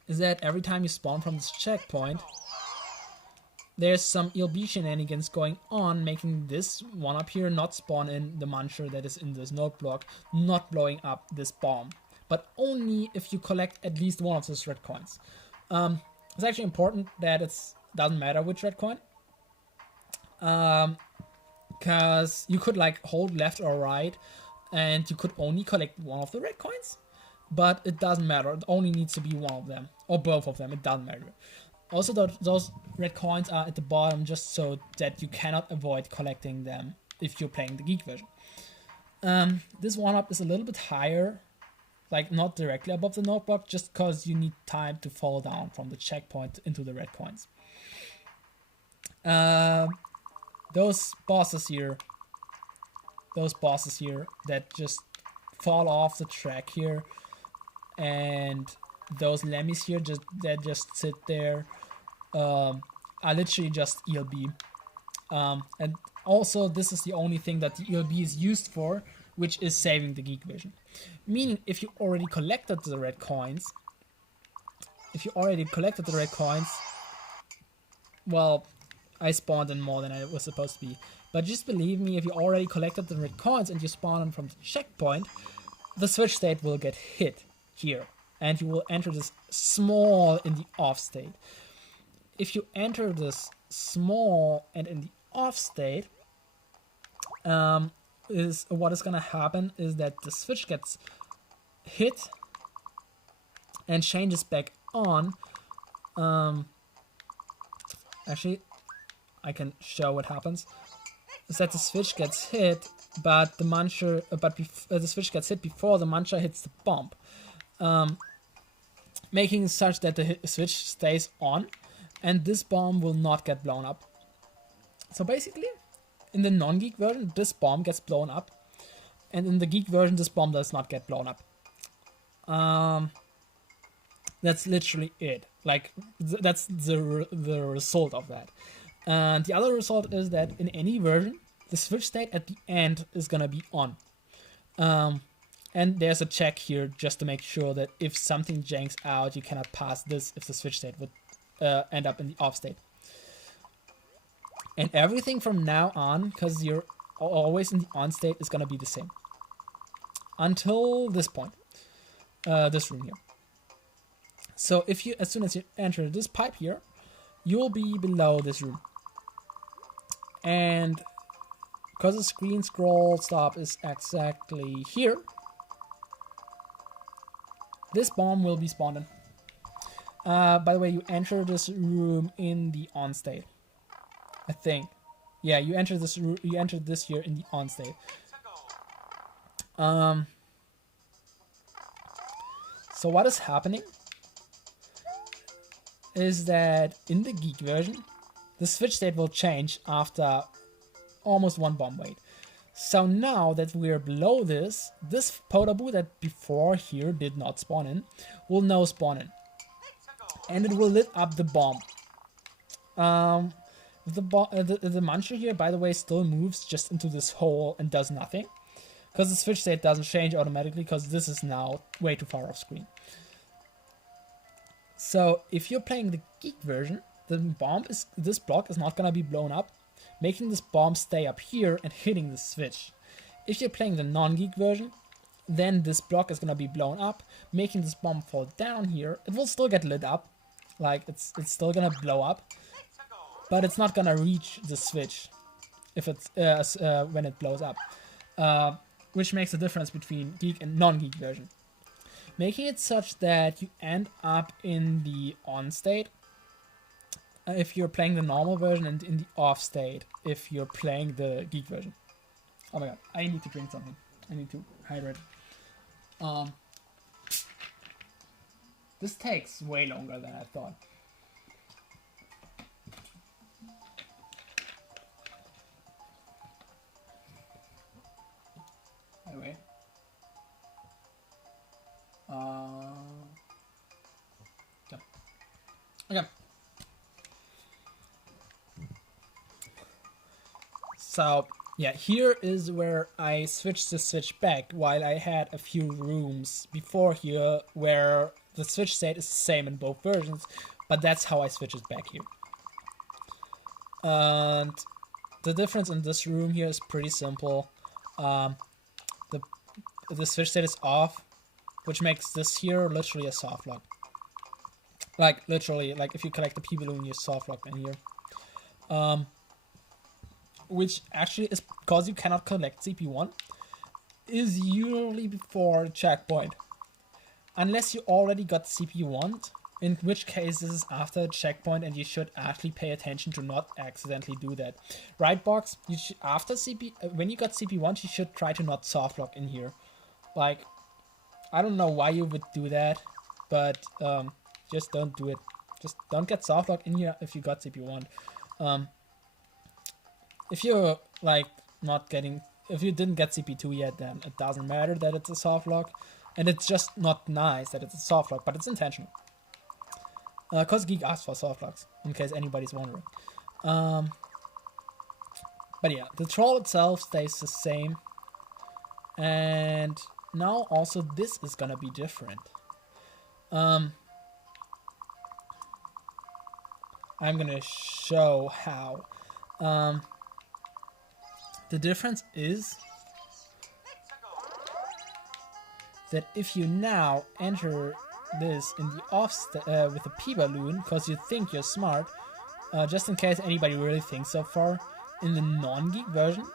is that every time you spawn from this checkpoint, there's some ELB shenanigans going on, making this one up here not spawn in the muncher that is in this node block, not blowing up this bomb. But only if you collect at least one of those red coins. It's actually important that it doesn't matter which red coin. Because you could like hold left or right and you could only collect one of the red coins. But it doesn't matter, it only needs to be one of them. Or both of them, it doesn't matter. Also, those red coins are at the bottom just so that you cannot avoid collecting them if you're playing the Geek version. This one-up is a little bit higher, like not directly above the node block, just because you need time to fall down from the checkpoint into the red coins. Those bosses here that just fall off the track here, and those lemmies here that just sit there are literally just ELB. And also this is the only thing that the ELB is used for, which is saving the Geek version. Meaning if you already collected the red coins, well, I spawned in more than I was supposed to be. But just believe me, if you already collected the red coins and you spawn them from the checkpoint, the switch state will get hit here. And you will enter this small in the off state. If you enter this small and in the off state, what is gonna happen is that the switch gets hit and changes back on. Actually, I can show what happens. Is that the switch gets hit, but the muncher, the switch gets hit before the muncher hits the bomb, making it such that the switch stays on, and this bomb will not get blown up. So basically, in the non-Geek version, this bomb gets blown up, and in the Geek version, this bomb does not get blown up. That's literally it. Like, that's the result of that. And the other result is that in any version, the switch state at the end is gonna be on. And there's a check here just to make sure that if something janks out, you cannot pass this if the switch state would end up in the off state. And everything from now on, because you're always in the on state, is gonna be the same. Until this point. This room here. So if you, as soon as you enter this pipe here, you'll be below this room. And because the screen scroll stop is exactly here, this bomb will be spawned in. By the way, you enter this room in the on state, I think. Yeah, you enter this room. You enter this here in the on state. So what is happening is that in the Geek version, the switch state will change after almost one bomb wait. So now that we're below this Podoboo that before here did not spawn in, will now spawn in. And it will lit up the bomb. The muncher here, by the way, still moves just into this hole and does nothing. Because the switch state doesn't change automatically, because this is now way too far off screen. So if you're playing the Geek version, this block is not gonna be blown up, making this bomb stay up here and hitting the switch. If you're playing the non-Geek version, then this block is gonna be blown up, making this bomb fall down here. It will still get lit up, like it's still gonna blow up, but it's not gonna reach the switch if it's when it blows up, which makes a difference between Geek and non-Geek version. Making it such that you end up in the on state if you're playing the normal version, and in the off state if you're playing the Geek version. Oh my god, I need to drink something. I need to hydrate. This takes way longer than I thought. Anyway. Yeah. Okay. So yeah, here is where I switched the switch back, while I had a few rooms before here where the switch state is the same in both versions, but that's how I switch it back here. And the difference in this room here is pretty simple. The switch state is off, which makes this here literally a soft lock. Like literally, like if you collect the P balloon, you're soft locked in here. Which actually is because you cannot collect CP1, is usually before checkpoint. Unless you already got CP1, in which case this is after a checkpoint, and you should actually pay attention to not accidentally do that. Right, Box? You should, after when you got CP1, you should try to not soft lock in here. Like, I don't know why you would do that, but just don't do it. Just don't get soft lock in here if you got CP1. If you're like not getting, if you didn't get CP2 yet, then it doesn't matter that it's a soft lock. And it's just not nice that it's a soft lock, but it's intentional. Because Geek asked for soft locks, in case anybody's wondering. But yeah, the troll itself stays the same. And now also this is gonna be different. I'm gonna show how. The difference is that if you now enter this in the off with a P balloon, because you think you're smart, just in case anybody really thinks so far, in the non-geek version,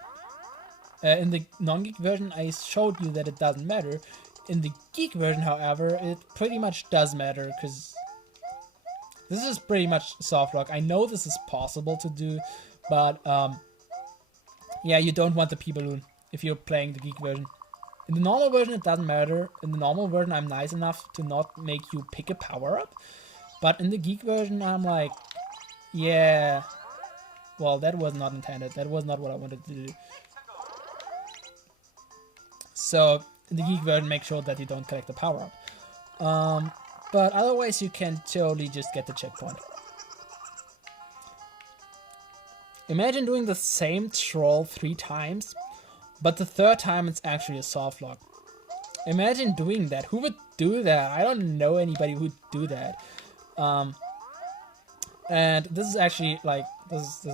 I showed you that it doesn't matter. In the geek version, however, it pretty much does matter, because this is pretty much soft lock. I know this is possible to do, but yeah, you don't want the P balloon if you're playing the geek version. In the normal version, it doesn't matter. In the normal version, I'm nice enough to not make you pick a power-up. But in the Geek version, I'm like, yeah, well, that was not intended. That was not what I wanted to do. So, in the Geek version, make sure that you don't collect the power-up. But otherwise, you can totally just get the checkpoint. Imagine doing the same troll 3 times, but the 3rd time it's actually a soft lock. Imagine doing that. Who would do that? I don't know anybody who would do that. And this is actually like this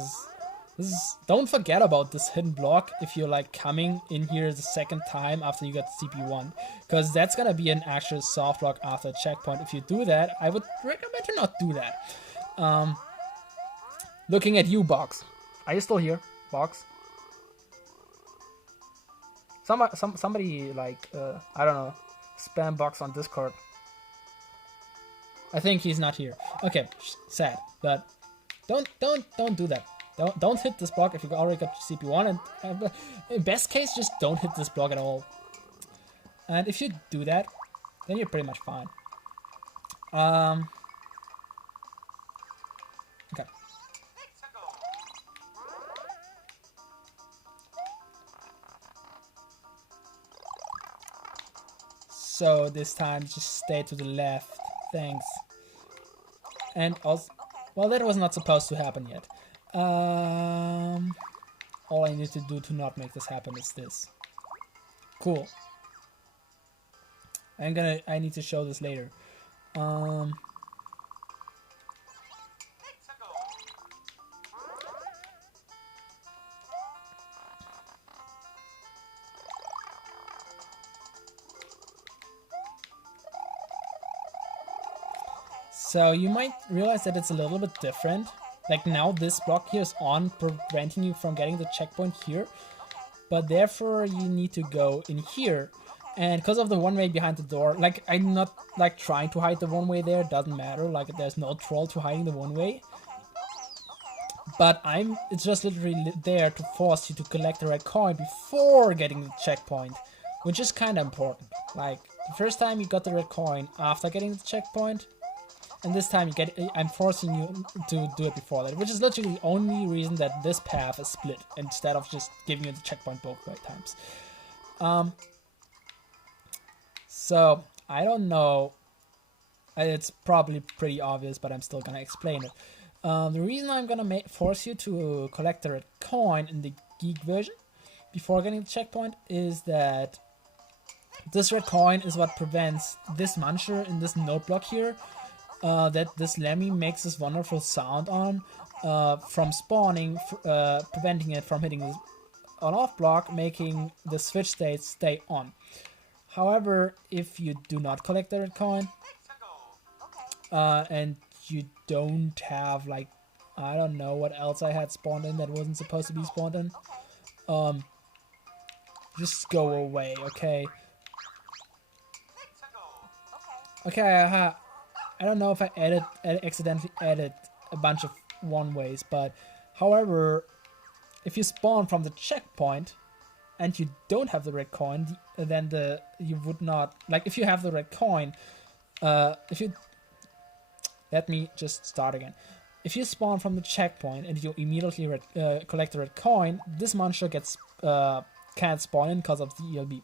is don't forget about this hidden block if you're like coming in here the 2nd time after you got CP1, because that's gonna be an actual soft lock after a checkpoint. If you do that, I would recommend to not do that. Looking at you, Box. Are you still here, Box? Somebody like, I don't know, spam Box on Discord. I think he's not here. Okay, sad, but don't do that. Don't hit this block if you already got CP1, and in best case, just don't hit this block at all. And if you do that, then you're pretty much fine. Okay. So this time, just stay to the left. Thanks. And also, well, that was not supposed to happen yet. All I need to do to not make this happen is this. Cool. I need to show this later. So you might realize that it's a little bit different. Like now this block here is on, preventing you from getting the checkpoint here. But therefore you need to go in here. And because of the one-way behind the door, like I'm not like trying to hide the one-way there, doesn't matter. Like there's no troll to hiding the one-way. But it's just literally there to force you to collect the red coin before getting the checkpoint. Which is kind of important. Like the first time you got the red coin after getting the checkpoint. And this time I'm forcing you to do it before that, which is literally the only reason that this path is split instead of just giving you the checkpoint both times. So I don't know. It's probably pretty obvious, but I'm still gonna explain it. The reason I'm gonna force you to collect the red coin in the Geek version before getting the checkpoint is that this red coin is what prevents this muncher in this note block here. That this Lemmy makes this wonderful sound on from spawning, preventing it from hitting this on-off block, making the switch states stay on. However, if you do not collect the red coin, and you don't have, like, I don't know what else I had spawned in that wasn't supposed to be spawned in, just go away, okay? Okay, I don't know if I accidentally added a bunch of one-ways, but however, if you spawn from the checkpoint and you don't have the red coin, then you would not, like if you have the red coin, let me just start again. If you spawn from the checkpoint and you immediately collect the red coin, this monster can't spawn in because of the ELB.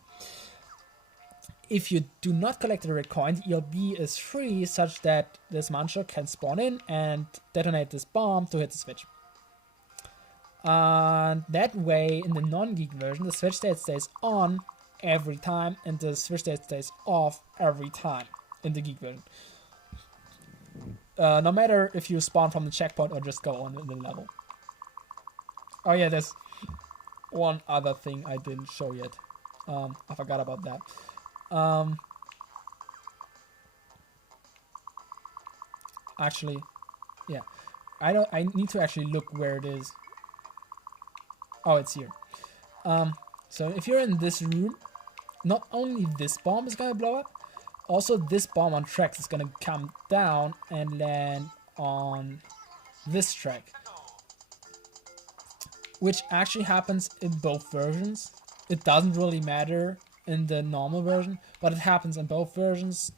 if you do not collect the red coin, the ELB is free such that this Muncher can spawn in and detonate this bomb to hit the switch. That way, in the non-Geek version, the switch state stays on every time and the switch state stays off every time in the Geek version. No matter if you spawn from the checkpoint or just go on in the level. Oh yeah, there's one other thing I didn't show yet. I forgot about that. Actually, yeah, I need to actually look where it is. Oh, it's here. So if you're in this room, not only this bomb is gonna blow up, also this bomb on tracks is gonna come down and land on this track, which actually happens in both versions. It doesn't really matter in the normal version, but it happens in both versions.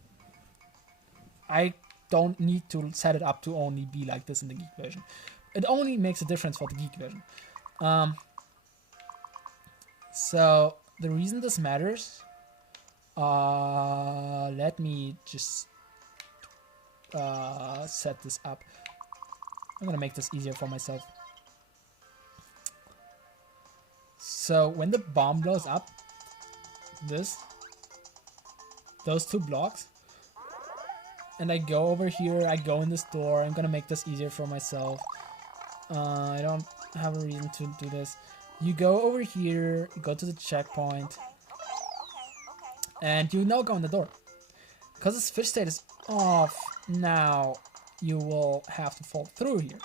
I don't need to set it up to only be like this in the Geek version. It only makes a difference for the Geek version. So the reason this matters, let me just set this up. I'm gonna make this easier for myself. So when the bomb blows up, those two blocks, and I go over here, I go in this door. I'm gonna make this easier for myself. I don't have a reason to do this. You go over here, you go to the checkpoint, and you now go in the door. Because the switch state is off now, you will have to fall through here.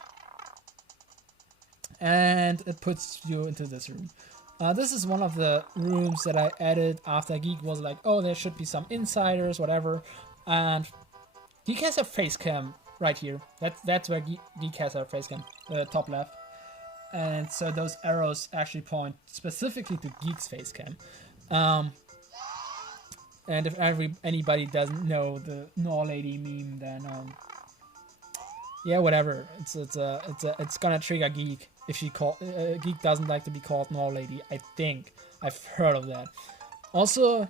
And it puts you into this room. This is one of the rooms that I added after Geek was like, oh, there should be some insiders, whatever. And Geek has a face cam right here. That's where Geek has a face cam, the top left. And so those arrows actually point specifically to Geek's face cam. And if anybody doesn't know the Nor Lady meme, then yeah, whatever. It's gonna trigger Geek if she Geek doesn't like to be called Nor Lady. I think I've heard of that. Also,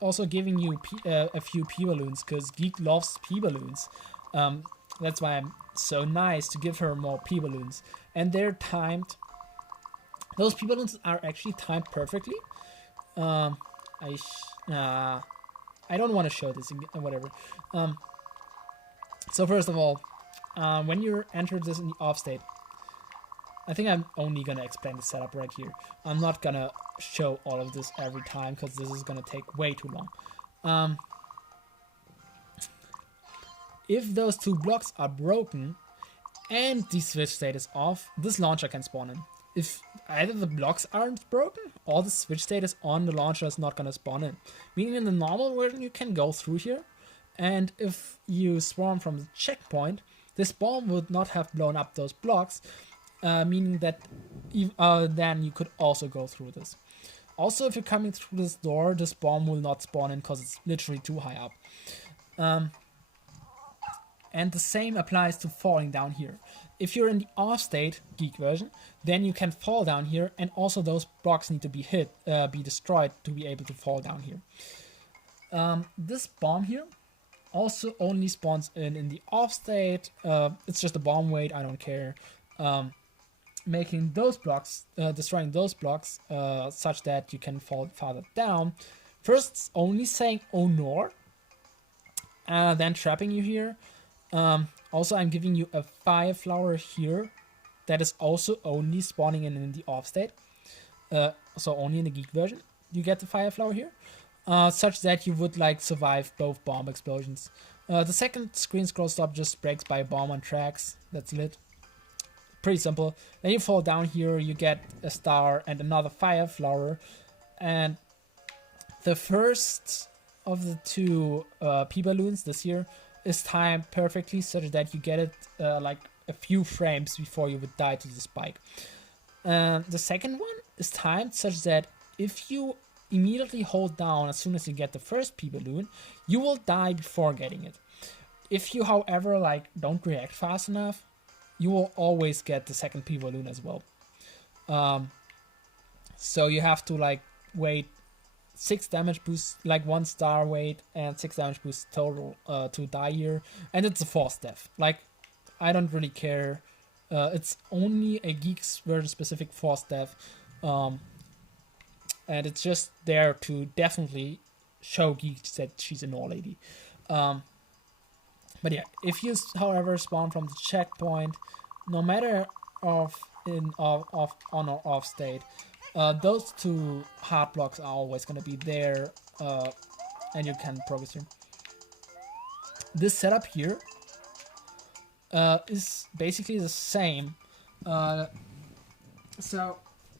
also giving you a few P balloons because Geek loves P balloons. That's why I'm so nice to give her more P balloons, and they're timed. Those P balloons are actually timed perfectly. I don't want to show this, whatever. So first of all, when you enter this in the off state, I think I'm only gonna explain the setup right here. I'm not gonna show all of this every time because this is gonna take way too long. If those two blocks are broken and the switch state is off, this launcher can spawn in. If either the blocks aren't broken or the switch state is on, the launcher is not gonna spawn in. Meaning in the normal version you can go through here, and if you spawn from the checkpoint, this bomb would not have blown up those blocks, meaning that then you could also go through this. Also, if you're coming through this door, this bomb will not spawn in because it's literally too high up. And the same applies to falling down here. If you're in the off state, Geek version, then you can fall down here, and also those blocks need to be be destroyed to be able to fall down here. This bomb here also only spawns in the off state. It's just a bomb weight, I don't care. Making those blocks, destroying those blocks, such that you can fall farther down. First, it's only saying "Oh Nor," then trapping you here. Also, I'm giving you a fire flower here that is also only spawning in the off state. So only in the Geek version you get the fire flower here, such that you would like survive both bomb explosions. The second screen scroll stop just breaks by a bomb on tracks. That's lit. Pretty simple. Then you fall down here, you get a star and another fire flower, and the first of the two P balloons this year is timed perfectly such that you get it like a few frames before you would die to the spike. The second one is timed such that if you immediately hold down as soon as you get the first P balloon, you will die before getting it. If you, however, like don't react fast enough, you will always get the second P balloon as well. So you have to like wait 6 damage boost, like 1 star weight and 6 damage boost total to die here, and it's a force death. Like, I don't really care. It's only a Geeks version specific force death, and it's just there to definitely show Geeks that she's a Nor lady. But yeah, if you, however, spawn from the checkpoint, no matter on or off state, those 2 hard blocks are always going to be there, and you can progress through. This setup here is basically the same. So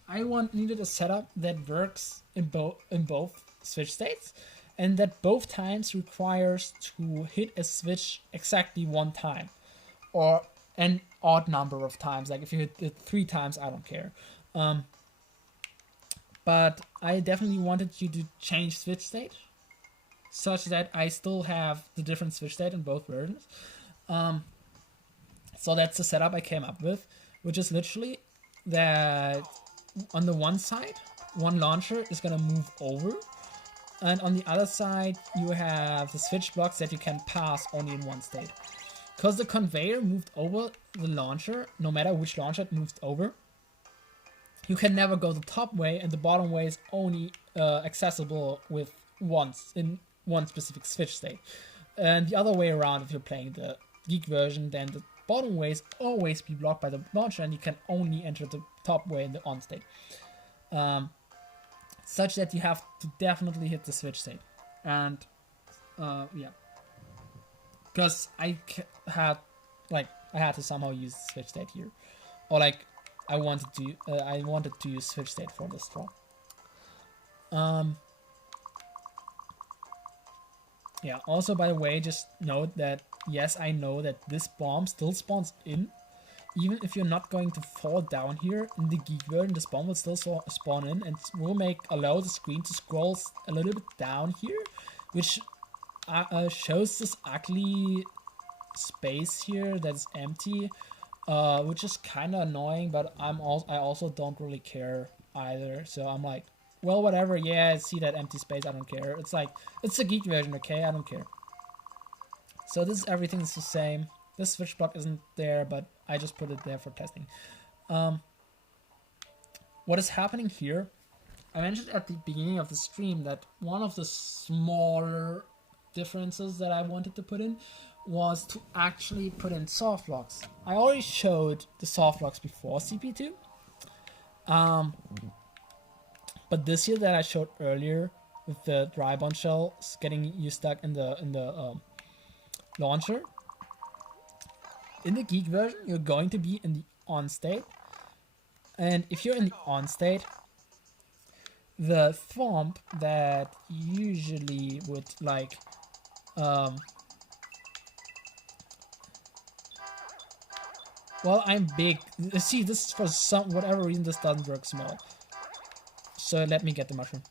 I needed a setup that works in both switch states, and that both times requires to hit a switch exactly 1 time, or an odd number of times. Like if you hit it 3 times, I don't care. But I definitely wanted you to change switch state, such that I still have the different switch state in both versions. So that's the setup I came up with, which is literally that on the one side, one launcher is gonna move over, and on the other side you have the switch blocks that you can pass only in one state. Because the conveyor moved over the launcher, no matter which launcher it moves over, you can never go the top way, and the bottom way is only accessible with once in one specific switch state. And the other way around, if you're playing the Geek version, then the bottom ways always be blocked by the launcher, and you can only enter the top way in the on state. Such that you have to definitely hit the switch state. And yeah, because I had to somehow use switch state here, or like I wanted to use switch state for this draw. Yeah, also, by the way, just note that, yes, I know that this bomb still spawns in. Even if you're not going to fall down here in the Geek version, this bomb will still spawn in, and will allow the screen to scroll a little bit down here, which shows this ugly space here that's empty, which is kind of annoying, but I also don't really care either. So I'm like, well, whatever, yeah, I see that empty space, I don't care. It's like, it's the Geek version, okay, I don't care. So everything is the same. This switch block isn't there, but I just put it there for testing. What is happening here, I mentioned at the beginning of the stream that one of the smaller differences that I wanted to put in was to actually put in soft locks. I already showed the soft locks before CP2. But this here that I showed earlier with the dry bond shell getting you stuck in the launcher. In the Geek version, you're going to be in the on state. And if you're in the on state, the Thwomp that usually would like well, I'm big. See, this for whatever reason this doesn't work small. So let me get the mushroom.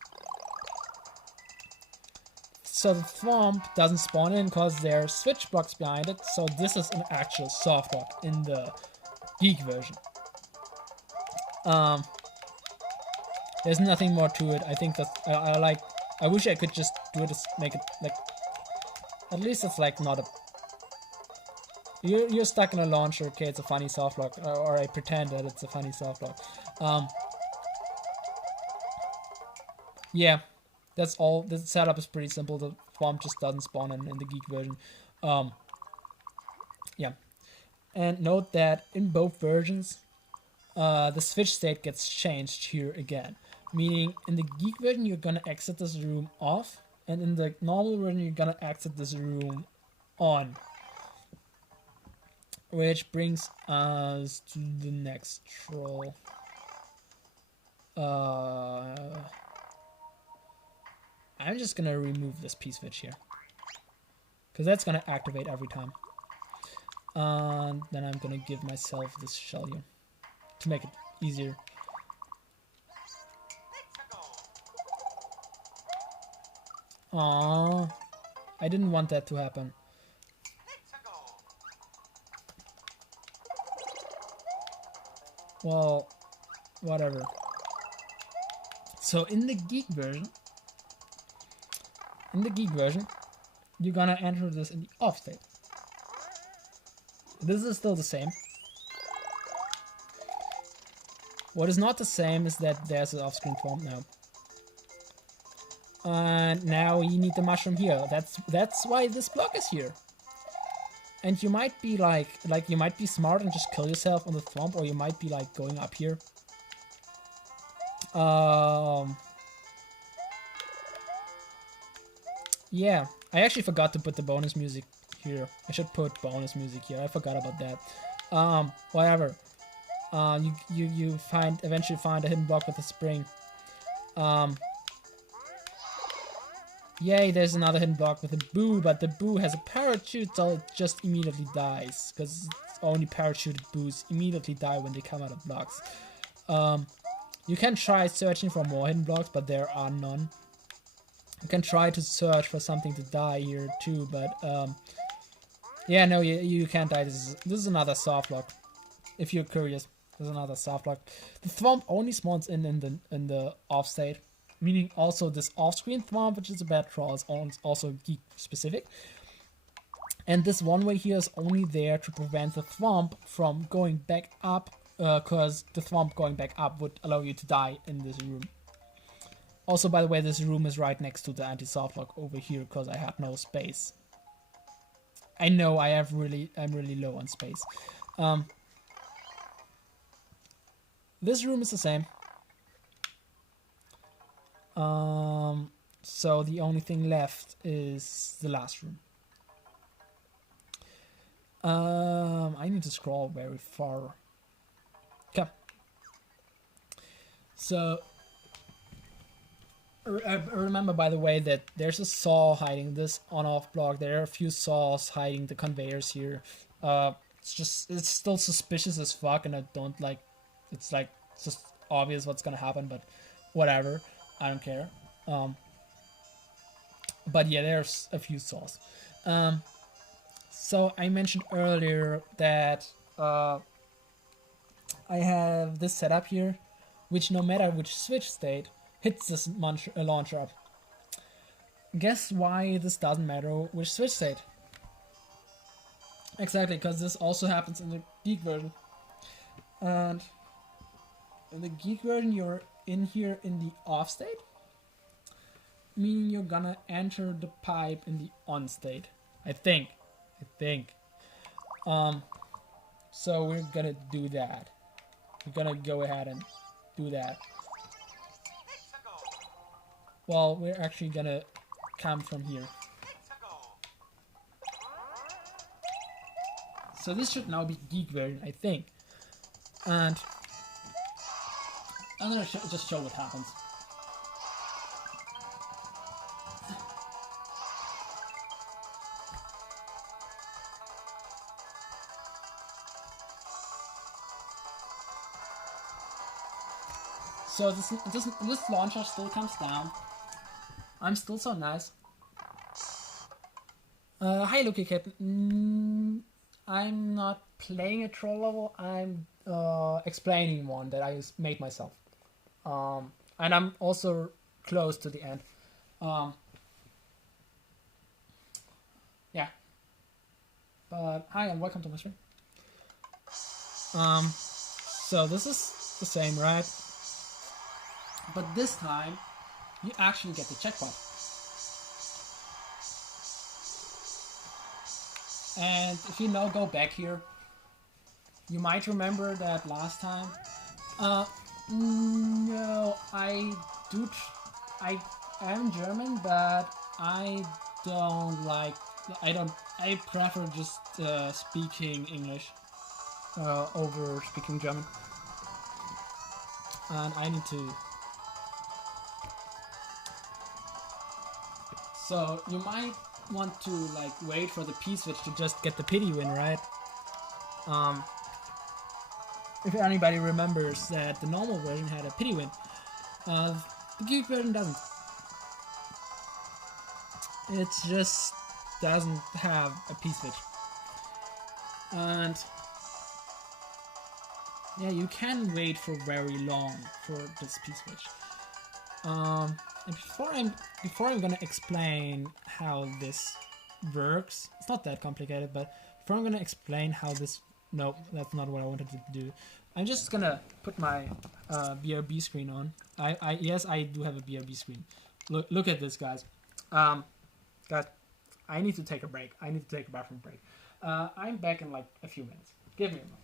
So the Thwomp doesn't spawn in because there are switch blocks behind it. So this is an actual soft lock in the Geek version. There's nothing more to it. I think that I wish I could just do it, make it like, at least it's like not a, you're stuck in a launcher, okay, it's a funny soft lock, or I pretend that it's a funny soft lock. Yeah, that's all. The setup is pretty simple. The Thwomp just doesn't spawn in the Geek version. Yeah, and note that in both versions, the switch state gets changed here again. Meaning, in the Geek version, you're gonna exit this room off, and in the normal version, you're gonna exit this room on. Which brings us to the next troll. I'm just gonna remove this P-switch here, because that's gonna activate every time. And then I'm gonna give myself this shell here to make it easier. Aww, I didn't want that to happen. Well, whatever. So in the Geek version, in the Geek version, you're gonna enter this in the off state. This is still the same. What is not the same is that there's an off-screen Thwomp now. And now you need the mushroom here. That's why this block is here. And you might be like you might be smart and just kill yourself on the Thwomp, or you might be like going up here. Yeah, I actually forgot to put the bonus music here. I should put bonus music here. I forgot about that. Whatever. You eventually find a hidden block with a spring. Yay, there's another hidden block with a boo, but the boo has a parachute, so it just immediately dies, because only parachuted boos immediately die when they come out of blocks. You can try searching for more hidden blocks, but there are none. You can try to search for something to die here too, but yeah, no, you can't die. This is another soft block. If you're curious, there's another soft block. The Thwomp only spawns in the off state. Meaning also this off-screen Thwomp, which is a bad troll, is also Geek specific. And this one way here is only there to prevent the Thwomp from going back up, because the Thwomp going back up would allow you to die in this room. Also, by the way, this room is right next to the anti-soft block over here, because I had no space. I know I'm really low on space. This room is the same. So the only thing left is the last room. I need to scroll very far. Okay. So remember, by the way, that there's a saw hiding this on-off block. There are a few saws hiding the conveyors here. It's still suspicious as fuck, and I don't like. It's like just obvious what's gonna happen, but whatever. I don't care. But yeah, there's a few saws. So I mentioned earlier that I have this setup here, which no matter which switch state hits this launcher up. Guess why this doesn't matter which switch state? Exactly, because this also happens in the Geek version. And in the Geek version, you're in here in the off state, meaning you're gonna enter the pipe in the on state. I think. So we're gonna do that. We're gonna go ahead and do that. Well, we're actually gonna come from here. So this should now be Geek version, I think. And I'm gonna just show what happens. So this launcher still comes down. I'm still so nice. Hi, Lucky Cat. I'm not playing a troll level. I'm explaining one that I made myself. And I'm also close to the end. Yeah. But hi and welcome to my stream. So this is the same, right? But this time, you actually get the checkpoint. And if you now go back here, you might remember that last time. No, I am German, but I prefer just speaking English over speaking German. And I need to. So you might want to wait for the P-switch to just get the pity win, right? If anybody remembers that the normal version had a pity win, the Geek version doesn't. It just doesn't have a P-switch. And yeah, you can wait for very long for this P-switch. And before I'm gonna explain how this works, it's not that complicated, but before I'm gonna explain how this, no, that's not what I wanted to do. I'm just gonna put my BRB screen on. Yes, I do have a BRB screen. Look at this, guys. Guys, I need to take a break. I need to take a bathroom break. I'm back in like a few minutes. Give me a moment.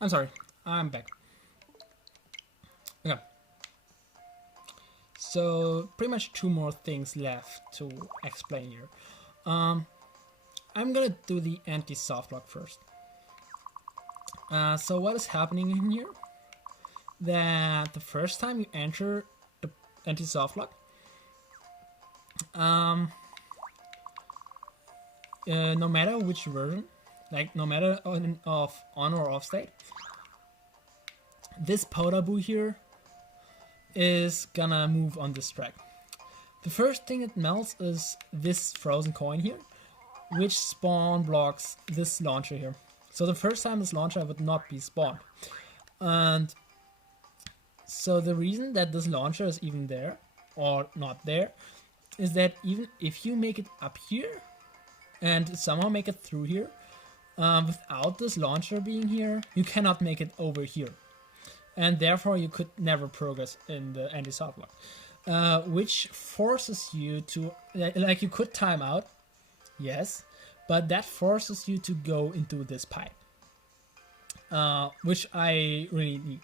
I'm sorry, I'm back. Okay. So pretty much two more things left to explain here. I'm gonna do the anti-soft lock first. So what is happening in here? That the first time you enter the anti-soft lock, no matter which version, like no matter of on or off state, this Potaboo here is gonna move on this track. The first thing it melts is this frozen coin here, which spawn blocks this launcher here. So the first time this launcher would not be spawned. And so the reason that this launcher is even there, or not there, is that even if you make it up here, and somehow make it through here, without this launcher being here, you cannot make it over here. And therefore you could never progress in the anti-soft lock. Which forces you to, like you could time out, yes, but that forces you to go into this pipe. Which I really need.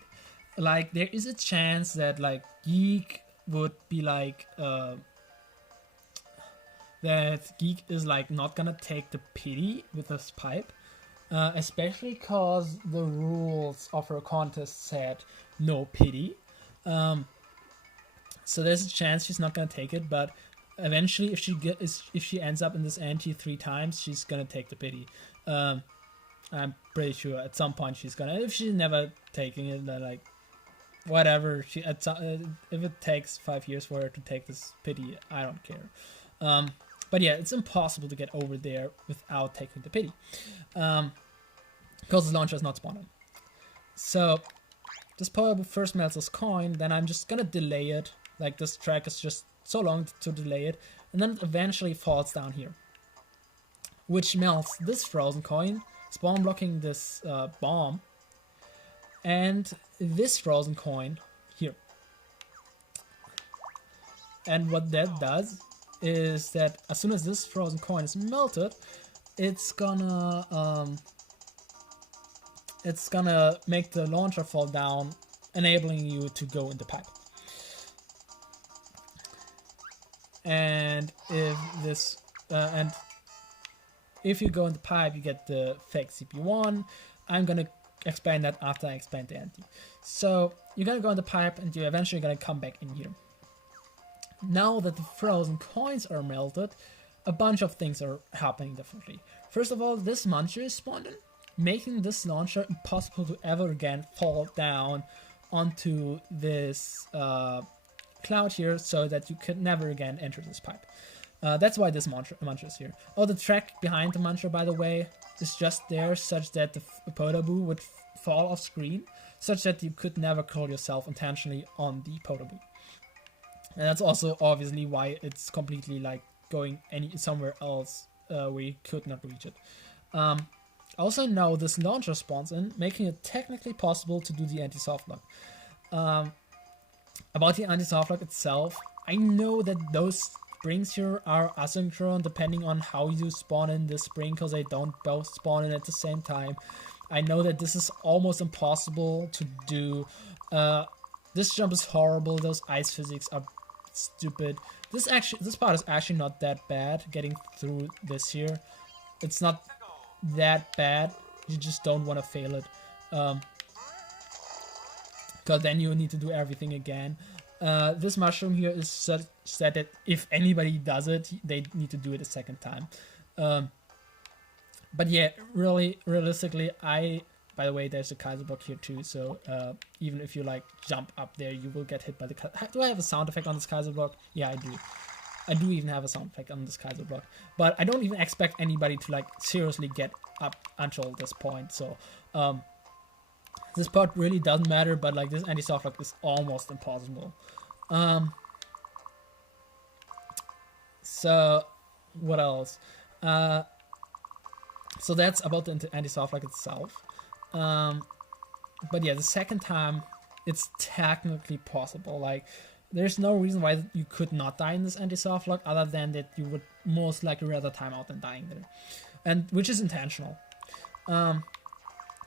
Like there is a chance that like Geek would be like, that Geek is like not gonna take the pity with this pipe. Especially because the rules of her contest said no pity. So there's a chance she's not gonna take it, but eventually if she ends up in this ante 3 times, she's gonna take the pity. I'm pretty sure at some point she's gonna. If she's never taking it, then like whatever. If it takes 5 years for her to take this pity, I don't care. But yeah, it's impossible to get over there without taking the pity. Because the launcher is not spawned. So this Potaboo first melts this coin, then I'm just gonna delay it. Like this track is just so long to delay it, and then it eventually falls down here, which melts this frozen coin, spawn blocking this bomb, and this frozen coin here. And what that does is that as soon as this frozen coin is melted, it's gonna make the launcher fall down, enabling you to go in the pipe. And if you go in the pipe, you get the fake CP1. I'm gonna explain that after I explain the anti. So you're gonna go in the pipe, and you're eventually gonna come back in here. Now that the frozen coins are melted, a bunch of things are happening differently. First of all, this muncher is spawned in, making this launcher impossible to ever again fall down onto this cloud here so that you could never again enter this pipe. That's why this mantra is here. Oh, the track behind the mantra, by the way, is just there such that the Podoboo would fall off screen, such that you could never call yourself intentionally on the Podoboo. And that's also obviously why it's completely like going somewhere else where you could not reach it. Also now this launcher spawns in, making it technically possible to do the anti-softlock. About the anti-softlock itself, I know that those springs here are asynchronous depending on how you spawn in the spring, because they don't both spawn in at the same time. I know that this is almost impossible to do. This jump is horrible, those ice physics are stupid. This part is actually not that bad, getting through this here. It's not that bad, you just don't want to fail it. Because then you need to do everything again. This mushroom here is such that if anybody does it, they need to do it a second time. But yeah, really, realistically, by the way, there's a Kaiser block here too, so even if you like jump up there, you will get hit by the Do I have a sound effect on this Kaiser block? Yeah, I do. I do even have a sound effect on this Kaiser block. But I don't even expect anybody to like seriously get up until this point, so this part really doesn't matter, but like this anti-softlock is almost impossible. So what else? So that's about the anti-softlock itself. But yeah, the second time it's technically possible. Like there's no reason why you could not die in this anti-softlock other than that you would most likely rather time out than dying there, and which is intentional.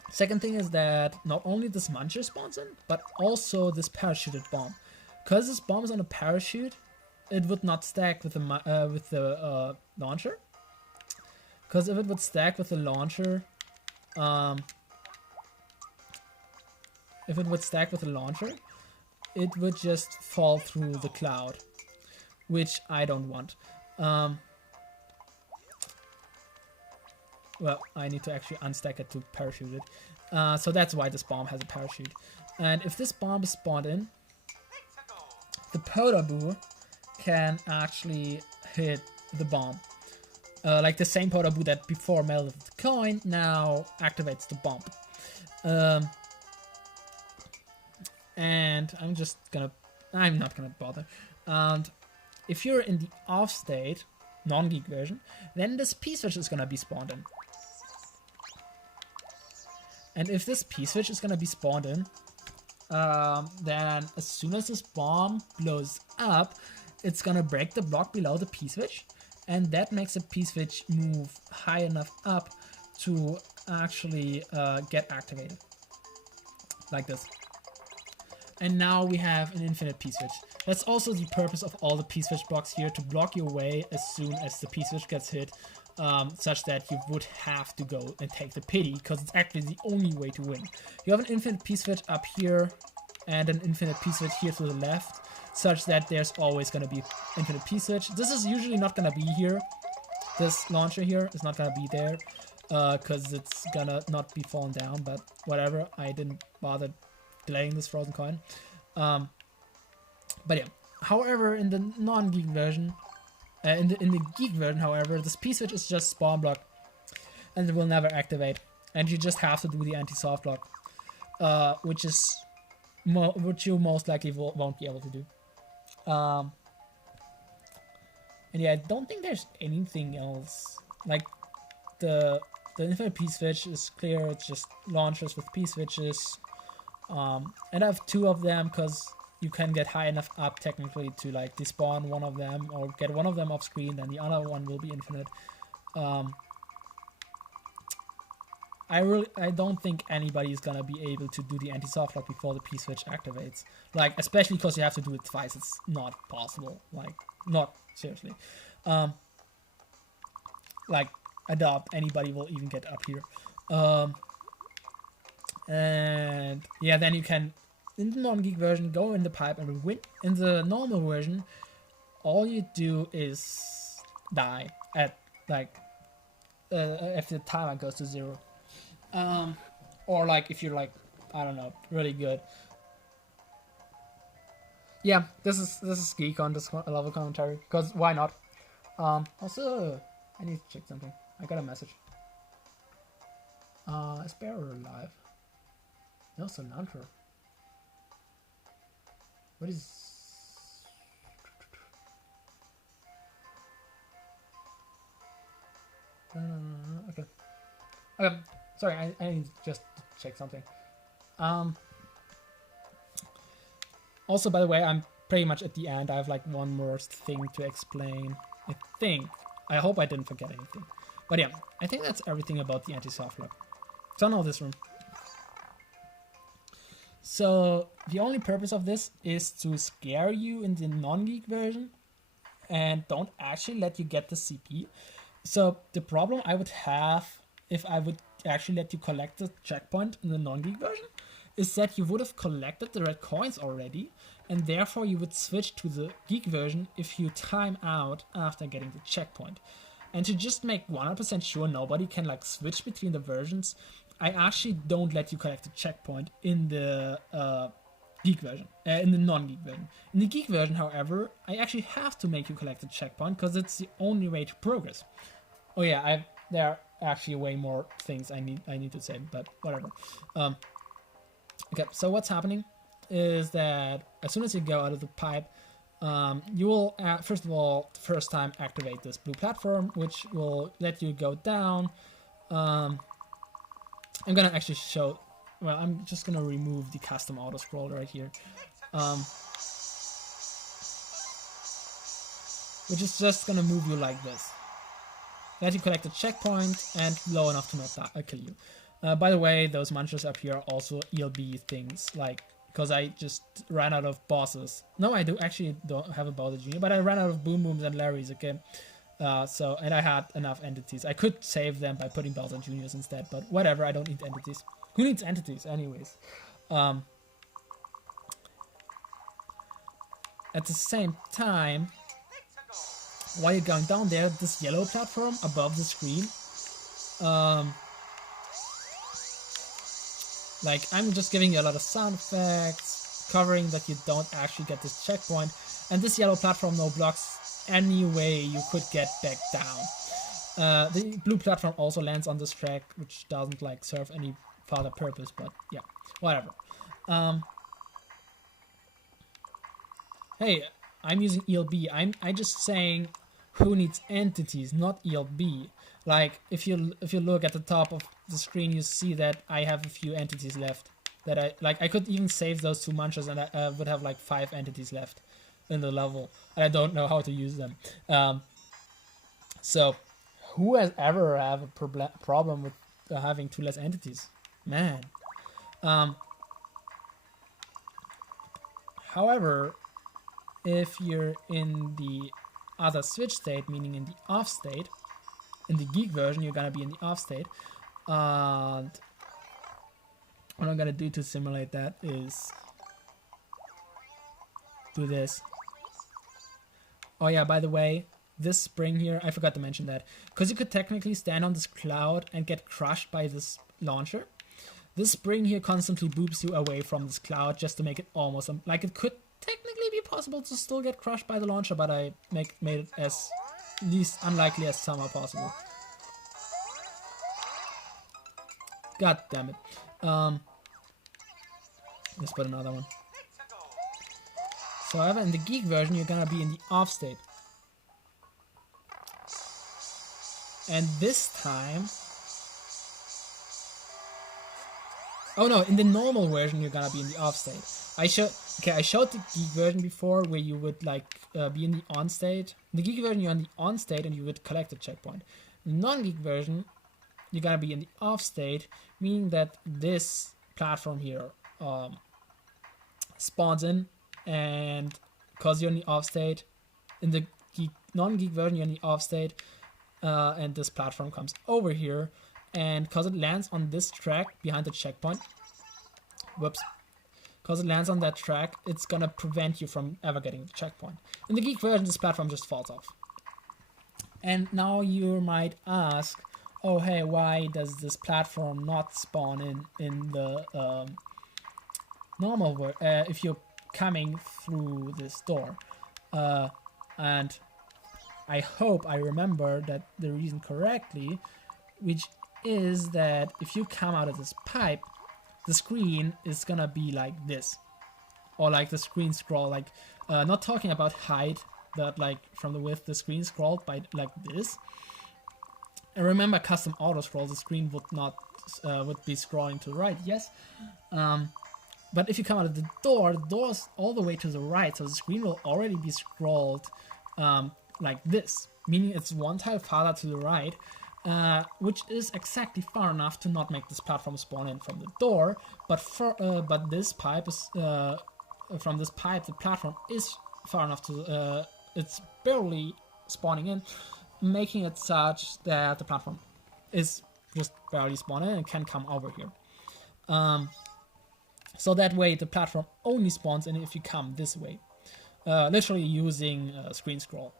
Second thing is that not only this muncher spawns in, but also this parachuted bomb. Because this bomb is on a parachute, it would not stack with the launcher. Because if it would stack with the launcher, it would just fall through the cloud, which I don't want. Well, I need to actually unstack it to parachute it. So that's why this bomb has a parachute. And if this bomb is spawned in, the Podoboo can actually hit the bomb. Like the same Podoboo that before melted the coin now activates the bomb. And I'm not gonna bother. And if you're in the off state, non-geek version, then this P-switch is gonna be spawned in. And if this P-switch is gonna be spawned in, then as soon as this bomb blows up, it's gonna break the block below the P-switch, and that makes the P-switch move high enough up to actually get activated. Like this. And now we have an infinite P-switch. That's also the purpose of all the P-switch blocks here, to block your way as soon as the P-switch gets hit, such that you would have to go and take the pity, because it's actually the only way to win. You have an infinite P-switch up here, and an infinite P-switch here to the left, such that there's always going to be infinite P-switch. This is usually not going to be here. This launcher here is not going to be there, because it's going to not be fallen down, but whatever, I didn't bother delaying this frozen coin. But yeah, however, in the non-geek version, in the geek version, however, this P-switch is just spawn block, and it will never activate, and you just have to do the anti-soft block, which you most likely won't be able to do. And yeah, I don't think there's anything else. Like the infinite P-switch is clear. It's just launchers with P-switches. And I have two of them because you can get high enough up technically to like despawn one of them or get one of them off screen, then the other one will be infinite. I don't think anybody is gonna be able to do the anti-soft lock before the P-switch activates. Like, especially because you have to do it twice. It's not possible. Like, not seriously. Like, I doubt anybody will even get up here. And yeah, then you can, in the non-geek version, go in the pipe and win. In the normal version, all you do is die at like if the timer goes to 0. Or like if you're like, I don't know, really good. yeah, this is Geek on this level commentary, because why not? Also, I need to check something. I got a message. Is Bearer alive? No, Sonantra. What is... Okay. Okay, sorry, I need to just check something. Also, by the way, I'm pretty much at the end. I have like one more thing to explain. I think. I hope I didn't forget anything. But yeah, I think that's everything about the anti-soft lock. Turn off this room. So the only purpose of this is to scare you in the non-geek version and don't actually let you get the CP. So the problem I would have if I would actually let you collect the checkpoint in the non-geek version is that you would have collected the red coins already, and therefore you would switch to the geek version if you time out after getting the checkpoint. And to just make 100% sure nobody can like switch between the versions, I actually don't let you collect the checkpoint in the geek version, in the non-geek version. In the geek version, however, I actually have to make you collect the checkpoint because it's the only way to progress. Oh yeah, there are actually way more things I need to say, but whatever. Okay, so what's happening is that as soon as you go out of the pipe, you will first of all, the first time, activate this blue platform, which will let you go down. I'm gonna actually show. Well, I'm just gonna remove the custom auto scroll right here, which is just gonna move you like this. Let you collect a checkpoint and low enough to not kill you. By the way, those munchers up here are also ELB things, like, because I just ran out of bosses. No, I don't have a Bowser Jr., but I ran out of Boom Booms and Larrys, okay? And I had enough entities. I could save them by putting Bowser Jr.'s instead, but whatever, I don't need entities. Who needs entities, anyways? At the same time, while you're going down there, this yellow platform above the screen, like, I'm just giving you a lot of sound effects, covering that you don't actually get this checkpoint, and this yellow platform now blocks any way you could get back down. The blue platform also lands on this track, which doesn't like serve any further purpose, but yeah, whatever. Hey, I'm using ELB. I'm just saying who needs entities, not ELB. Like, if you look at the top of the screen, you see that I have a few entities left. That I could even save those two munchers, and I would have like 5 entities left in the level, and I don't know how to use them. So, who has ever have a problem with having 2 less entities? Man. However, if you're in the other switch state, meaning in the off state, in the geek version, you're gonna be in the off state. And what I'm gonna do to simulate that is do this. Oh yeah, by the way, this spring here, I forgot to mention that, because you could technically stand on this cloud and get crushed by this launcher. This spring here constantly boops you away from this cloud just to make it almost like it could technically be possible to still get crushed by the launcher, but I made it as least unlikely as somehow possible. God damn it. Let's put another one. So however, in the geek version, you're gonna be in the off state. And this time... Oh no, in the normal version, you're gonna be in the off state. I showed the geek version before, where you would like be in the on state. In the geek version, you're in the on state and you would collect a checkpoint. In the non-geek version, you're gonna be in the off state, meaning that this platform here spawns in, and because you're in the off state, in the non-geek version, you're in the off state, and this platform comes over here, and because it lands on this track behind the checkpoint, because it lands on that track, it's gonna prevent you from ever getting the checkpoint. In the geek version, this platform just falls off. And now you might ask, oh hey, why does this platform not spawn in the normal if you coming through this door. And I hope I remember that the reason correctly, which is that if you come out of this pipe, the screen is gonna be like this. Or like the screen scroll, like, not talking about height, but like from the width, the screen scrolled by like this. And remember, custom auto scroll, the screen would not, would be scrolling to the right, yes. But if you come out of the door's all the way to the right, so the screen will already be scrolled like this, meaning it's one tile farther to the right, which is exactly far enough to not make this platform spawn in from the door, but this pipe is, from this pipe, the platform is far enough to, it's barely spawning in, making it such that the platform is just barely spawning and can come over here. So that way the platform only spawns in if you come this way, literally using screen scroll.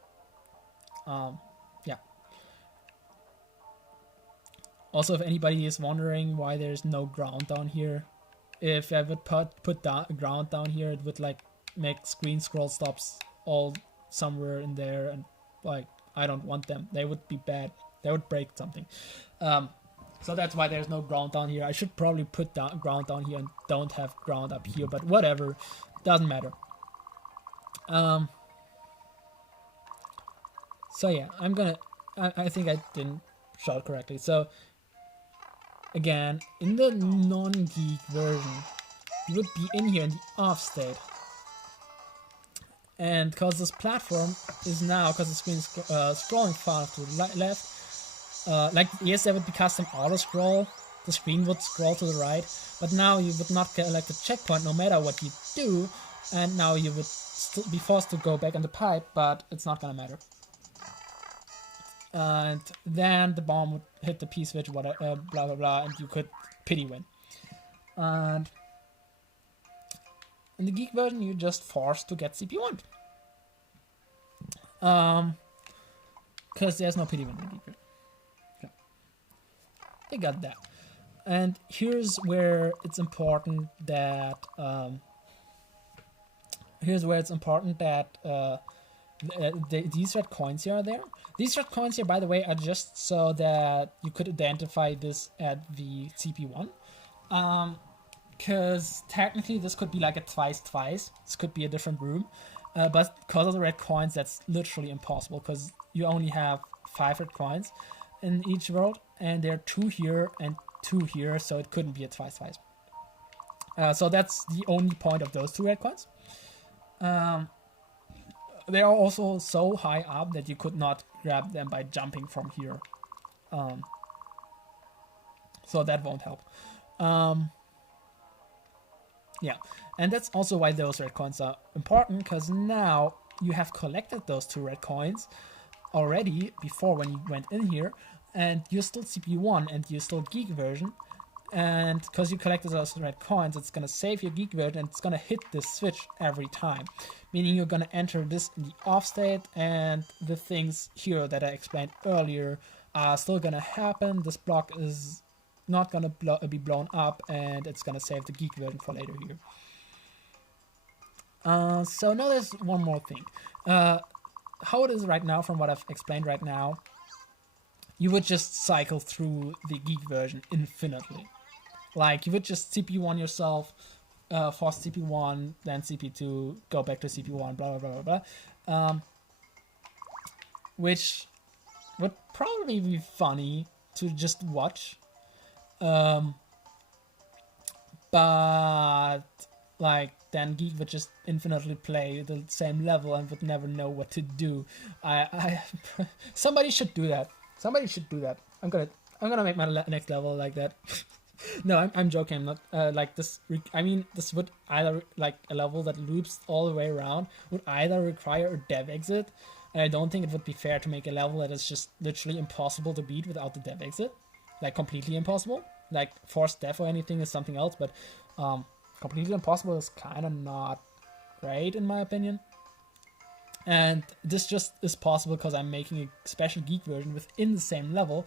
Yeah. Also, if anybody is wondering why there's no ground down here, if I would put ground down here, it would like make screen scroll stops all somewhere in there, and like I don't want them. They would be bad. They would break something. So that's why there's no ground down here. I should probably put ground down here and don't have ground up here, but whatever, doesn't matter. So yeah, I think I didn't show it correctly. So again, in the non-geek version, you would be in here in the off state. And because this platform is now, because the screen is scrolling far to the left, like yes, there would be custom auto scroll, the screen would scroll to the right, but now you would not get like a checkpoint no matter what you do, and now you would be forced to go back in the pipe, but it's not gonna matter. And then the bomb would hit the P switch, whatever, blah blah blah, and you could pity win. And in the Geek version, you're just forced to get CP1. Because there's no pity win in the Geek version. Okay. They got that. And here's where it's important that these red coins here are there. These red coins here, by the way, are just so that you could identify this at the CP1. Because technically this could be like a twice. This could be a different room. But because of the red coins, that's literally impossible. Because you only have 5 red coins in each world. And there are 2 here and 2 here. So it couldn't be a twice. So that's the only point of those 2 red coins. They are also so high up that you could not grab them by jumping from here. So that won't help. Yeah, and that's also why those red coins are important, because now you have collected those 2 red coins already before when you went in here, and you're still CP1 and you're still Geek version, and because you collected those red coins, it's gonna save your Geek version and it's gonna hit this switch every time, meaning you're gonna enter this in the off state, and the things here that I explained earlier are still gonna happen. This block is not gonna be blown up, and it's gonna save the Geek version for later here. So now there's one more thing. How it is right now, from what I've explained right now, you would just cycle through the Geek version infinitely. Like, you would just CP1 yourself, force CP1, then CP2, go back to CP1, blah, blah, blah, blah, blah. Which would probably be funny to just watch. But like then Geek would just infinitely play the same level and would never know what to do. Somebody should do that. I'm gonna make my next level like that. No, I'm joking. I'm not like this. I mean, this would either, like, a level that loops all the way around would either require a dev exit, and I don't think it would be fair to make a level that is just literally impossible to beat without the dev exit. Like, completely impossible. Like, forced death or anything is something else, but completely impossible is kind of not great in my opinion. And this just is possible because I'm making a special Geek version within the same level.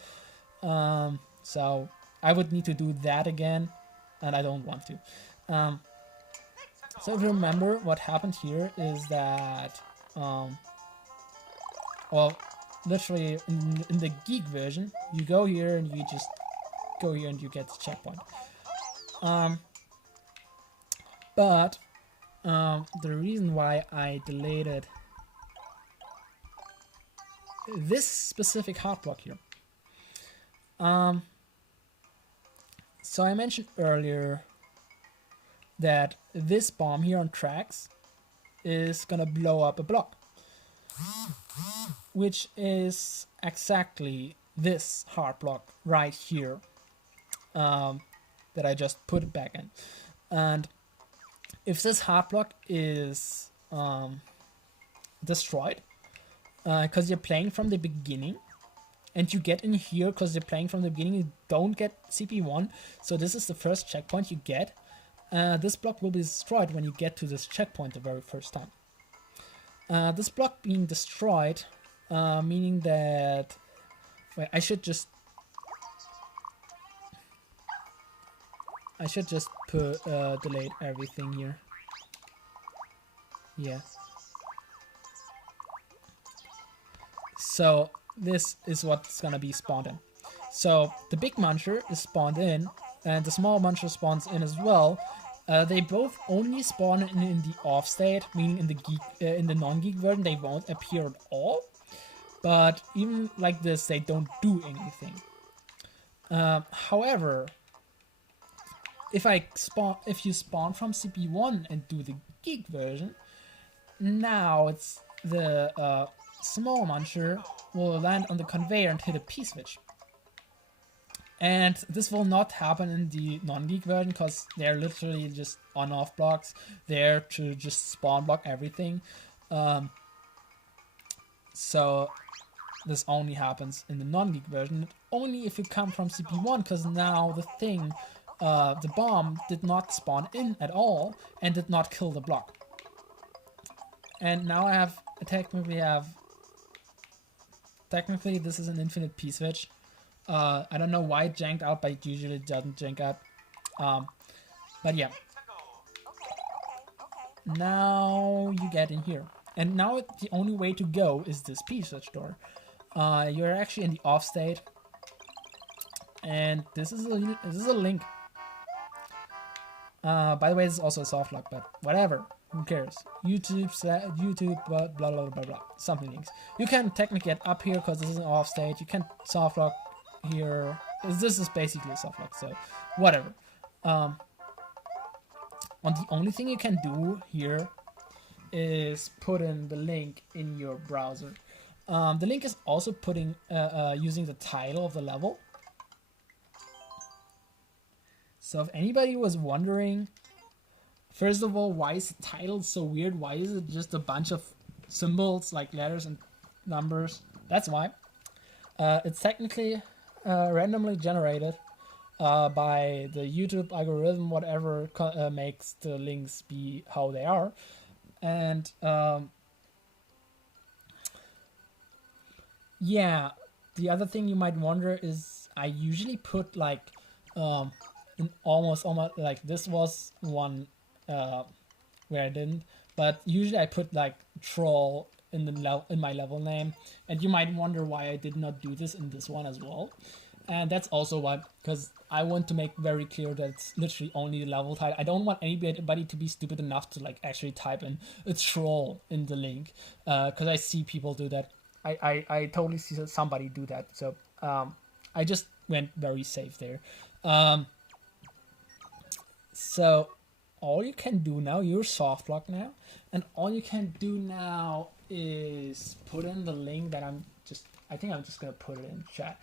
So I would need to do that again, and I don't want to. So if you remember, what happened here is that, well, literally in the Geek version, you go here and you just go here and you get the checkpoint. But the reason why I deleted this specific hard block here. So I mentioned earlier that this bomb here on tracks is gonna blow up a block, which is exactly this hard block right here that I just put it back in. And if this hard block is destroyed, because you're playing from the beginning, and you get in here because you're playing from the beginning, you don't get CP1, so this is the first checkpoint you get. This block will be destroyed when you get to this checkpoint the very first time. This block being destroyed, meaning that... Wait, I should just put delete everything here. Yeah. So this is what's gonna be spawned in. So the big muncher is spawned in, and the small muncher spawns in as well. They both only spawn in the off state, meaning in the Geek, in the non-Geek version they won't appear at all. But even like this, they don't do anything. However, if you spawn from CP1 and do the Geek version, now it's the small muncher will land on the conveyor and hit a P-switch. And this will not happen in the non-Geek version because they're literally just on-off blocks there to just spawn block everything. So this only happens in the non-Geek version, only if you come from CP1, because now the thing, the bomb did not spawn in at all and did not kill the block. And now I have technically this is an infinite P-switch. I don't know why it janked out, but it usually doesn't jank out. But yeah. Now you get in here. And now the only way to go is this P-switch door. You're actually in the off state. And this is a link. By the way, this is also a soft lock, but whatever. Who cares? YouTube, blah, blah, blah, blah, blah. Something links. You can technically get up here because this is an off state. You can soft lock here. This is basically a soft lock, so whatever. And the only thing you can do here is put in the link in your browser. The link is also putting using the title of the level. So if anybody was wondering, first of all, why is the title so weird? Why is it just a bunch of symbols like letters and numbers? That's why. It's technically randomly generated by the YouTube algorithm, whatever makes the links be how they are. And yeah, the other thing you might wonder is I usually put like in almost like this was one where I didn't, but usually I put like troll in the in my level name, and you might wonder why I did not do this in this one as well. And that's also why, because I want to make very clear that it's literally only the level title. I don't want anybody to be stupid enough to like actually type in a troll in the link, because I see people do that. I totally see somebody do that. So I just went very safe there. So all you can do now, you're soft lock now, and all you can do now is put in the link that I think I'm just gonna put it in chat.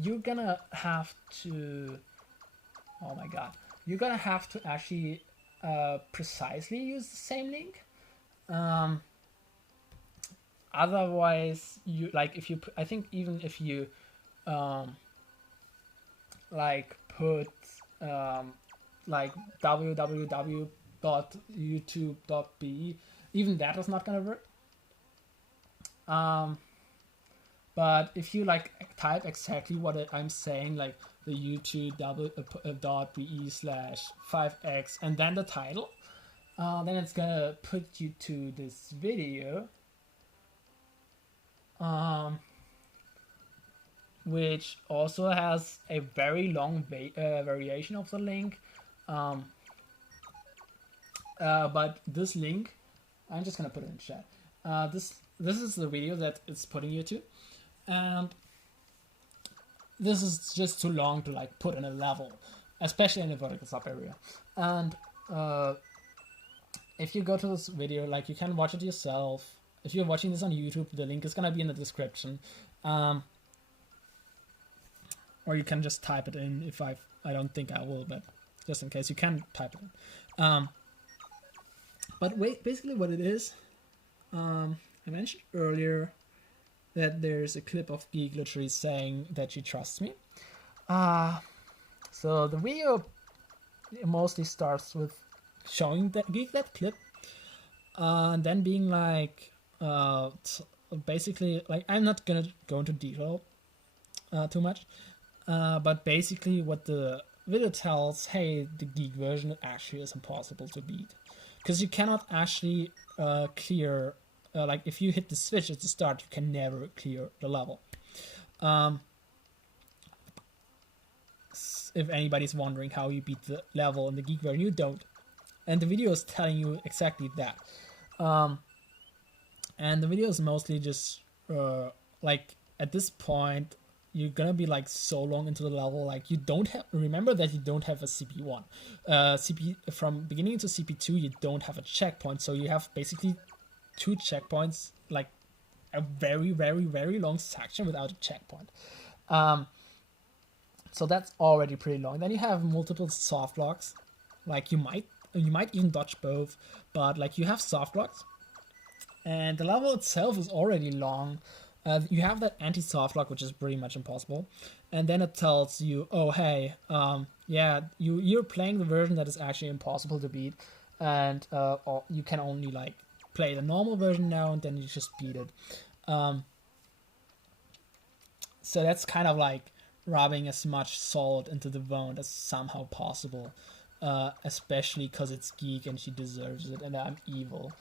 You're gonna have to, oh my god, you're gonna have to actually precisely use the same link. Otherwise, you like if you, I think even if you like put like www.youtube.be, even that is not gonna work. But if you like type exactly what I'm saying, like the youtube.be/5x and then the title, then it's gonna put you to this video, which also has a very long variation of the link. But this link, I'm just gonna put it in chat. This is the video that it's putting you to, and this is just too long to like put in a level, especially in the vertical sub area. And if you go to this video, like you can watch it yourself. If you're watching this on YouTube, the link is gonna be in the description, or you can just type it in. If I don't think I will, but just in case, you can type it in. But wait, basically what it is, I mentioned earlier that there's a clip of Geek literally saying that she trusts me. So the video mostly starts with showing Geek that clip, and then being like, basically, like, I'm not gonna go into detail too much, but basically what the video tells, hey, the Geek version actually is impossible to beat. Because you cannot actually clear, like if you hit the switch at the start, you can never clear the level. If anybody's wondering how you beat the level in the Geek version, you don't. And the video is telling you exactly that. And the video is mostly just, like, at this point, you're gonna be like so long into the level, like you don't have, remember that you don't have a CP1. From beginning to CP2 you don't have a checkpoint, so you have basically 2 checkpoints, like a very, very, very long section without a checkpoint. So that's already pretty long. Then you have multiple soft blocks, like you might even dodge both, but like you have soft blocks, and the level itself is already long. You have that anti-soft lock, which is pretty much impossible, and then it tells you, oh hey, yeah, you're playing the version that is actually impossible to beat, and or you can only like play the normal version now, and then you just beat it. So that's kind of like rubbing as much salt into the wound as somehow possible, especially because it's Geek and she deserves it, and I'm evil.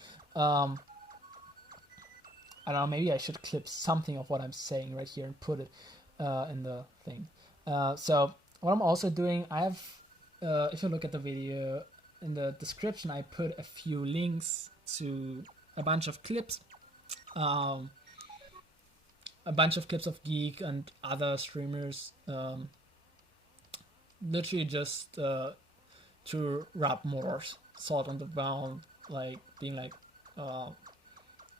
I don't know, maybe I should clip something of what I'm saying right here and put it in the thing. So what I'm also doing, I have, if you look at the video, in the description I put a few links to a bunch of clips. A bunch of clips of Geek and other streamers. Literally just to rub more salt on the wound, like being like,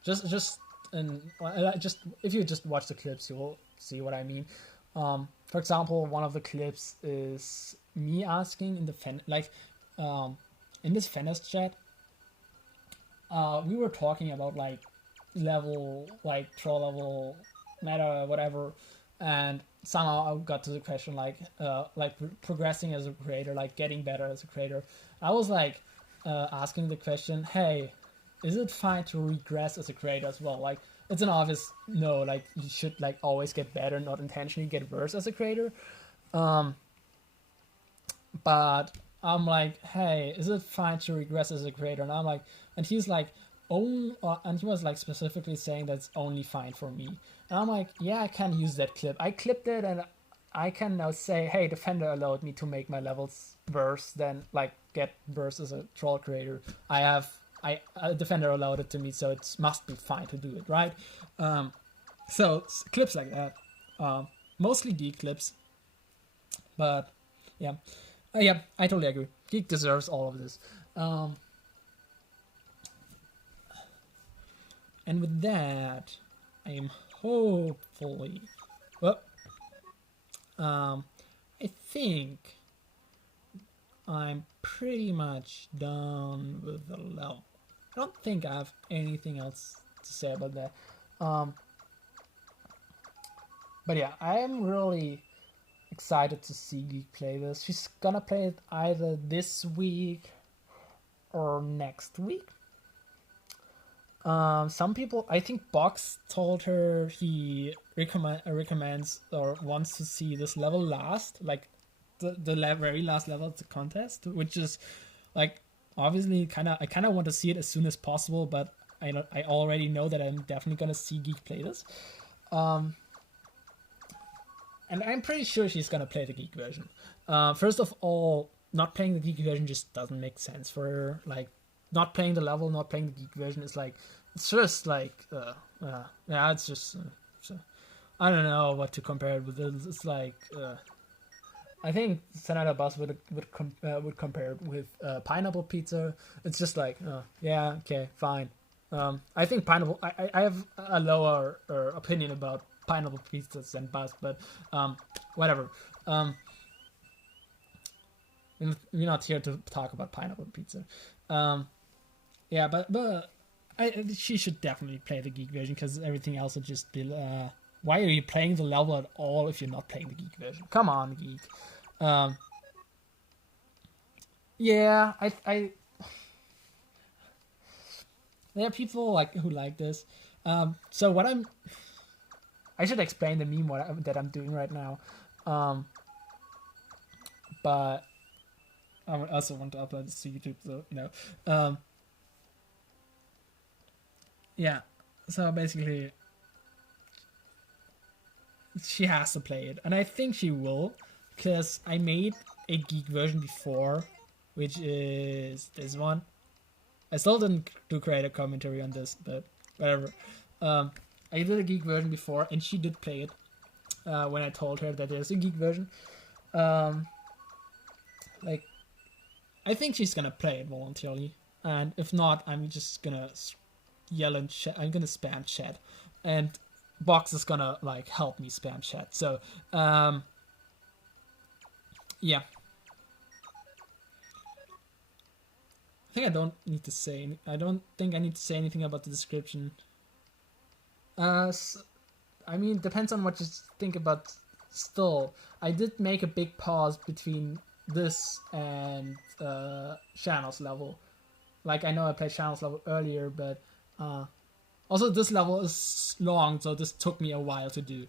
just if you just watch the clips, you will see what I mean. For example, one of the clips is me asking in the in this Fenest chat, we were talking about like level, like troll level, meta, whatever, and somehow I got to the question like progressing as a creator, like getting better as a creator. I was like asking the question, hey, is it fine to regress as a creator as well? Like, it's an obvious no, like you should like always get better, not intentionally get worse as a creator. But I'm like, hey, is it fine to regress as a creator? And I'm like, and he's like, oh, and he was like specifically saying that's only fine for me. And I'm like, yeah, I can use that clip. I clipped it, and I can now say, hey, Defender allowed me to make my levels worse than like get worse as a troll creator. Defender allowed it to me, so it must be fine to do it, right? So clips like that, mostly Geek clips, but yeah, yeah, I totally agree. Geek deserves all of this. And with that, I am hopefully, well, I think I'm pretty much done with the level. I don't think I have anything else to say about that. But yeah, I am really excited to see Geek play this. She's gonna play it either this week or next week. Some people, I think Box told her he recommends or wants to see this level last, like the very last level of the contest, which is like obviously I kind of want to see it as soon as possible, but I already know that I'm definitely gonna see Geek play this. And I'm pretty sure she's gonna play the Geek version. First of all, not playing the Geek version just doesn't make sense for her. Like, not playing the level, not playing the Geek version is like, it's just like, yeah, it's just, I don't know what to compare it with. It's like, I think Senator Bus would compare it with pineapple pizza. It's just like, yeah, okay, fine. I think pineapple. I have a lower opinion about pineapple pizzas than Bus, but whatever. We're not here to talk about pineapple pizza. Yeah, but she should definitely play the Geek version because everything else would just be. Why are you playing the level at all if you're not playing the Geek version? Come on, Geek. Yeah, I there are people who like this. So what I should explain the meme that I'm doing right now. But I also want to upload this to YouTube, so yeah. So basically, she has to play it, and I think she will, because I made a Geek version before, which is this one. I still didn't do create a commentary on this, but whatever. I did a Geek version before, and she did play it when I told her that there's a Geek version. I think she's gonna play it voluntarily, and if not, I'm just gonna yell and chat. I'm gonna spam chat, and Box is gonna help me spam chat. So yeah. I don't think I need to say anything about the description. I mean, depends on what you think about. Still, I did make a big pause between this and Shannon's level. I know I played Shannon's level earlier, but also this level is long, so this took me a while to do.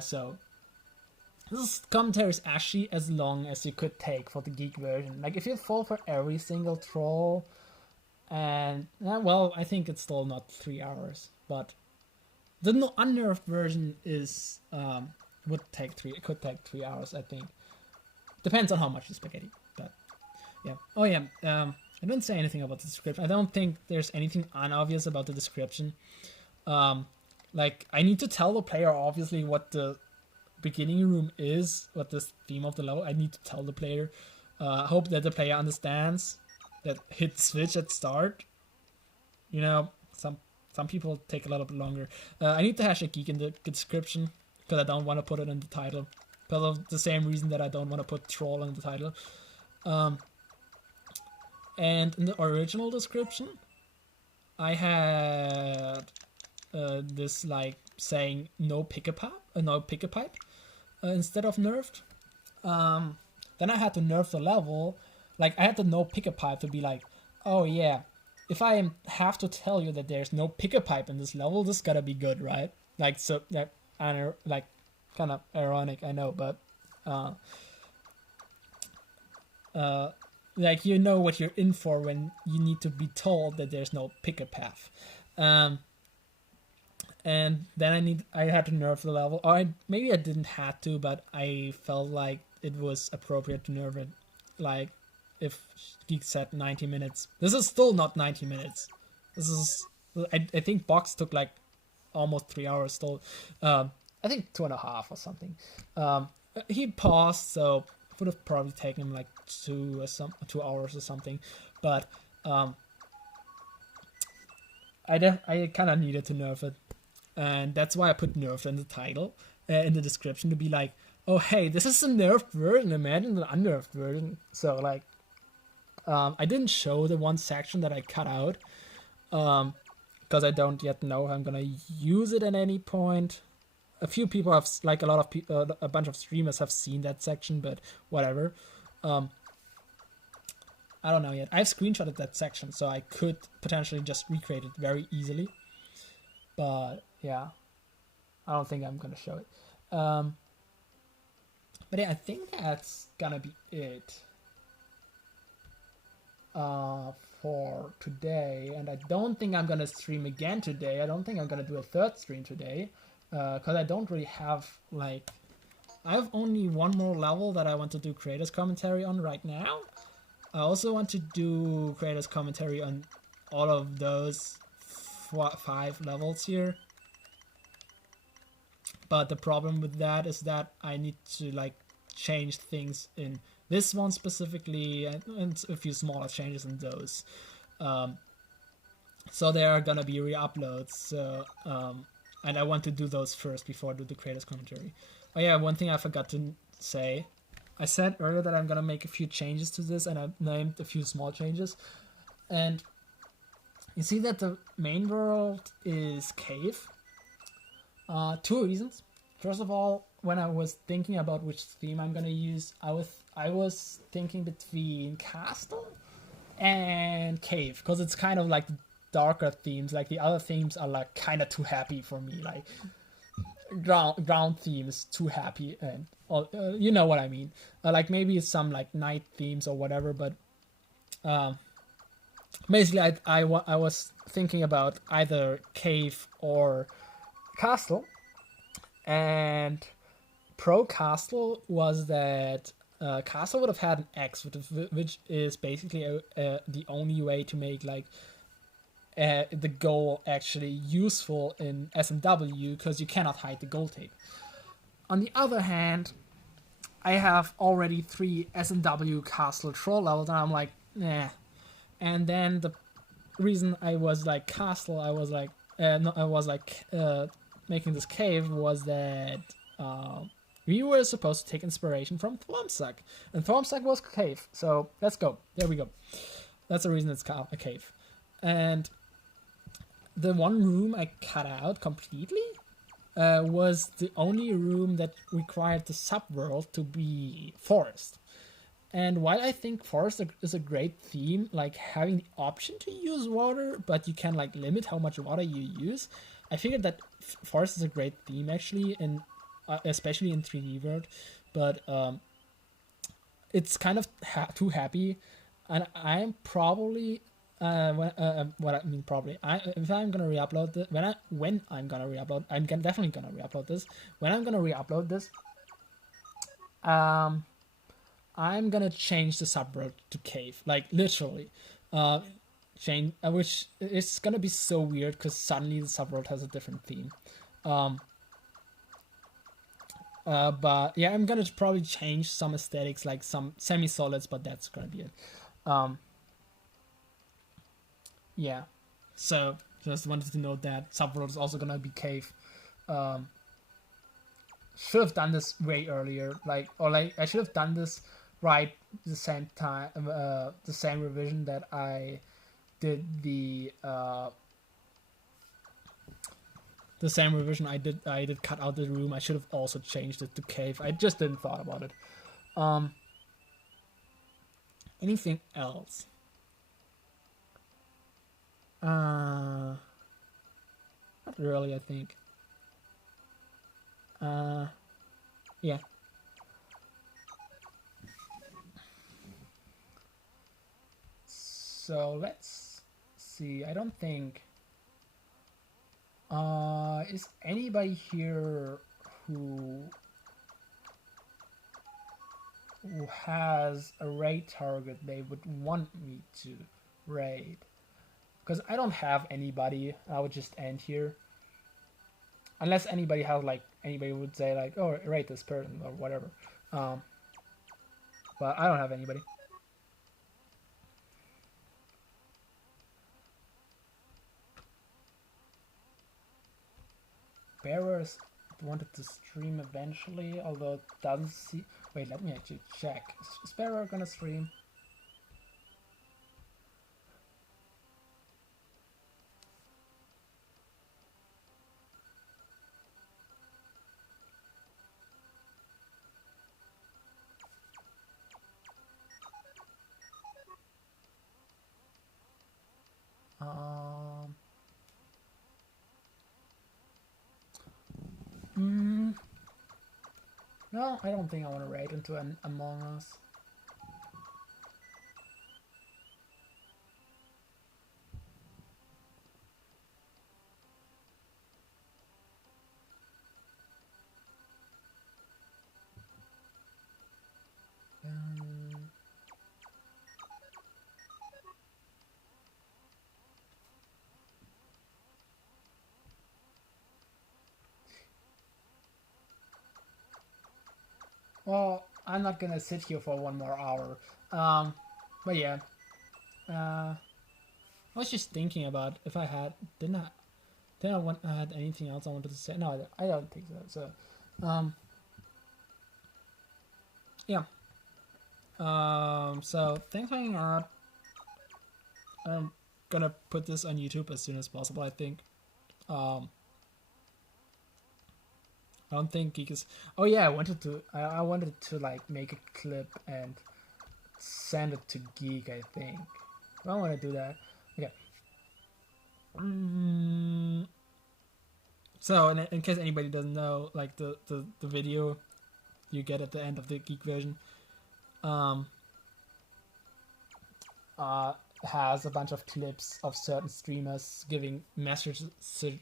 So this commentary is actually as long as you could take for the Geek version. If you fall for every single troll, and well, I think it's still not 3 hours, but the unnerved version is it could take 3 hours, I think. Depends on how much you spaghetti, but yeah. Oh yeah, I didn't say anything about the description. I don't think there's anything unobvious about the description. I need to tell the player obviously what the beginning room is, what the theme of the level. I need to tell the player. Hope that the player understands that hit switch at start. Some people take a little bit longer. I need to hash a Geek in the description because I don't want to put it in the title, because of the same reason that I don't want to put troll in the title. And in the original description, I had this saying no pick a pipe instead of nerfed. Then I had to nerf the level. I had the no pick a pipe to be oh yeah, if I have to tell you that there's no pick a pipe in this level, this gotta be good, right? So yeah, kind of ironic, I know, but you know what you're in for when you need to be told that there's no pick a path. And then I had to nerf the level. Or maybe I didn't have to, but I felt like it was appropriate to nerf it. If Geek said 90 minutes. This is still not 90 minutes. This is... I think Box took almost 3 hours still. I think 2.5 or something. He paused, so it would have probably taken him 2 hours or something. But I kind of needed to nerf it. And that's why I put nerfed in the title, in the description, to be oh hey, this is a nerfed version, imagine the unnerfed version. So I didn't show the one section that I cut out, because I don't yet know how I'm gonna use it at any point. A few people have, a lot of people, a bunch of streamers have seen that section, but whatever. I don't know yet. I've screenshotted that section, so I could potentially just recreate it very easily. But yeah, I don't think I'm gonna show it. But yeah, I think that's gonna be it. for today, and I don't think I'm gonna stream again today. I don't think I'm gonna do a third stream today, because I don't really have like, I have only one more level that I want to do creators commentary on right now. I also want to do creators commentary on all of those 5 levels here. But the problem with that is that I need to like change things in this one specifically, and a few smaller changes in those. So there are gonna be re-uploads. So, and I want to do those first before I do the creators commentary. Oh yeah, one thing I forgot to say. I said earlier that I'm gonna make a few changes to this, and I named a few small changes. And you see that the main world is cave. 2 reasons. First of all, when I was thinking about which theme I'm gonna use, I was thinking between castle and cave, because it's kind of like darker themes. Like the other themes are like kind of too happy for me. Like ground theme is too happy, and you know what I mean. Like maybe some like night themes or whatever, but basically I was thinking about either cave or castle. And pro castle was that castle would have had an X, which is basically the only way to make like the goal actually useful in SMW, because you cannot hide the goal tape. On the other hand, I have already 3 SMW castle troll levels, and I'm like, nah. And then the reason I was like castle, I was like making this cave was that we were supposed to take inspiration from Thwomp, and Thwomp was cave. So let's go. There we go. That's the reason it's a cave. And the one room I cut out completely was the only room that required the subworld to be forest. And while I think forest is a great theme, like having the option to use water, but you can like limit how much water you use, I figured that forest is a great theme actually, and especially in 3D world, but it's kind of too happy, and I'm probably what I mean probably, if I'm gonna re-upload this, when I'm gonna re-upload, definitely gonna re-upload this. When I'm gonna re-upload this, I'm gonna change the subworld to cave, like literally. Change, which it's gonna be so weird because suddenly the subworld has a different theme. But yeah, I'm gonna probably change some aesthetics, like some semi-solids, but that's gonna be it. Yeah, so just wanted to note that subworld is also gonna be cave. Should have done this way earlier, I should have done this right the same time, the same revision that I did the same revision I did cut out the room. I should have also changed it to cave. I just didn't thought about it. Anything else? Not really, I think. Yeah. So let's see. I don't think. Is anybody here who has a raid target they would want me to raid? Because I don't have anybody. I would just end here. Unless anybody has anybody would say oh, raid this person or whatever. But I don't have anybody. Bearers wanted to stream eventually, although it doesn't see. Wait, let me actually check. Is Bearer gonna stream? No, I don't think I want to raid into an Among Us. well, I'm not gonna sit here for 1 more hour. But yeah. I was just thinking about if I had I had anything else I wanted to say. No, I don't think so. So, yeah. So thanks for hanging out. I'm gonna put this on YouTube as soon as possible, I think. I don't think Geek is... Oh yeah, I wanted to like make a clip and send it to Geek, I think. I don't want to do that. Okay. So in case anybody doesn't know, like the video you get at the end of the Geek version has a bunch of clips of certain streamers giving messages to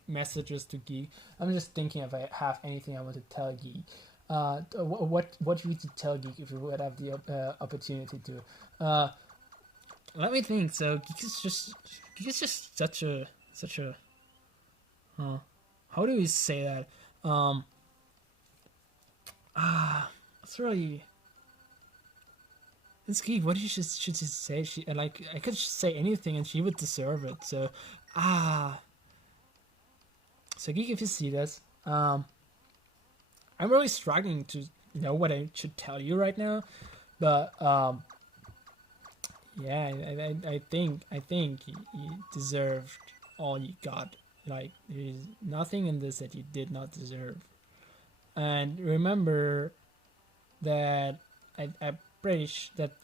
Geek. I'm just thinking if I have anything I want to tell Geek. What would you tell Geek if you would have the opportunity to? Let me think. So Geek is just such a how do we say that? It's really... It's Geek. What should she say? She like I could say anything and she would deserve it. So, so Geek, if you see this, I'm really struggling to know what I should tell you right now, but yeah, I think you deserved all you got. Like, there's nothing in this that you did not deserve. And remember that that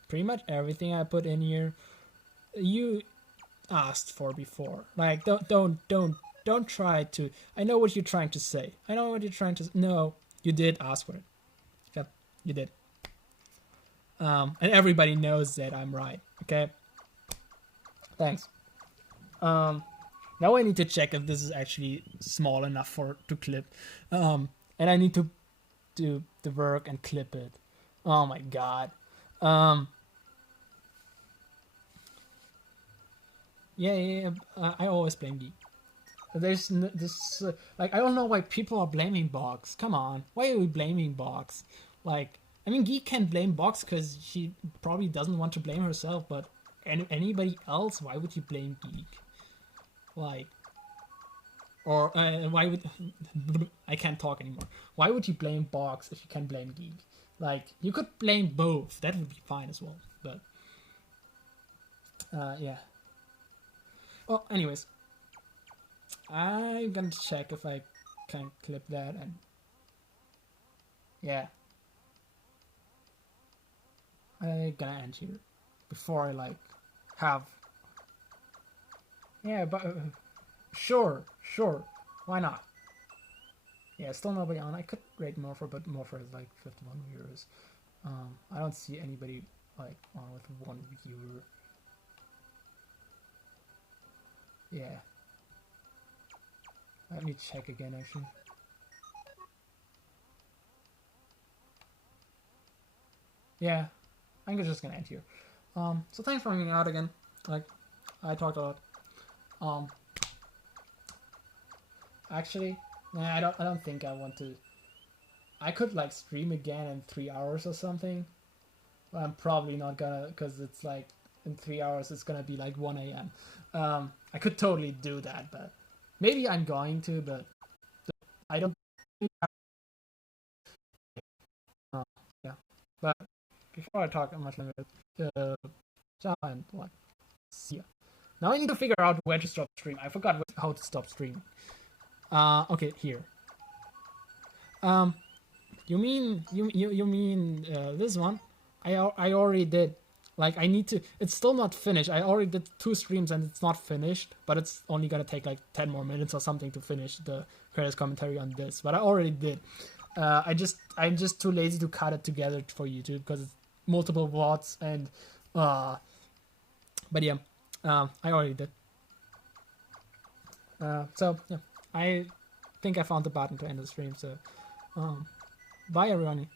pretty much everything I put in here, you asked for before. Like, don't try to... I know what you're trying to say. No, you did ask for it. Yep, you did. And everybody knows that I'm right. Okay. Thanks. Now I need to check if this is actually small enough to clip. And I need to do the work and clip it. Oh my god. Yeah. I always blame Geek. There's this like, I don't know why people are blaming Box. Come on, why are we blaming Box? Like, I mean, Geek can blame Box because she probably doesn't want to blame herself, but anybody else, why would you blame Geek? Like, or why would... I can't talk anymore. Why would you blame Box if you can blame Geek? Like, you could blame both. That would be fine as well. But yeah. Well, anyways, I'm gonna check if I can clip that, and yeah, I'm gonna end here before I like have... Yeah, but sure, why not? Yeah, still nobody on. I could rate Morpher, but Morpher is like 51 viewers. I don't see anybody like on with 1 viewer. Yeah. Let me check again, actually. Yeah, I'm just gonna end here. So thanks for hanging out again. Like, I talked a lot. Actually, nah, I don't think I want to. I could like stream again in 3 hours or something, but I'm probably not gonna, because it's like in 3 hours it's gonna be like 1 a.m. I could totally do that, but maybe I'm going to, but I don't. Yeah, but before I talk much longer, ciao and what? See ya. Now I need to figure out where to stop stream. I forgot how to stop streaming. Okay, here. You mean this one? I already did. Like, I need to... It's still not finished. I already did 2 streams and it's not finished, but it's only gonna take like 10 more minutes or something to finish the creators commentary on this. But I already did. I'm just too lazy to cut it together for YouTube because it's multiple VODs and but yeah, I already did. So yeah, I think I found the button to end the stream. So bye everyone.